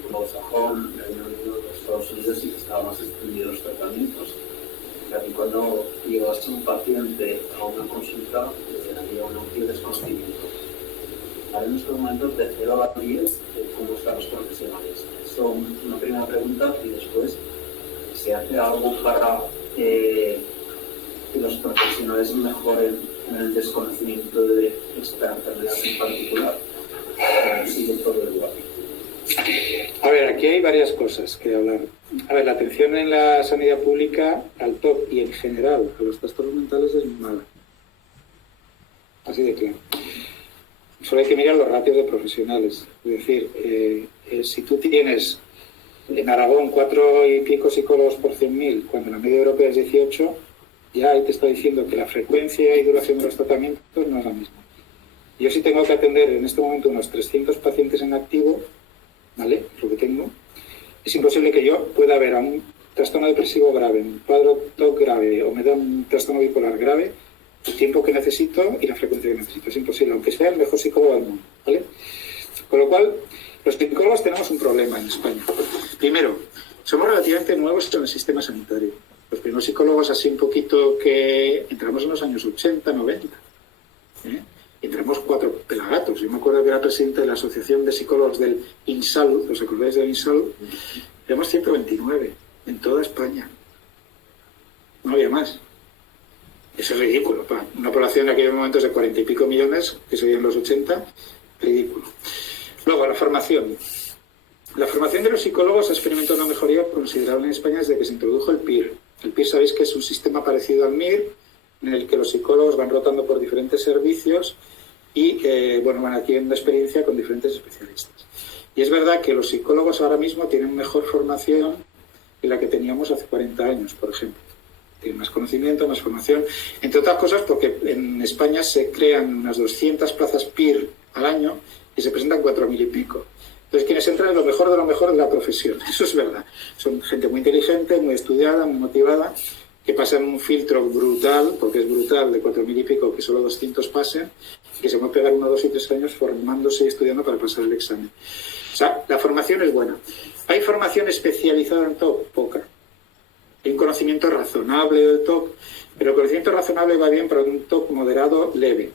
anglosajón, Reino Unido, Estados Unidos sí que estaban más extendidos los tratamientos. Aquí cuando llevas a un paciente a una consulta, había un amplio desconocimiento. Ahora en estos momentos de 0 a 10, ¿cómo están los profesionales? Son una primera pregunta y después, ¿se hace algo para que los profesionales mejoren en el desconocimiento de esta enfermedad en particular? Sigue todo el lugar. A ver, aquí hay varias cosas que hablar. A ver, la atención en la sanidad pública al TOC y en general a los trastornos mentales es mala. Así de claro. Solo hay que mirar los ratios de profesionales. Es decir, si tú tienes en Aragón 4 y pico psicólogos por 100.000, cuando la media europea es 18, ya ahí te está diciendo que la frecuencia y duración de los tratamientos no es la misma. Yo sí tengo que atender en este momento unos 300 pacientes en activo, ¿vale? Lo que tengo. Es imposible que yo pueda ver a un trastorno depresivo grave, un cuadro TOC grave o me da un trastorno bipolar grave, el tiempo que necesito y la frecuencia que necesito. Es imposible, aunque sea el mejor psicólogo del mundo, ¿vale? Con lo cual, los psicólogos tenemos un problema en España. Primero, somos relativamente nuevos en el sistema sanitario. Los primeros psicólogos así un poquito que entramos en los años 80, 90. Entramos 4 pelagatos. Yo me acuerdo que era presidente de la Asociación de Psicólogos del INSALUD, ¿os acordáis del INSALUD? Éramos 129 en toda España. No había más. Eso es ridículo. Para una población en aquellos momentos de 40 y pico millones, que serían los 80, ridículo. Luego, la formación. La formación de los psicólogos ha experimentado una mejoría considerable en España desde que se introdujo el PIR. El PIR sabéis que es un sistema parecido al MIR, en el que los psicólogos van rotando por diferentes servicios y van adquiriendo experiencia con diferentes especialistas. Y es verdad que los psicólogos ahora mismo tienen mejor formación que la que teníamos hace 40 años, por ejemplo. Tienen más conocimiento, más formación, entre otras cosas porque en España se crean unas 200 plazas PIR al año y se presentan 4.000 y pico. Entonces, quienes entran en lo mejor de la profesión, eso es verdad. Son gente muy inteligente, muy estudiada, muy motivada, que pasan un filtro brutal, porque es brutal, de 4.000 y pico, que solo 200 pasen, y que se pueden pegar 1, 2 y 3 años formándose y estudiando para pasar el examen. O sea, la formación es buena. ¿Hay formación especializada en TOC? Poca. Hay un conocimiento razonable del TOC, pero el conocimiento razonable va bien para un TOC moderado leve,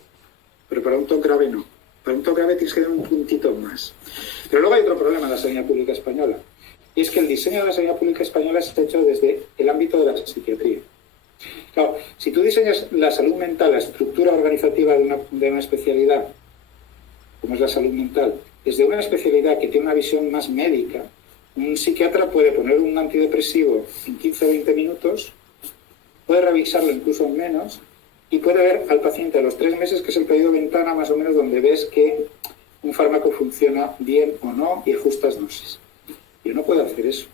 pero para un TOC grave no. Para un TOC grave tienes que dar un puntito más. Pero luego hay otro problema en la sanidad pública española, y es que el diseño de la sanidad pública española está hecho desde el ámbito de la psiquiatría. Claro, si tú diseñas la salud mental, la estructura organizativa de una especialidad, como es la salud mental, desde una especialidad que tiene una visión más médica, un psiquiatra puede poner un antidepresivo en 15 o 20 minutos, puede revisarlo incluso en menos, y puede ver al paciente a los 3 meses, que es el periodo ventana más o menos donde ves que un fármaco funciona bien o no y ajustas dosis. Yo no puedo hacer eso.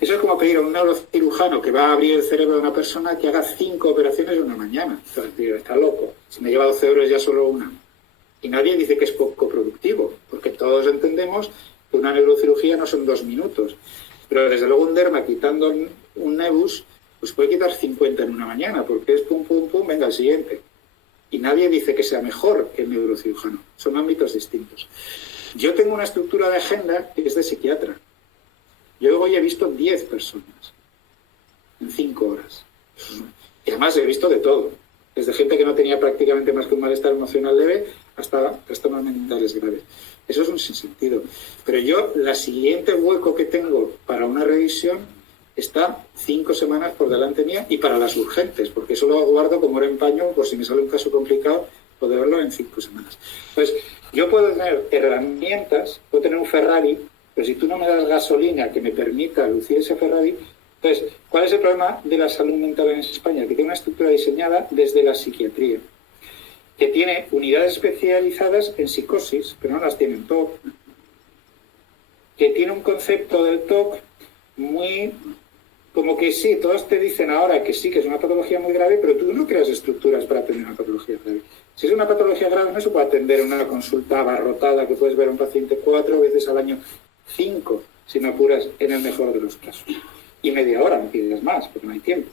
Eso es como pedir a un neurocirujano que va a abrir el cerebro de una persona que haga 5 operaciones en una mañana. Entonces, digo, está loco. Si me lleva 12 euros ya solo una. Y nadie dice que es poco productivo, porque todos entendemos que una neurocirugía no son 2 minutos. Pero desde luego un derma quitando un nebus, pues puede quitar 50 en una mañana, porque es pum, pum, pum, venga, al siguiente. Y nadie dice que sea mejor que el neurocirujano. Son ámbitos distintos. Yo tengo una estructura de agenda que es de psiquiatra. Yo hoy he visto 10 personas en 5 horas. Y además he visto de todo. Desde gente que no tenía prácticamente más que un malestar emocional leve hasta trastornos mentales graves. Eso es un sinsentido. Pero yo, la siguiente hueco que tengo para una revisión está 5 semanas por delante mía y para las urgentes, porque eso lo guardo como oro en paño por si me sale un caso complicado, poder verlo en 5 semanas. Entonces, yo puedo tener herramientas, puedo tener un Ferrari, pero si tú no me das gasolina que me permita lucir ese Ferrari, entonces, ¿cuál es el problema de la salud mental en España? Que tiene una estructura diseñada desde la psiquiatría, que tiene unidades especializadas en psicosis, pero no las tiene en TOC, que tiene un concepto del TOC muy... como que sí, todos te dicen ahora que sí, que es una patología muy grave, pero tú no creas estructuras para atender una patología grave. Si es una patología grave, no se puede atender una consulta abarrotada que puedes ver a un paciente 4 veces al año, 5, si me apuras, en el mejor de los casos. Y media hora, no pides más, porque no hay tiempo.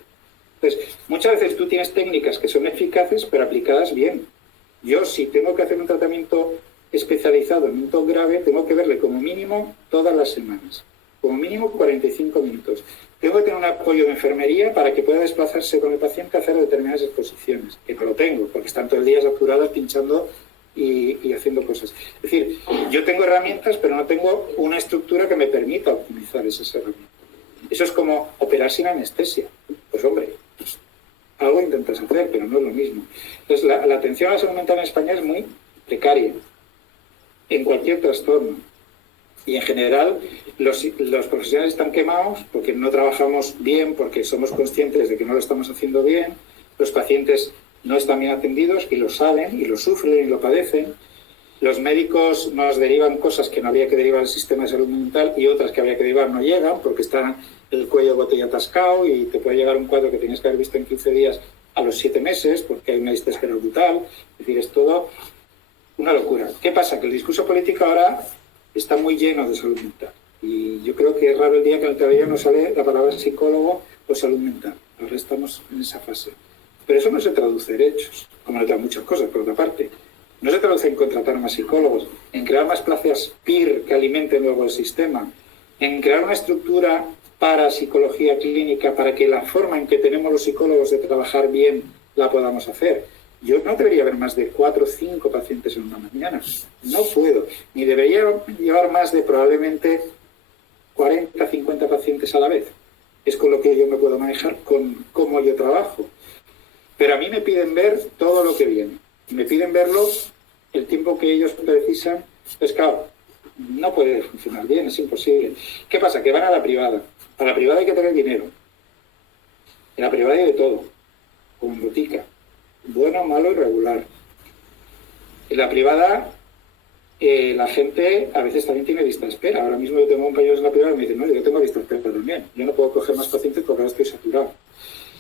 Entonces, muchas veces tú tienes técnicas que son eficaces, pero aplicadas bien. Yo, si tengo que hacer un tratamiento especializado en un TOC grave, tengo que verle como mínimo todas las semanas. Como mínimo 45 minutos. Tengo que tener un apoyo de enfermería para que pueda desplazarse con el paciente a hacer determinadas exposiciones, que no lo tengo, porque están todo el día saturadas, pinchando y haciendo cosas. Es decir, yo tengo herramientas, pero no tengo una estructura que me permita optimizar esas herramientas. Eso es como operar sin anestesia. Pues hombre, pues, algo intentas hacer, pero no es lo mismo. Entonces, la atención a la salud mental en España es muy precaria, en cualquier trastorno. Y en general los profesionales están quemados porque no trabajamos bien, porque somos conscientes de que no lo estamos haciendo bien, los pacientes no están bien atendidos y lo saben y lo sufren y lo padecen. Los médicos nos derivan cosas que no había que derivar al sistema de salud mental y otras que había que derivar no llegan porque está el cuello de botella atascado y te puede llegar un cuadro que tenías que haber visto en 15 días a los 7 meses porque hay una lista de espera brutal. Es decir, es todo una locura. ¿Qué pasa? Que el discurso político ahora está muy lleno de salud mental. Y yo creo que es raro el día que en el telediario no sale la palabra psicólogo o salud mental. Ahora estamos en esa fase. Pero eso no se traduce en hechos, como en otras muchas cosas, por otra parte. No se traduce en contratar más psicólogos, en crear más plazas PIR que alimenten luego el sistema, en crear una estructura para psicología clínica para que la forma en que tenemos los psicólogos de trabajar bien la podamos hacer. Yo no debería haber más de 4 o 5 pacientes en una mañana. No puedo. Ni debería llevar más de probablemente 40, 50 pacientes a la vez. Es con lo que yo me puedo manejar, con cómo yo trabajo. Pero a mí me piden ver todo lo que viene. Me piden verlo el tiempo que ellos precisan. Pues claro, no puede funcionar bien, es imposible. ¿Qué pasa? Que van a la privada. A la privada hay que tener dinero. En la privada hay de todo, como en botica. Bueno, malo y regular. En la privada, la gente a veces también tiene lista de espera. Ahora mismo yo tengo compañeros en la privada y me dicen, no, yo tengo lista de espera también. Yo no puedo coger más pacientes porque ahora estoy saturado.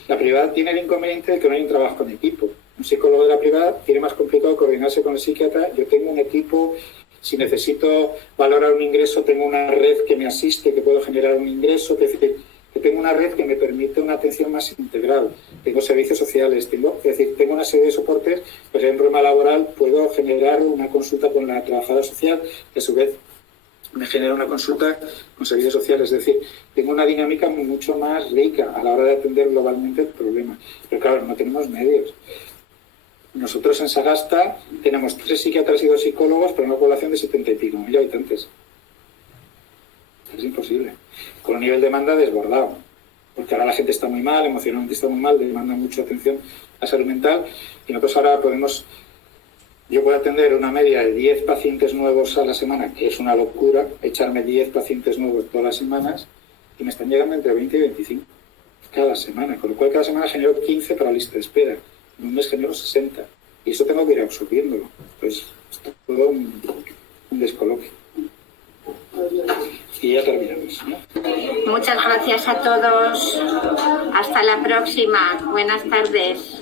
La privada tiene el inconveniente de que no hay un trabajo en equipo. Un psicólogo de la privada tiene más complicado coordinarse con el psiquiatra. Yo tengo un equipo, si necesito valorar un ingreso, tengo una red que me asiste, que puedo generar un ingreso, que tengo una red que me permite una atención más integral. Tengo servicios sociales, tengo una serie de soportes. Por ejemplo, en problema laboral puedo generar una consulta con la trabajadora social, que a su vez me genera una consulta con servicios sociales. Es decir, tengo una dinámica mucho más rica a la hora de atender globalmente el problema. Pero claro, no tenemos medios. Nosotros en Sagasta tenemos 3 psiquiatras y 2 psicólogos para una población de 70 y pico mil habitantes. Es imposible. Con un nivel de demanda desbordado. Porque ahora la gente está muy mal, emocionalmente está muy mal, demanda mucha atención a salud mental. Y nosotros ahora yo puedo atender una media de 10 pacientes nuevos a la semana, que es una locura, echarme 10 pacientes nuevos todas las semanas, y me están llegando entre 20 y 25 cada semana. Con lo cual cada semana genero 15 para lista de espera. En un mes genero 60. Y eso tengo que ir absorbiéndolo. Pues es todo un descoloque. Y ya terminamos, ¿no? Muchas gracias a todos. Hasta la próxima. Buenas tardes.